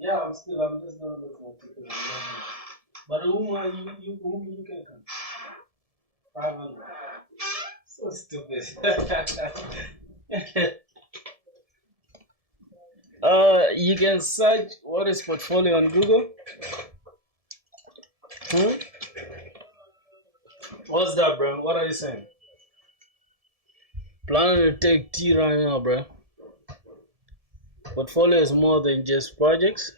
Yeah, I'm just gonna look for it. But whom you can come? 500. Stupid. You can search what is portfolio on Google. Hmm? What's that, bro? What are you saying? Planning to take tea right now, bro. Portfolio is more than just projects.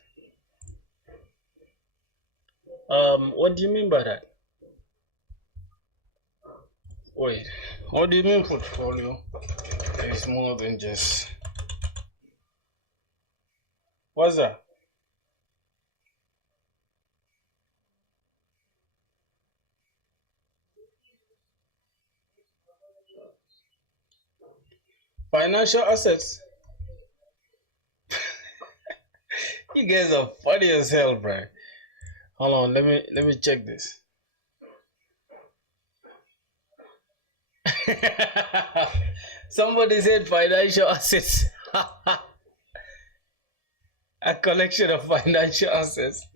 What do you mean by that? Wait, what do you mean portfolio is more than just... What's that? Financial assets? You guys are funny as hell, bro. Hold on, let me check this. Somebody said financial assets. A collection of financial assets.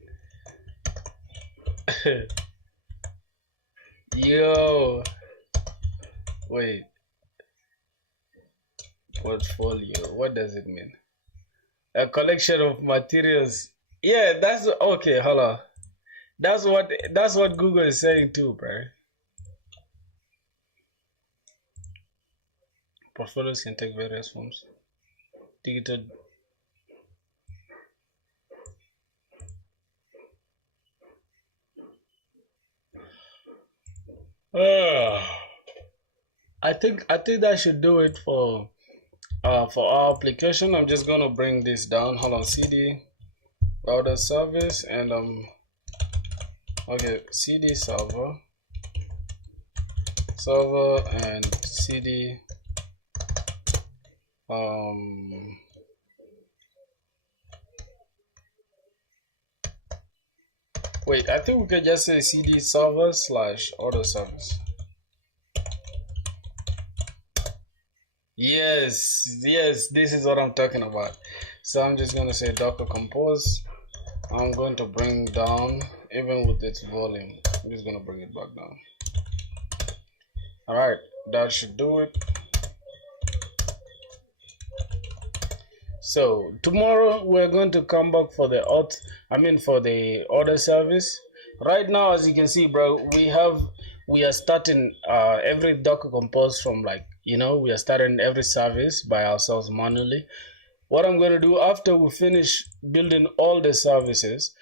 Yo, wait. Portfolio. What does it mean? A collection of materials. Yeah, that's okay. Hold on. That's what Google is saying too, bro. Portfolios can take various forms. Digital. I think that should do it for our application. I'm just gonna bring this down. Hold on, CD router service and okay, CD server and CD wait, I think we could just say CD server / order service. Yes, this is what I'm talking about. So I'm just gonna say Docker Compose. I'm going to bring down, even with its volume, I'm just gonna bring it back down. All right, that should do it. So tomorrow we're going to come back for the for the order service. Right now, as you can see, bro, we are starting every Docker Compose from we are starting every service by ourselves manually. What I'm going to do after we finish building all the services,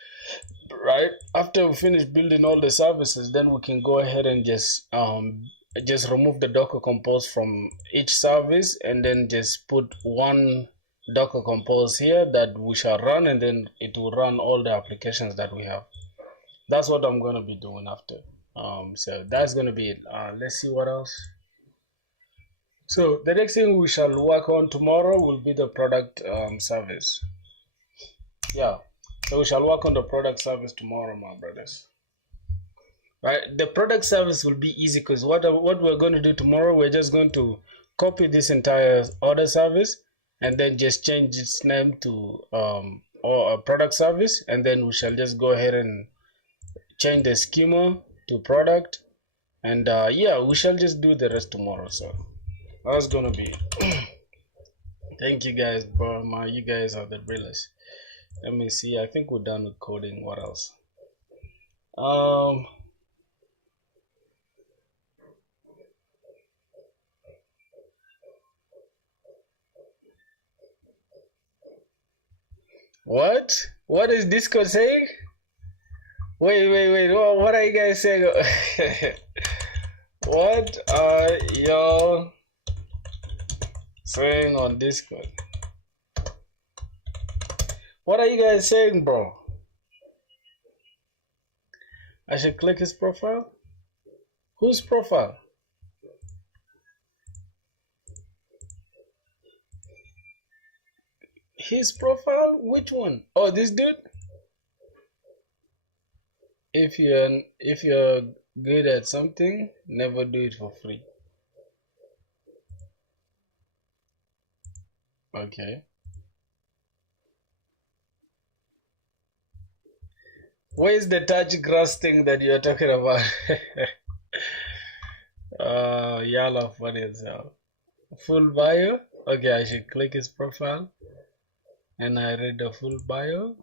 right? After we finish building all the services, then we can go ahead and just remove the Docker Compose from each service and then just put one Docker Compose here that we shall run, and then it will run all the applications that we have. That's what I'm going to be doing after. So that's going to be it. Let's see what else. So the next thing we shall work on tomorrow will be the product service. Yeah, so we shall work on the product service tomorrow, my brothers. Right, the product service will be easy because what we're going to do tomorrow, we're just going to copy this entire order service and then just change its name to or a product service, and then we shall just go ahead and change the schema to product, and yeah, we shall just do the rest tomorrow. So that's gonna be it. Thank you guys, bro. You guys are the realest. Let me see. I think we're done with coding. What else? What is Discord saying? Wait. What are you guys saying? What are y'all saying on Discord? What are you guys saying, bro? I should click his profile? Whose profile? His profile? Which one? Oh, this dude? If you're good at something, never do it for free. Okay. Where's the touch grass thing that you're talking about? y'all are funny as hell. Full bio? Okay, I should click his profile. And I read the full bio.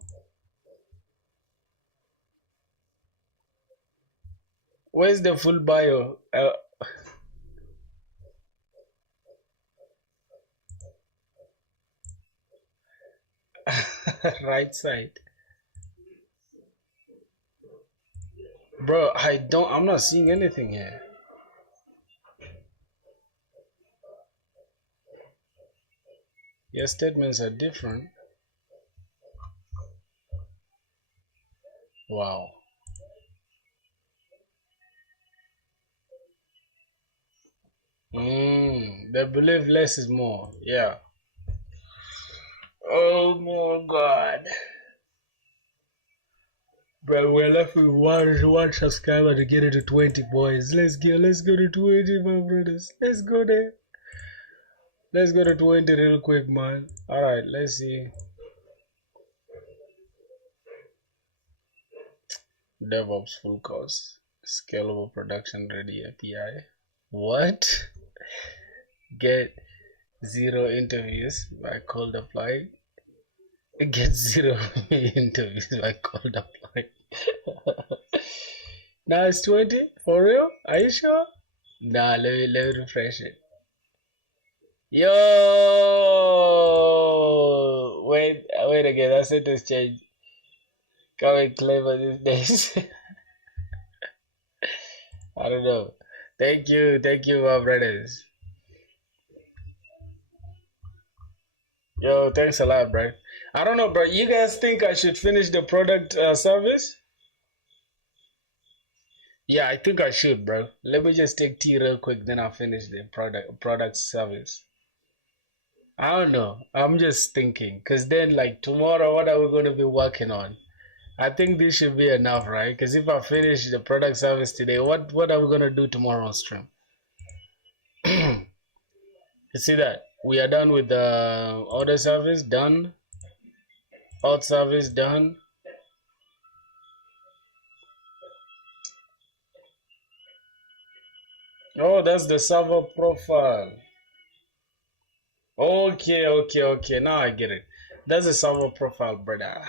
Where's the full bio? Right side. Bro, I'm not seeing anything here. Your statements are different. Wow. They believe less is more. Yeah. Oh my god. Bro, we're left with one subscriber to get it to 20, boys. Let's go to 20, my brothers. Let's go there. Let's go to 20 real quick, man. Alright, let's see. DevOps full course. Scalable production ready API. What? Get 0 interviews by cold apply. Get 0 interviews by cold apply. Now it's 20? For real? Are you sure? Nah, let me refresh it. Yo! Wait again, that sentence change. Coming clever these days. I don't know. Thank you, my brothers. Yo, thanks a lot, bro. I don't know, bro. You guys think I should finish the product service? Yeah, I think I should, bro. Let me just take tea real quick, then I'll finish the product service. I don't know. I'm just thinking, cause then like tomorrow, what are we gonna be working on? I think this should be enough, right? Because if I finish the product service today, what are we gonna do tomorrow on stream? You see that? We are done with the order service, done. Alt service, done. Oh, that's the server profile. Okay. Now I get it. That's the server profile, brother.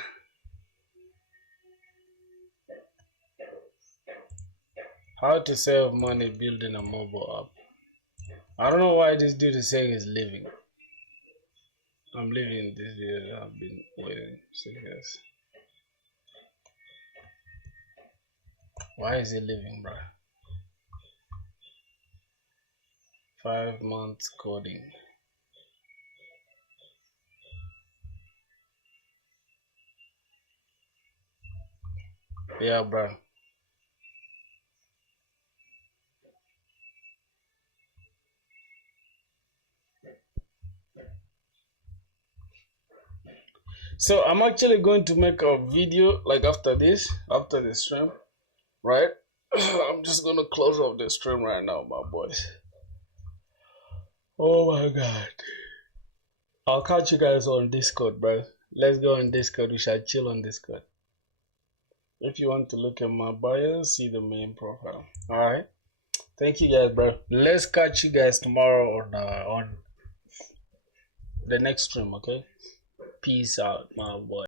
How to save money building a mobile app. I don't know why this dude is saying he's leaving. I'm leaving this video. I've been waiting 6 years. Why is he leaving, bro? 5 months coding. Yeah, bro. So I'm actually going to make a video like after the stream, right? I'm just gonna close off the stream right now, my boys. Oh my god. I'll catch you guys on Discord, bro. Let's go on Discord. We shall chill on Discord. If you want to look at my bio, see the main profile. Alright. Thank you guys, bro. Let's catch you guys tomorrow on the next stream, okay? Peace out, my boy.